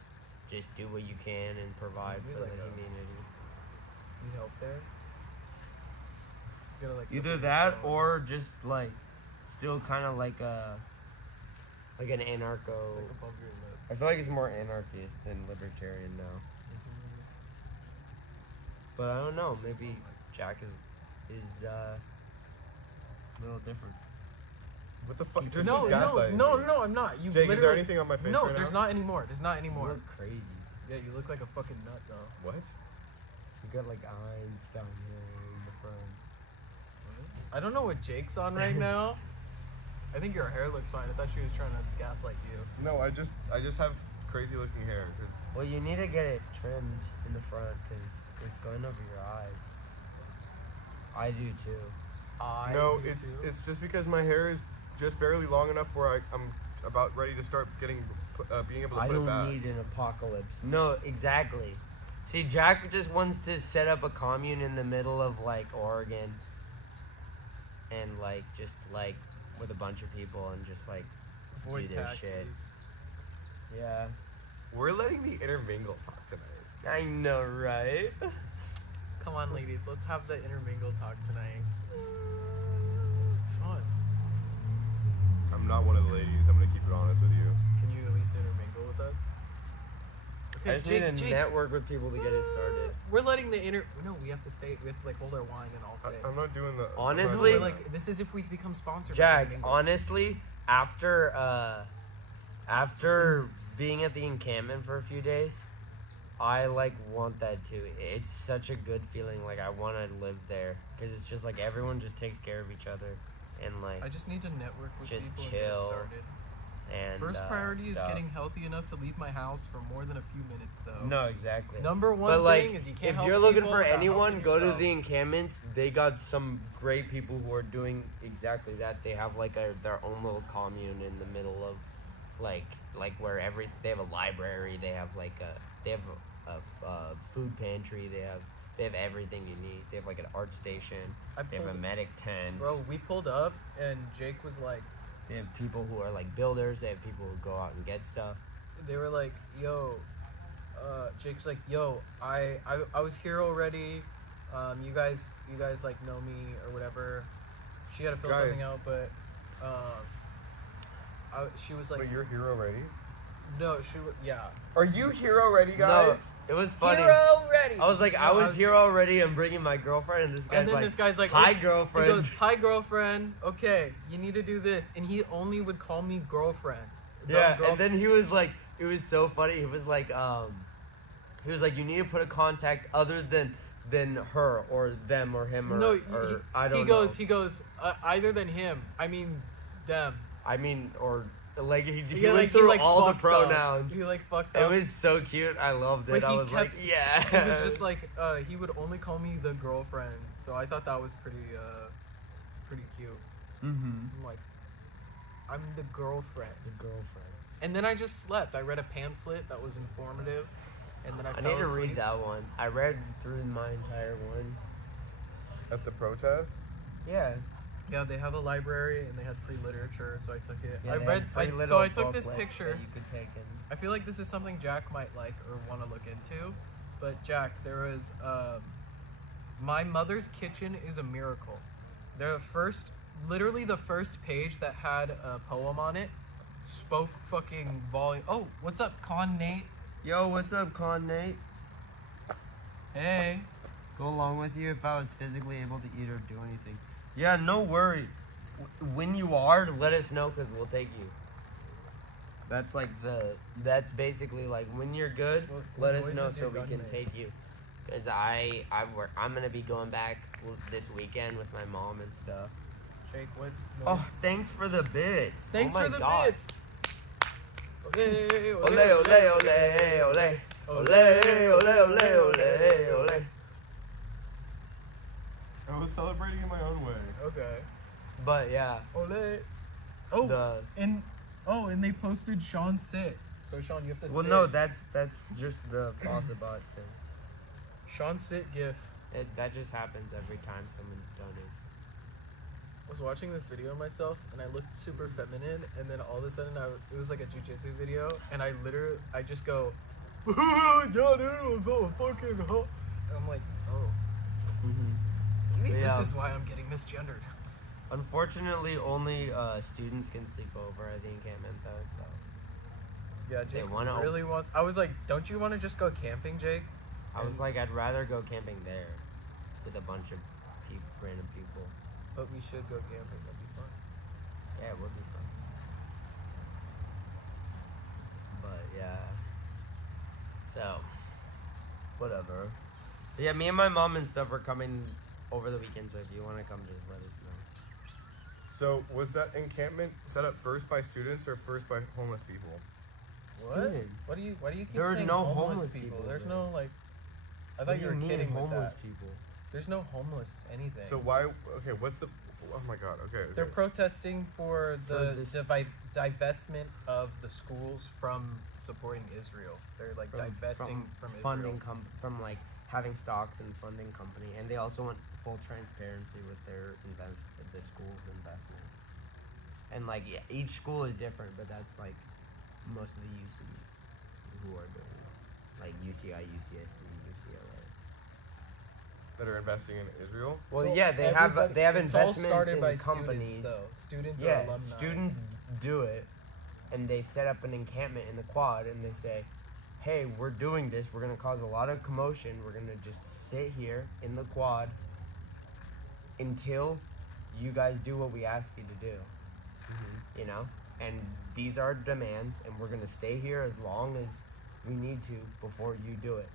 Just do what you can and provide Maybe for like the a- community. Need help there? You gotta, like, Either look at that your phone. or just like still kind of like an anarcho. Like above your lip. I feel like it's more anarchist than libertarian now. But I don't know. Maybe Jack is a little different. What the fuck? Keep- Just No, gaslighting me. no, I'm not. You Jake, is there literally- anything on my face No, right there's now? not anymore. There's not You anymore. look crazy. Yeah, you look like a fucking nut though. What? You got like eyes down here in the front. I don't know what Jake's on right now. I think your hair looks fine. I thought she was trying to gaslight you. No, I just have crazy looking hair. 'cause- Well, you need to get it trimmed in the front because it's going over your eyes. I do too. No, it's just because my hair is just barely long enough where I'm about ready to start getting being able to I put it don't back. need an apocalypse. No, exactly. See, Jack just wants to set up a commune in the middle of like Oregon, and like just like with a bunch of people and just like Avoid do their taxis. shit. Yeah, We're letting the intermingle talk tonight. I know, right? Come on, ladies. Let's have the intermingle talk tonight. Sean, I'm not one of the ladies. I'm gonna keep it honest with you. can you at least intermingle with us? I just need to network with people to get it started. We're letting the No, we have to say. We have to like hold our wine and all say. I'm not doing the. Honestly- We're like, this is if we become sponsored. by Jack, Intermingle. honestly, after being at the encampment for a few days, I like want that too. It's such a good feeling. Like I want to live there because it's just like everyone just takes care of each other and like I just need to network with just people chill and get started. and First priority stuff. is getting healthy enough to leave my house for more than a few minutes, though. No, exactly. Number one But like, thing is you can't if help you're looking people for without anyone, helping go to yourself. the encampments. They got some great people who are doing exactly that. They have like their own little commune in the middle of, like where they have a library. They have like a food pantry. They have everything you need. They have like an art station. They have a medic tent. Bro, we pulled up and Jake was like, They have people who are like builders. They have people who go out and get stuff. they were like, yo, Jake's like, yo, I was here already. You guys like know me or whatever. She had to fill Guys. something out, but she was like, Wait, you're here already? no, yeah. Are you here already, guys? No, it was funny. Hero ready. I was like, I was here already. I'm bringing my girlfriend, and this guy's And then like, this guy's like, "Hi, He girlfriend." goes, hi, girlfriend. Okay, you need to do this. And he only would call me girlfriend. Yeah, and then he was like, it was so funny. He was like, you need to put a contact other than her or them or him or, no, or I don't he know. goes, either than him. I mean, them. I mean, or like he Yeah, went like, through like, all the fucked up. pronouns. He like fucked It up. was so cute. I loved it. But I he was like, kept- yeah. It was just like he would only call me the girlfriend. So I thought that was pretty cute. Mm-hmm. I'm like, I'm the girlfriend. The girlfriend. And then I just slept. I read a pamphlet that was informative, and then I I fell need to asleep. read that one. I read through my entire one. At the protest? Yeah. Yeah, they have a library and they had free literature, so I took it. Yeah, I they read. had free So little I took this booklets picture. that you could take in. I feel like this is something Jack might like or want to look into. But Jack, there was my mother's kitchen is a miracle. Literally the first page that had a poem on it spoke fucking volume. Oh, what's up, Con Nate? Yo, what's up, Con Nate? Hey. Go along with you if I was physically able to eat or do anything. Yeah, no worry. When you are, let us know because we'll take you. That's basically like when you're good, What let us noise know is so your we gun can make? take you. Cause I'm gonna be going back this weekend with my mom and stuff. Jake, what? Oh, thanks for the bits. Thanks oh my for the God. bits. Ole, Ole, ole, ole, ole. Ole, ole, ole, ole, ole. I was celebrating in my own way. Okay. But yeah, Ole. Oh, the and they posted Sean sit. So Sean, you have to well, sit. no, that's just the Fossabot thing. Sean sit gif. That just happens every time someone donates. I was watching this video of myself and I looked super feminine, and then all of a sudden it was like a jujitsu video, and I just go, yeah, dude, it was so fucking hot. And I'm like, oh, maybe Yeah. this is why I'm getting misgendered. Unfortunately, only students can sleep over at the encampment, though. So Yeah, They Jake wanna- really wants. I was like, don't you want to just go camping, Jake? I was like, I'd rather go camping there with a bunch of random people. But we should go camping. That'd be fun. Yeah, it would be fun. But yeah. So, whatever. Yeah, me and my mom and stuff are coming over the weekend, so if you want to come, just let us know. So was that encampment set up first by students or first by homeless people? What? Students. Why do you keep There are saying no homeless homeless people? people There's there. no like. I What thought do you were mean, kidding with homeless that. people. There's no homeless anything. So why? Okay, what's the? Oh my God. Okay. They're okay. protesting for the this- divestment of the schools from supporting Israel. They're like divesting from funding Israel. from like having stocks and funding company, and they also want full transparency with their the school's investment. And like each school is different, but that's like most of the UCs who are doing it. Like UCI, UCSD, UCLA. That are investing in Israel. Well, So yeah, they have it's all investments started in by companies. students, though. Students or Yeah, alumni. students do it, and they set up an encampment in the quad, and they say, "Hey, we're doing this. We're gonna cause a lot of commotion. We're gonna just sit here in the quad until you guys do what we ask you to do." You know, and these are demands, and we're gonna stay here as long as we need to before you do it.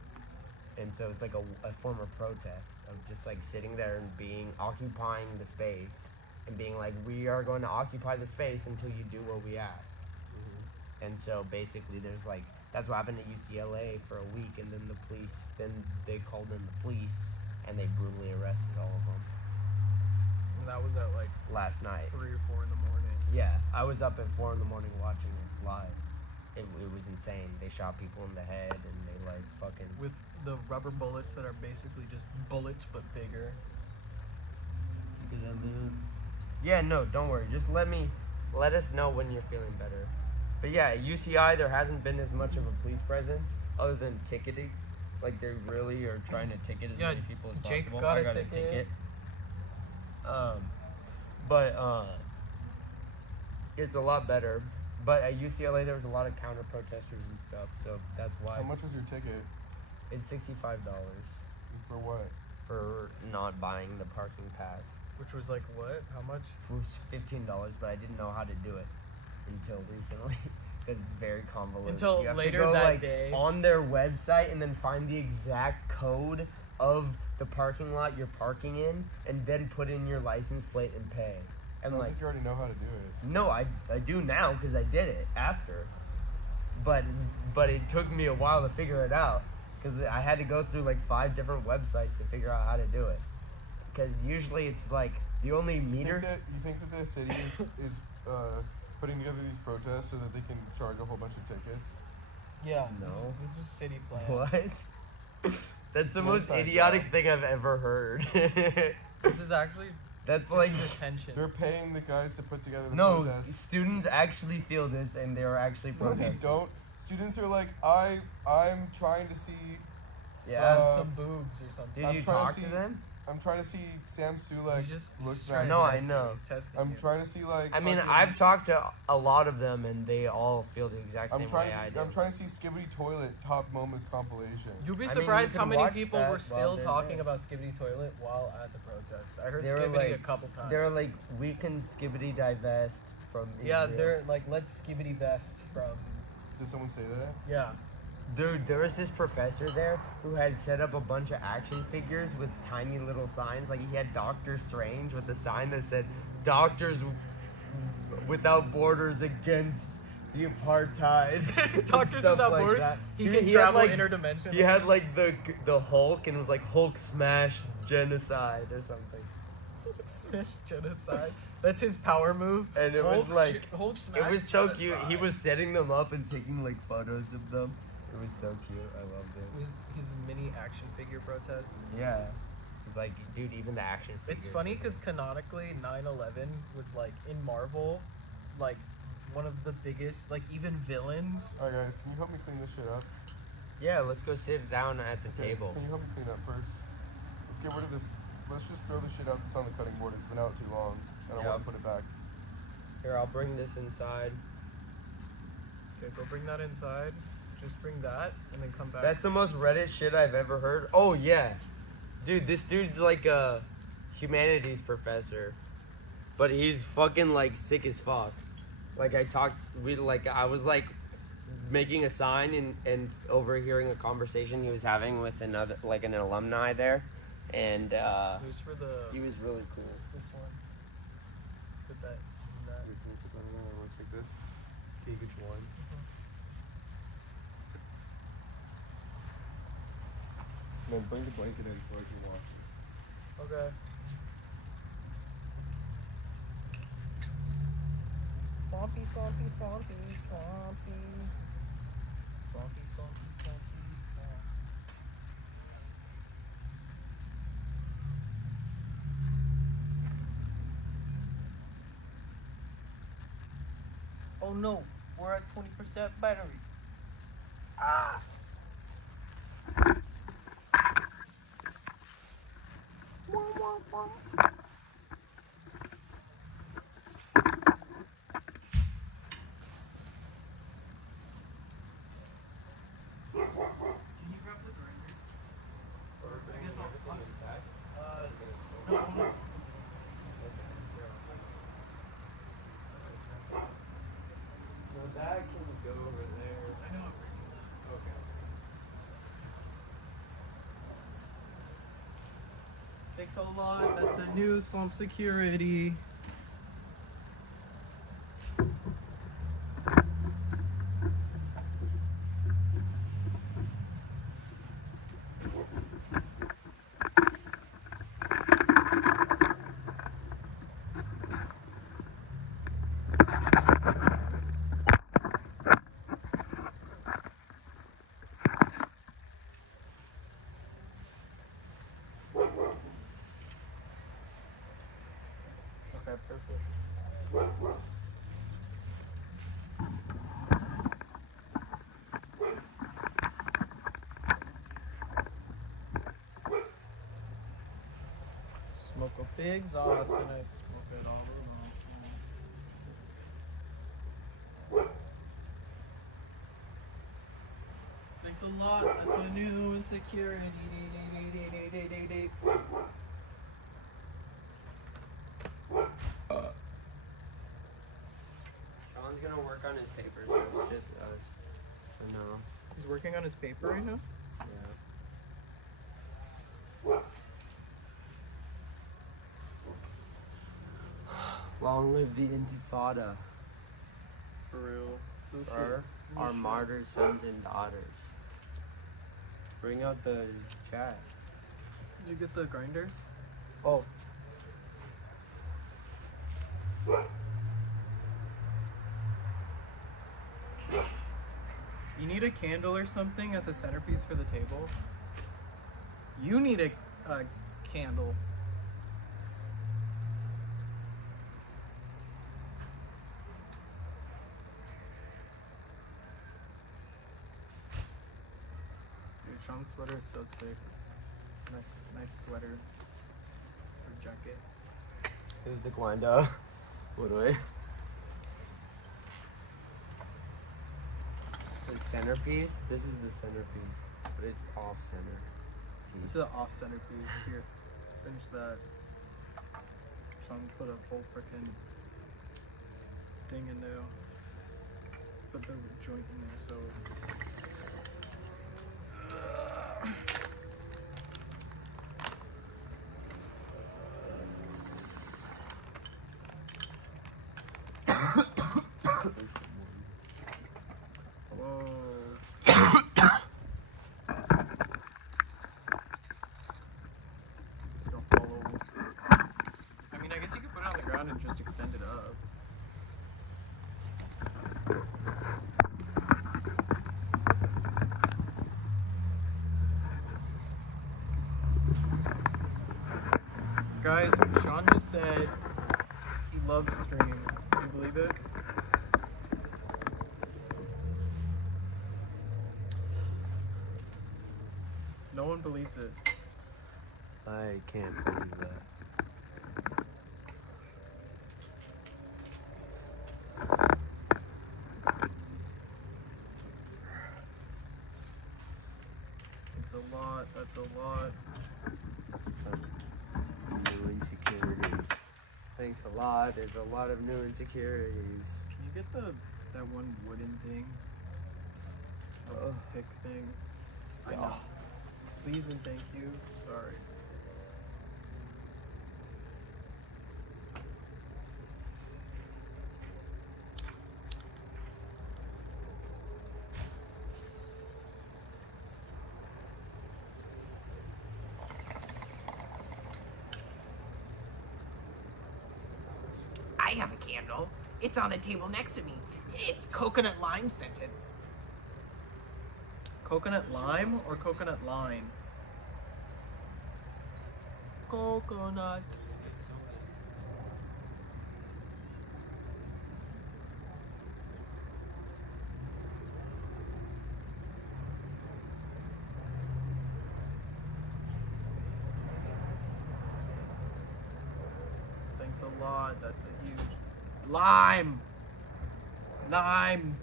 And so it's like a form of protest of just like sitting there and occupying the space and being like, we are going to occupy the space until you do what we ask. And so basically there's like, that's what happened at UCLA for a week, and then they called in the police and they brutally arrested all of them And that was at like last night. 3 or 4 in the morning. Yeah, I was up at 4 a.m. watching it live. It was insane. They shot people in the head and they like fucking. With the rubber bullets that are basically just bullets but bigger. Yeah, no, don't worry. Just let us know when you're feeling better. But yeah, at UCI there hasn't been as much of a police presence other than ticketing. Like they really are trying to ticket as Yeah, many people as Jake possible. got I a got ticket. But it's a lot better. But at UCLA there was a lot of counter protesters and stuff, so that's why How much was your ticket? it's $65 For what? for not buying the parking pass. Which was like what? How much? It was $15, but I didn't know how to do it until recently because it's very convoluted. Until You have later to go, that like, day. on their website and then find the exact code of the parking lot you're parking in, and then put in your license plate and pay. And Sounds like, like you already know how to do it. no, I do now because I did it after, but it took me a while to figure it out because I had to go through like 5 different websites to figure out how to do it. Because usually it's like the only You meter. think that the city is putting together these protests so that they can charge a whole bunch of tickets? Yeah. No. This was city plan. What? That's the an most inside idiotic job. thing I've ever heard. This is actually That's just like an attention. They're paying the guys to put together the no protests. students actually feel this and they're actually No, they protesting. don't. Students are like, I'm trying to see. Yeah. Some boobs or something. Did I'm you trying to talk to see- them? I'm trying to see Sam Sulek He's just looks trying nice. to No, I test you. know. He's testing I'm you. trying to see like. I mean, fucking- I've talked to a lot of them and they all feel the exact same I'm trying. way I do. I'm trying to see Skibbity Toilet top moments compilation. You'll be I mean, surprised you how can many watch people that were while still they're talking there. about Skibbity Toilet while at the protest. I heard They were Skibbity like, a couple times. they were like, we can skibbity divest from yeah, Israel. they're like, let's Skibbity vest from. Did someone say that? Yeah. Dude, there was this professor there who had set up a bunch of action figures with tiny little signs. Like he had Doctor Strange with a sign that said "Doctors Without Borders Against the Apartheid." and Doctors stuff Without like Borders. that. He Dude, can had, travel like, interdimensional. He had like the Hulk and it was like Hulk smash genocide or something. Smash genocide. That's his power move. And it was Hulk like Hulk smash it was so cute. genocide. He was setting them up and taking like photos of them. It was so cute. I loved it. His mini action figure protest. Yeah. It's like, dude, even the action figures. It's funny because canonically 9/11 was like in Marvel, like one of the biggest, like even villains. All right, guys, can you help me clean this shit up? Yeah, let's go sit down at the Okay, table. Can you help me clean up first? Let's get rid of this. Let's just throw the shit out that's on the cutting board. It's been out too long. I don't Yeah. want to put it back. Here, I'll bring this inside. Okay, go bring that inside. Just bring that and then come back. That's the most Reddit shit I've ever heard. Oh, yeah. Dude, this dude's like a humanities professor. but he's fucking like sick as fuck. Like I was like making a sign and overhearing a conversation he was having with another like an alumni there, and Who's for the he was really cool. this one? Put that. Take this. Take each one. No, bring the blanket in so I can watch. Okay. Swampy, swampy, swampy, swampy. Swampy, swampy, swampy, swamp. Oh no, we're at 20% battery. Ah! That can go over there. I know. Okay. Thanks a lot. That's a new slump security. Okay, perfect. Smoke a big exhaust and I smoke it all around. Thanks a lot. That's a new insecurity. Sean's gonna work on his papers, so it's just us for now. He's working on his paper right now? Yeah. Long live the Intifada. For real. For our martyr sons and daughters. Bring out the chat. Did you get the grinder? Oh. You need a candle or something as a centerpiece for the table. You need a candle. Dude, Sean's sweater is so sick. Nice sweater or jacket. Here's the grinder. What do I? The centerpiece. This is the centerpiece, but it's off center. This is an off center piece. Here, finish that. Sean put a whole freaking thing in there. Put the joint in there, so. Whoa. Just don't fall over. I mean, I guess you could put it on the ground and just extend it up. Guys, Sean just said he loves stream. Can you believe it? No one believes it. I can't believe that. It's a lot. That's a lot. New insecurities. Thanks. Thanks a lot. There's a lot of new insecurities. Can you get that one wooden thing? Ugh. Pick thing. I Yeah. know. Please and thank you. Sorry. I have a candle. It's on the table next to me. It's coconut lime scented. Coconut lime or coconut line? Coconut. Thanks a lot. That's a huge lime. Lime.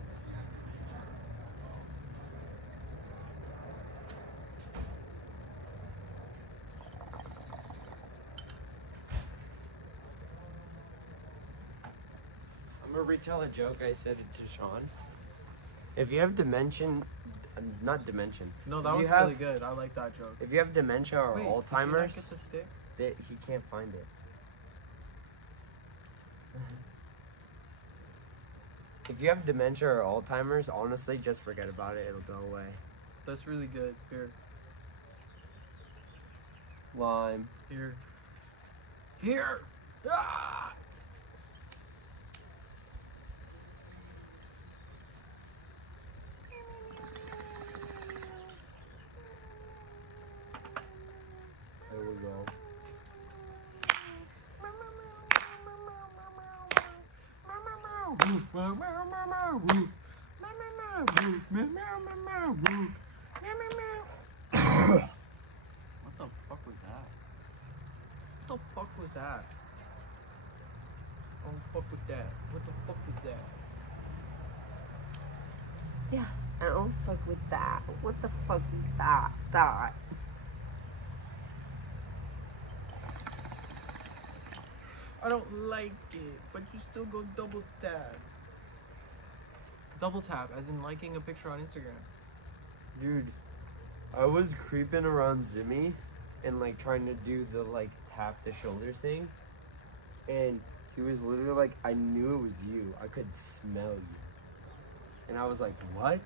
I'm gonna retell a joke I said to Sean. If you have dementia, not dementia. No, that If was you have- really good. I like that joke. If you have dementia or Wait, did you not Alzheimer's, get the stick? that he can't find it. If you have dementia or Alzheimer's, honestly, just forget about it. It'll go away. That's really good. Here, Lime. here, here. Ah! There we go. What the fuck was that? What the fuck was that? Don't fuck with that. What the fuck was that? Yeah, I don't fuck with that. What the fuck is that? That. I don't like it, but you still go double tap. Double tap, as in liking a picture on Instagram. Dude, I was creeping around Zimmy and like trying to do the like tap the shoulder thing. And he was literally like, I knew it was you. I could smell you. And I was like, what?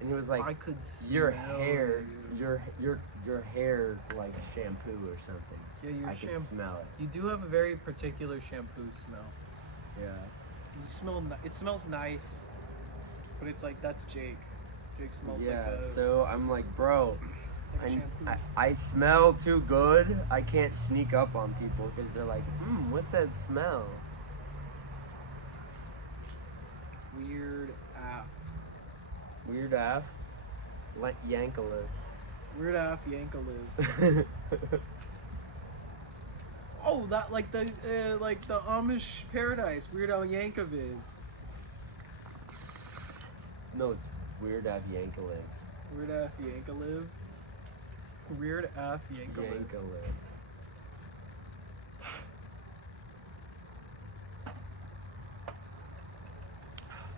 And he was like, I could your smell hair, you. your hair like shampoo or something. Yeah, your I could shampoo. smell it. You do have a very particular shampoo smell. Yeah. You smell. It smells nice, but it's like that's Jake. Jake smells Yeah, like a, so I'm like, bro, like a shampoo. I smell too good. I can't sneak up on people because they're like, what's that smell? Weird app. Weird af. Let Yankala. Weird app Yankalive. Oh, that like the Amish paradise. Weird Al Yankovic. No, it's Weird af Yankalive. Weird Af Yankalive. Weird Af Yankalive. Yankalive.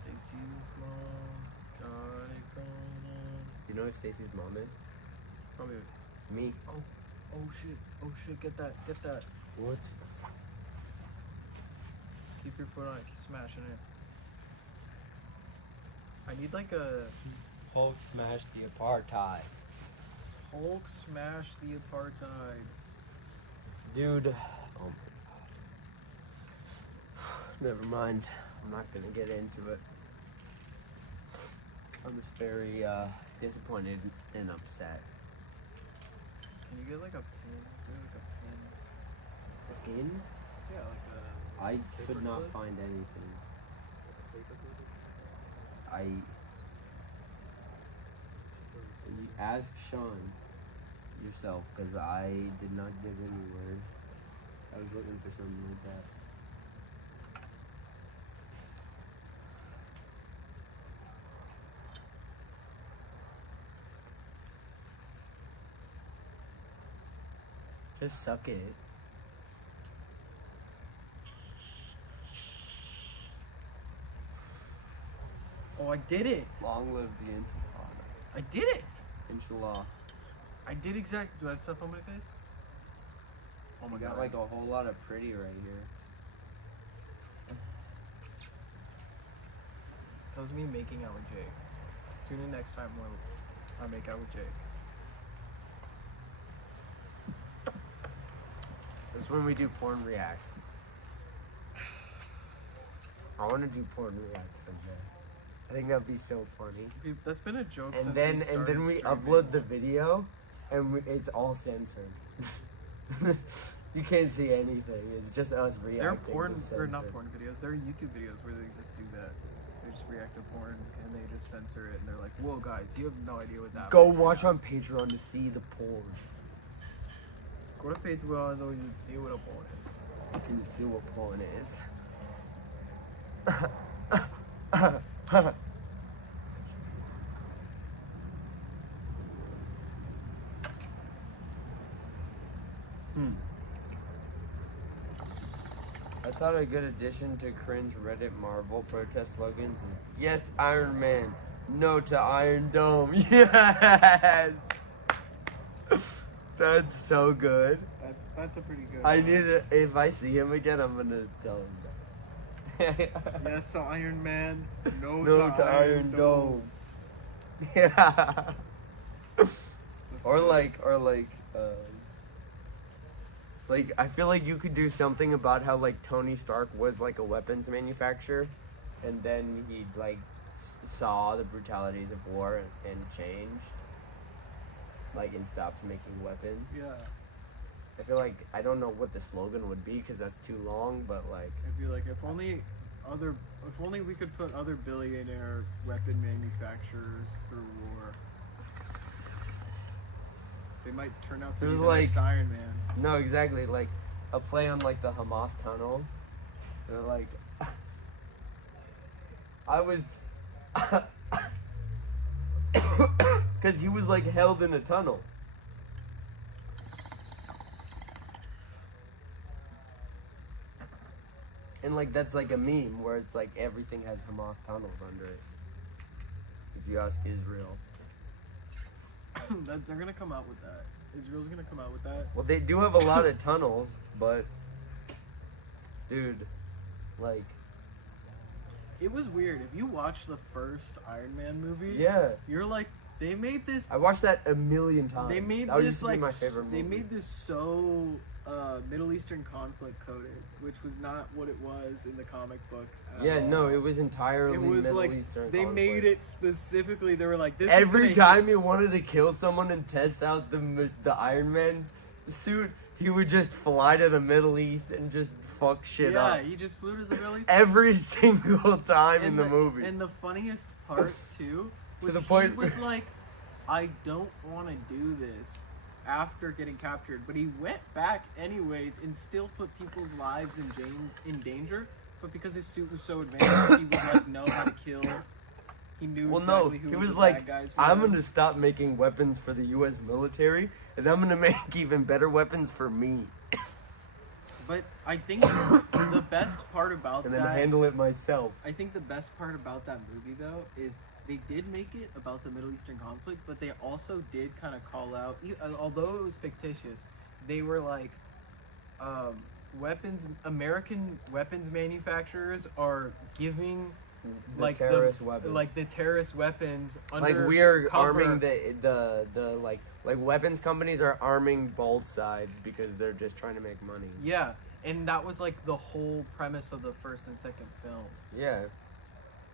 Stacy's mom's got it going on. You know who Stacy's mom is? Probably. Me. Oh shit. Oh shit. Get that. Get that. What? Keep your foot on it. Keep smashing it. I need like a Hulk smashed the apartheid. Hulk smash the apartheid. Dude. Oh my god. Never mind. I'm not gonna get into it. I'm just very disappointed and upset. Can you get like a pin? Is there like a pin? Again? Yeah, like a. I could not Paperclip? find anything. You ask Sean yourself, because I did not get any word. I was looking for something like that. Just suck it. Oh, I did it. Long live the Intifada. I did it. Inshallah. I did exactly. Do I have stuff on my face? Oh my We god. got like a whole lot of pretty right here. That was me making out with Jake. Tune in next time when I make out with Jake. That's when we do porn reacts. I want to do porn reacts someday. I think that'd be so funny. That's been a joke And since then we and then started we streaming. upload the video, and it's all censored. You can't see anything. It's just us reacting. They're porn, to or not censored. porn videos. They're YouTube videos where they just do that. They just react to porn and they just censor it and they're like, "Whoa, guys, you have no idea what's happening." Go right watch now." on Patreon to see the porn. Go to Patreon though you see what a porn is. You can see what porn is. I thought a good addition to cringe Reddit Marvel protest slogans is yes, Iron Man, no to Iron Dome. Yes! That's so good. That's a pretty good. I need to, if I see him again, I'm gonna tell him that. Yes, to Iron Man. No, No to Iron Dome. Yeah. Or like, I feel like you could do something about how like Tony Stark was like a weapons manufacturer, and then he like saw the brutalities of war and changed, like, and stopped making weapons. Yeah. I feel like I don't know what the slogan would be because that's too long, but like I'd be like, if only we could put other billionaire weapon manufacturers through war. They might turn out to It be was the like- next Iron Man. no, exactly, like a play on like the Hamas tunnels. They're like, I was, because he was like held in a tunnel. And like that's like a meme where it's like everything has Hamas tunnels under it. If you ask Israel. They're gonna come out with that. Israel's gonna come out with that. Well, they do have a lot of tunnels, but dude, like, It was weird. If you watch the first Iron Man movie, yeah, you're like, they made this. I watched that a million times. They made that this used to be like my favorite movie. they made this so Middle Eastern conflict coded, which was not what it was in the comic books. At Yeah, all. no, it was entirely It was Middle like Eastern. they conflict. made it specifically. They were like, this. Every is gonna time he wanted to kill someone and test out the Iron Man suit, he would just fly to the Middle East and just fuck shit yeah, up. he just flew to the Middle East. Every single time in And the movie. And the funniest part too was the he point- was like, I don't want to do this after getting captured, but he went back anyways and still put people's lives in danger. But because his suit was so advanced, he would like know how to kill. He knew Well, exactly no, who he was was the like, bad guys. for I'm them. gonna stop making weapons for the U.S. military, and I'm gonna make even better weapons for me, But I think the best part about and then that, handle it myself. I think the best part about that movie though is they did make it about the Middle Eastern conflict, but they also did kind of call out, although it was fictitious, they were like, American weapons manufacturers are giving The like terrorist weapons. like the terrorist weapons under Like we're cover. arming the like weapons companies are arming both sides because they're just trying to make money. Yeah, and that was like the whole premise of the first and second film. Yeah,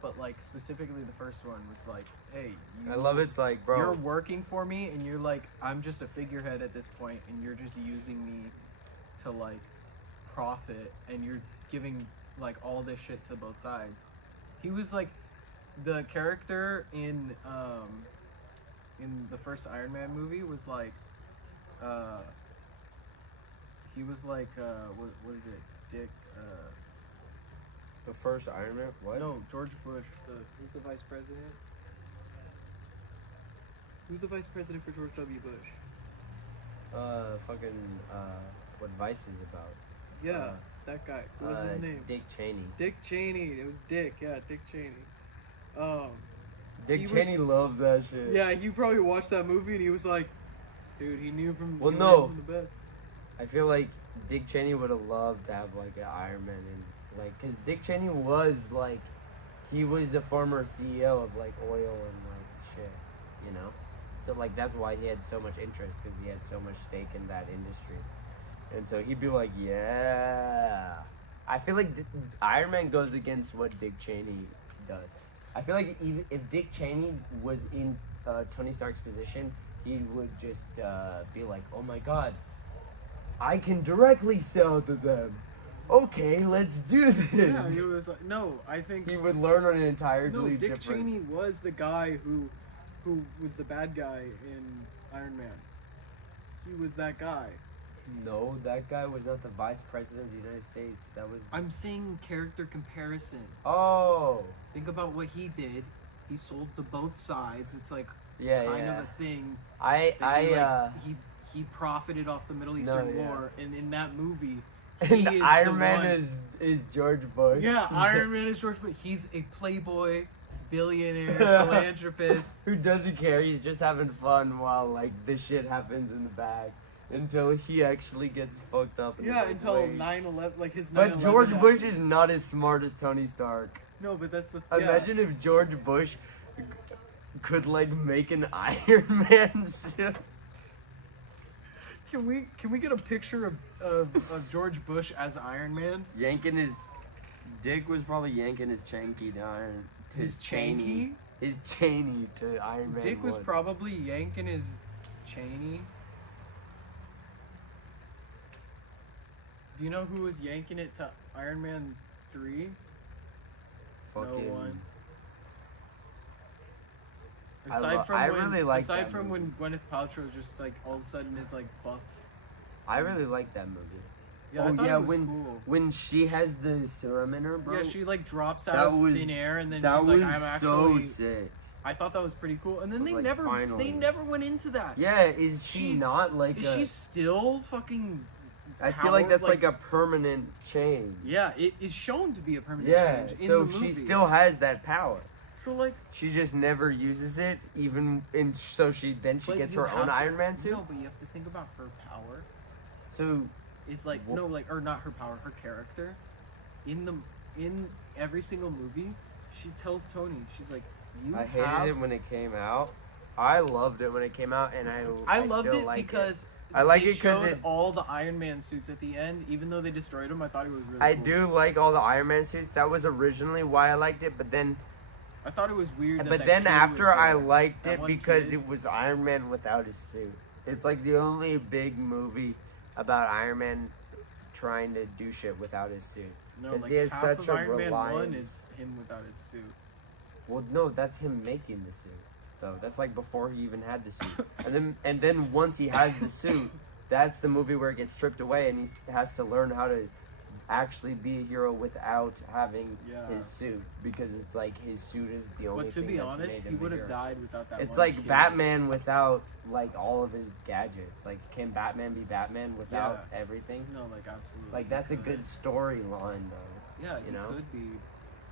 But like specifically the first one was like, hey, I love it. It's like, bro, You're working for me, and you're like, I'm just a figurehead at this point, and you're just using me to like profit, and you're giving like all this shit to both sides. He was like the character in the first Iron Man movie was like he was like what is it, Dick the first Iron Man. What? no, George Bush. Who's the vice president? Who's the vice president for George W. Bush? Fucking what Vice is about. Yeah, that guy. What was his name? Dick Cheney. Dick Cheney. It was Dick. Yeah, Dick Cheney. Dick he was- Cheney loves that shit. Yeah, you probably watched that movie and he was like, dude, he knew from. Well, he no. learned from the best. I feel like Dick Cheney would have loved to have like an Iron Man in, like, cause Dick Cheney was like, he was the former CEO of like oil and like shit, you know. So like that's why he had so much interest, cause he had so much stake in that industry, and so he'd be like, yeah. I feel like Iron Man goes against what Dick Cheney does. I feel like even if Dick Cheney was in Tony Stark's position, he would just be like, oh my god, I can directly sell to them. Okay, let's do this. Yeah, he was like, no, I think. He would learn on an entirely No, Dick different. Cheney was the guy who was the bad guy in Iron Man. He was that guy. No, that guy was not the vice president of the United States. That was. I'm saying character comparison. Oh. Think about what he did. He sold to both sides. It's like Yeah, kind yeah. of a thing. He profited off the Middle Eastern yeah. War, and in that movie, And he is Iron the Man one- is George Bush. Yeah, Iron Man is George Bush. He's a playboy, billionaire, philanthropist. Who doesn't care? He's just having fun while like this shit happens in the back until he actually gets fucked up. And Yeah, like, until waits. 9/11, like his 9/11. But George happened. Bush is not as smart as Tony Stark. No, but that's the. Imagine if George Bush could like make an Iron Man suit. Can we get a picture of George Bush as Iron Man? Yanking his Dick was probably yanking his Chanky to Iron. His Chanky? His Cheney to Iron Man. Dick was 1. probably yanking his Cheney. Do you know who was yanking it to Iron Man 3? Fucking. No one. I Aside lo- from I when, really like aside that from movie. when Gwyneth Paltrow just like all of a sudden is like buff. I really like that movie. Yeah, Oh, I thought yeah, it was when- cool. When she has the serum in her, bro. Yeah, she like drops out that of was thin air and then that she's was like, I'm so actually. sick. I thought that was pretty cool. And then Was they like, never finally. they never went into that. Yeah, is she She- not like Is a? she still fucking? I feel like power- that's like a permanent change. Yeah, it is shown to be a permanent Yeah, change in so the she movie. still has that power. So like, She just never uses it, even in. So she gets but her you own have- Iron Man suit. No, but you have to think about her power. So It's like Wha- no, like or not her power, her character. In every single movie, she tells Tony, she's like, you I have. hated it when it came out. I loved it when it came out, and I loved still it like because I like they it 'cause showed it- all the Iron Man suits at the end, even though they destroyed them. I thought it was really. I cool. do like all the Iron Man suits. That was originally why I liked it, but then I thought it was weird. That But that then kid after was I there. liked That it one because kid. it was Iron Man without his suit. It's like the only big movie about Iron Man trying to do shit without his suit. No, 'cause like he has half such of a Iron Man 1 reliance. is him without his suit. Well, no, that's him making the suit, though. That's like before he even had the suit. and then once he has the suit, that's the movie where it gets stripped away and he has to learn how to actually be a hero without having Yeah. his suit, because it's like his suit is the only But to thing be that's honest, made he him a would have hero. died without that. It's one like kid. Batman without like all of his gadgets. Like, can Batman be Batman without Yeah. everything? No, like absolutely. Like, he that's a could. good storyline though. Yeah, you he know? could be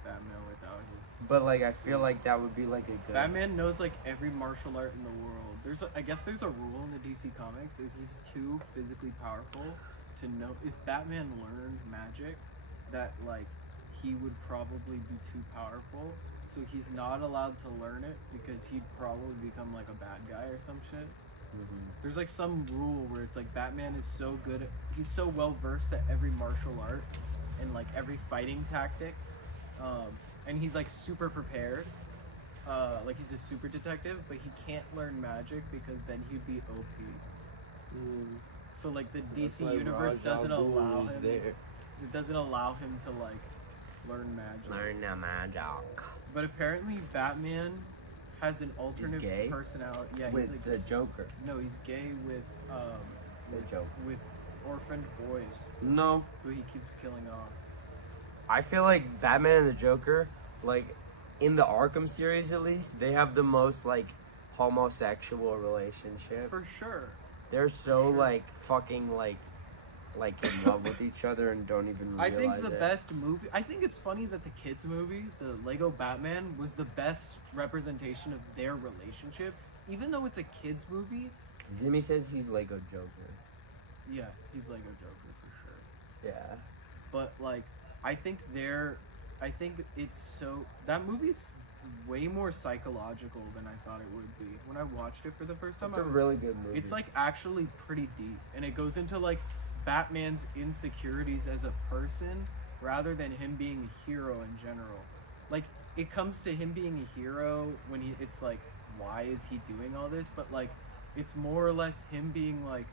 Batman without his. But like, I feel like that would be like a good. Batman knows like every martial art in the world. I guess there's a rule in the DC comics is he's too physically powerful to know if Batman learned magic, that like he would probably be too powerful. So he's not allowed to learn it because he'd probably become like a bad guy or some shit. Mhm. There's like some rule where it's like Batman is so good at, he's so well versed at every martial art and like every fighting tactic, and he's like super prepared. Like he's a super detective, but he can't learn magic because then he'd be OP. So like the DC universe doesn't allow him. It doesn't allow him to like learn magic. Learn the magic. But apparently Batman has an alternate gay? personality. Yeah, With he's like the Joker. no, he's gay with The Joker. with orphaned boys No, who he keeps killing off. I feel like Batman and the Joker, like in the Arkham series at least, they have the most like homosexual relationship. For sure. They're so like fucking like like in love with each other and don't even I realize think the it. best movie. I think it's funny that the kids movie, the Lego Batman, was the best representation of their relationship. Even though it's a kids movie, Zimmy says he's Lego Joker. yeah, he's Lego Joker for sure. Yeah. But like, I think it's so that movie's way more psychological than I thought it would be. When I watched it for the first time, It's a really good movie. it's like actually pretty deep, and it goes into like Batman's insecurities as a person rather than him being a hero in general. Like it comes to him being a hero when it's like, why is he doing all this? But like it's more or less him being like,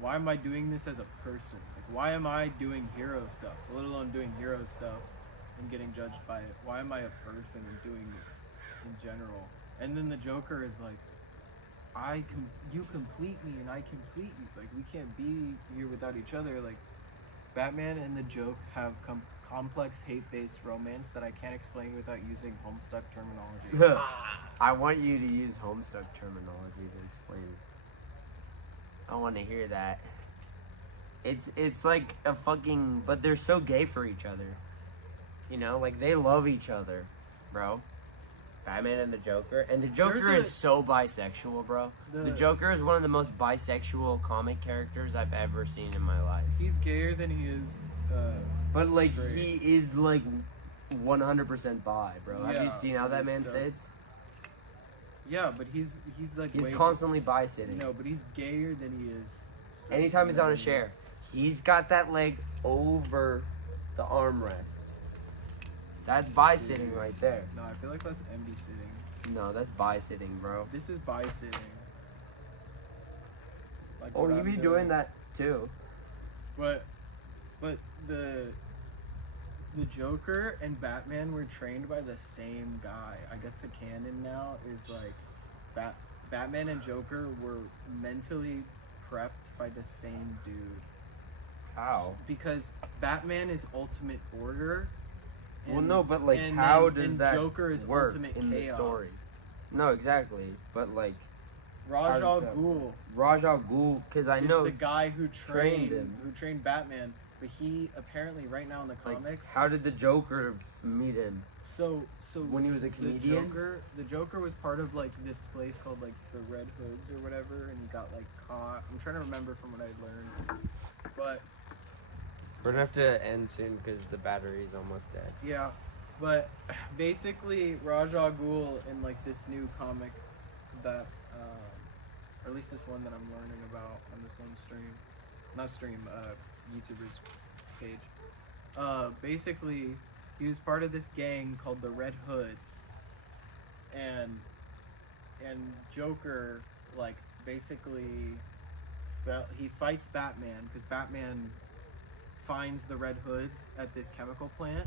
why am I doing this as a person? Like why am I doing hero stuff, let alone doing hero stuff and getting judged by it? Why am I a person and doing this in general? And then the Joker is like, you complete me and I complete you. Like we can't be here without each other. Like Batman and the Joke have complex hate-based romance that I can't explain without using Homestuck terminology. I want you to use Homestuck terminology to explain it. I want to hear that. It's like a fucking, but they're so gay for each other. You know, like they love each other, bro. Batman and the Joker, and the Joker is so bisexual, bro. The Joker is one of the most bisexual comic characters I've ever seen in my life. He's gayer than he is. But like straight. he is like 100% bi, bro. Have you Yeah, seen how that man so- sits? Yeah, but he's like He's way constantly bi sitting. No, but he's gayer than he is. straight. Anytime he's on a chair, he's got that leg over the armrest. That's bi sitting right there. No, I feel like that's MB sitting. No, that's bi sitting, bro. This is bi sitting. Like Oh, what you I'm be doing that too. But the Joker and Batman were trained by the same guy. I guess the canon now is like Batman and Joker were mentally prepped by the same dude. How? Because Batman is ultimate order. Well, no, but like, and how then- does and that Joker is work ultimate in chaos. the story? No, exactly. But like, Ra's does al that Ghul Ra's al Ghul, because I is know the guy who trained him. trained Batman, but he apparently right now in the like, comics. how did the Joker meet him? So When he was a comedian? The Joker was part of like this place called like the Red Hoods or whatever, and he got like caught. I'm trying to remember from what I learned, but We're gonna have to end soon because the battery's almost dead. yeah, but basically Ra's al Ghul in like this new comic that, or at least this one that I'm learning about on this one YouTuber's page. Basically, he was part of this gang called the Red Hoods, and Joker like basically he fights Batman because Batman finds the Red Hoods at this chemical plant,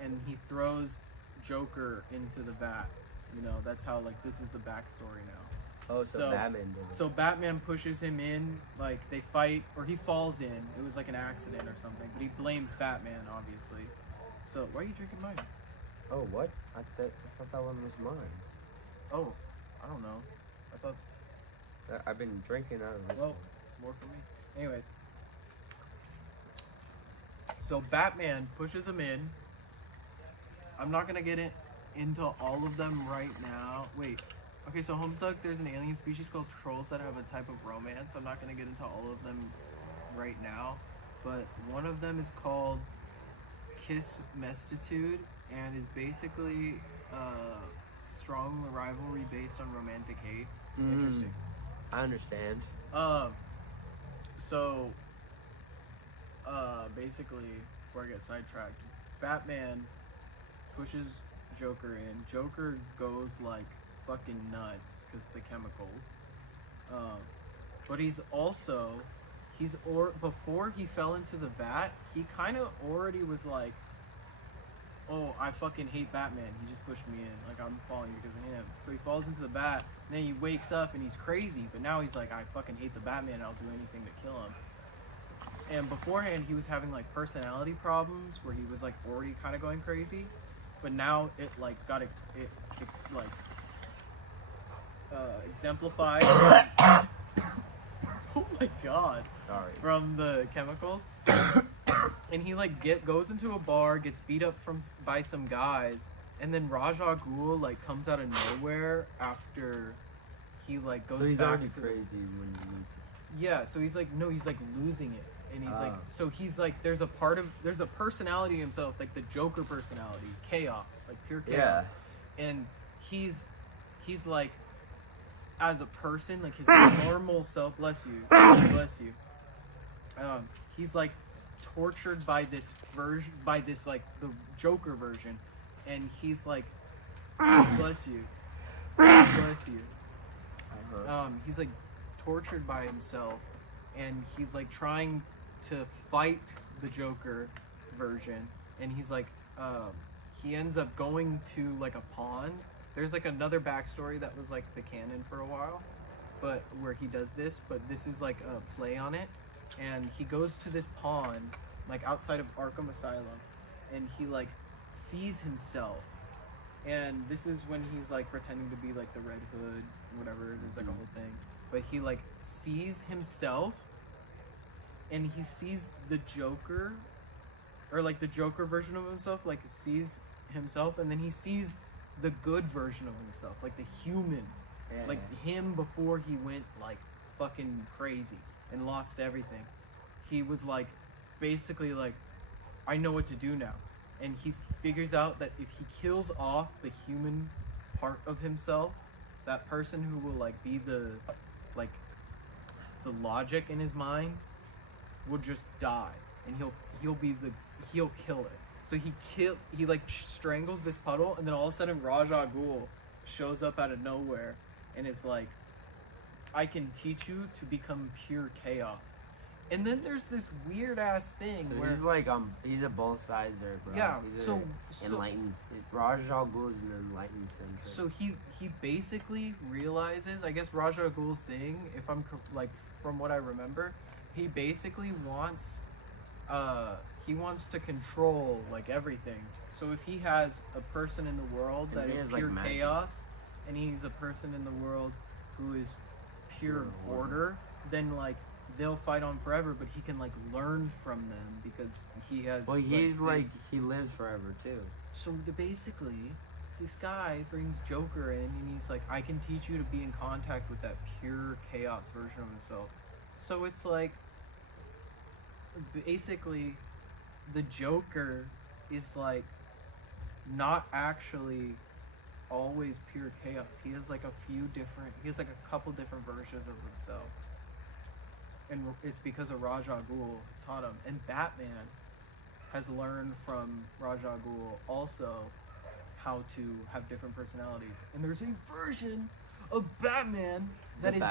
and he throws Joker into the vat. You know, that's how like this is the backstory now. Oh, so Batman did it. So Batman pushes him in, like they fight, or he falls in. It was like an accident or something, but he blames Batman, obviously. So why are you drinking mine? Oh, what? I thought that one was mine. Oh, I don't know. I thought, I've been drinking out of this well, one. more for me. Anyways. So Batman pushes him in. I'm not gonna get into all of them right now. Wait. Okay, so Homestuck, there's an alien species called trolls that have a type of romance. I'm not gonna get into all of them right now, but one of them is called Kiss Mestitude, and is basically strong rivalry based on romantic hate. Interesting. I understand. So basically, before I get sidetracked, Batman pushes Joker in. Joker goes like fucking nuts because the chemicals. But before he fell into the vat, he kind of already was like, oh, I fucking hate Batman. He just pushed me in. Like, I'm falling because of him. So he falls into the vat, and then he wakes up and he's crazy. But now he's like, I fucking hate the Batman. I'll do anything to kill him. And beforehand, he was having like personality problems where he was like already kind of going crazy. But now it like got it like exemplified. Holy my god. Sorry. From the chemicals. And he like goes into a bar, gets beat up by some guys, and then Ra's al Ghul like comes out of nowhere after he like goes So he's back already to crazy when you need to. Yeah, so he's like he's like losing it. And he's like Oh. so he's like there's a personality in himself, like the Joker personality, chaos, like pure chaos. And he's like as a person, like his normal self, bless you. He's like tortured by this version, by this like the Joker version, and he's like bless you. He's like tortured by himself, and he's like trying to fight the Joker version, and he's like he ends up going to like a pond. There's like another backstory that was like the canon for a while, but where he does this, but this is like a play on it. And he goes to this pond like outside of Arkham Asylum, and he like sees himself, and this is when he's like pretending to be like the Red Hood, whatever. There's like a whole thing, but he like sees himself, and he sees the Joker, or like the Joker version of himself, like sees himself, and then he sees the good version of himself, like the human, like him before he went like fucking crazy and lost everything. He was like basically like, I know what to do now. And he figures out that if he kills off the human part of himself, that person who will like be the like the logic in his mind will just die, and he'll kill it. So he like strangles this puddle, and then all of a sudden Ra's al Ghul shows up out of nowhere, and it's like, I can teach you to become pure chaos. And then there's this weird ass thing So where he's like he's at both sides there, bro. Yeah, He's so enlightened. Ra's al Ghul is an enlightened centrist. so he basically realizes, I guess Ra's al Ghul's thing, if I'm like from what I remember, he basically wants to control like everything. So if he has a person in the world And that he is has, like, pure magic. chaos, and he's a person in the world who is pure Pure order, then like they'll fight on forever, but he can like learn from them because he has Well, he's the- like he lives forever too. so basically, this guy brings Joker in, and he's like, I can teach you to be in contact with that pure chaos version of himself. So it's like, basically, the Joker is like, not actually always pure chaos. He has like he has like a couple different versions of himself. And it's because of Ra's al Ghul has taught him. And Batman has learned from Ra's al Ghul also how to have different personalities. And there's a version of Batman that is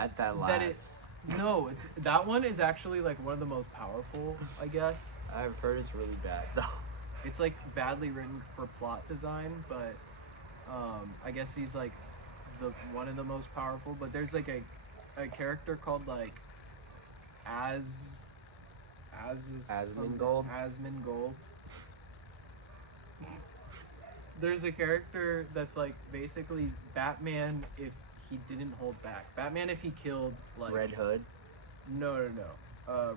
no, it's that one is actually like one of the most powerful, I guess. I've heard it's really bad though. It's like badly written for plot design, but I guess he's like the one of the most powerful. But there's like a character called like Asmongold? Asmongold. There's a character that's like basically Batman if he didn't hold back. Batman if he killed like Red Hood. No.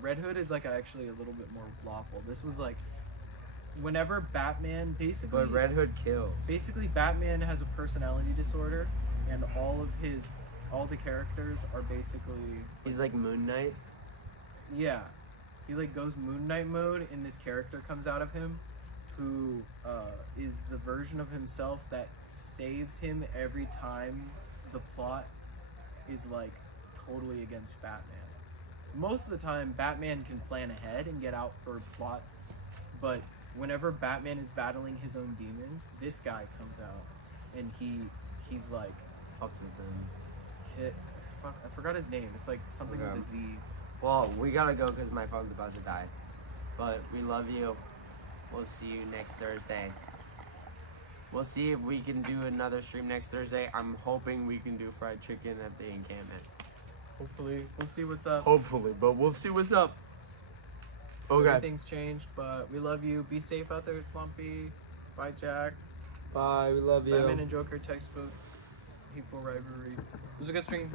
Red Hood is like actually a little bit more lawful. This was like whenever Batman basically. But Red Hood kills. Basically, Batman has a personality disorder, and all the characters are basically. He's like Moon Knight. Yeah, he like goes Moon Knight mode, and this character comes out of him, who is the version of himself that saves him every time the plot is like totally against Batman. Most of the time, Batman can plan ahead and get out for a plot, but whenever Batman is battling his own demons, this guy comes out, and he's like, Fucks with them. I forgot his name. It's like something with a Z. Well, we gotta go because my phone's about to die. But we love you. We'll see you next Thursday. We'll see if we can do another stream next Thursday. I'm hoping we can do fried chicken at the encampment. Hopefully, we'll see what's up. Hopefully, but we'll see what's up. Okay. Everything's changed, but we love you. Be safe out there, Slumpy. Bye, Jack. Bye. We love you. Batman and Joker textbook. Hateful rivalry. It was a good stream.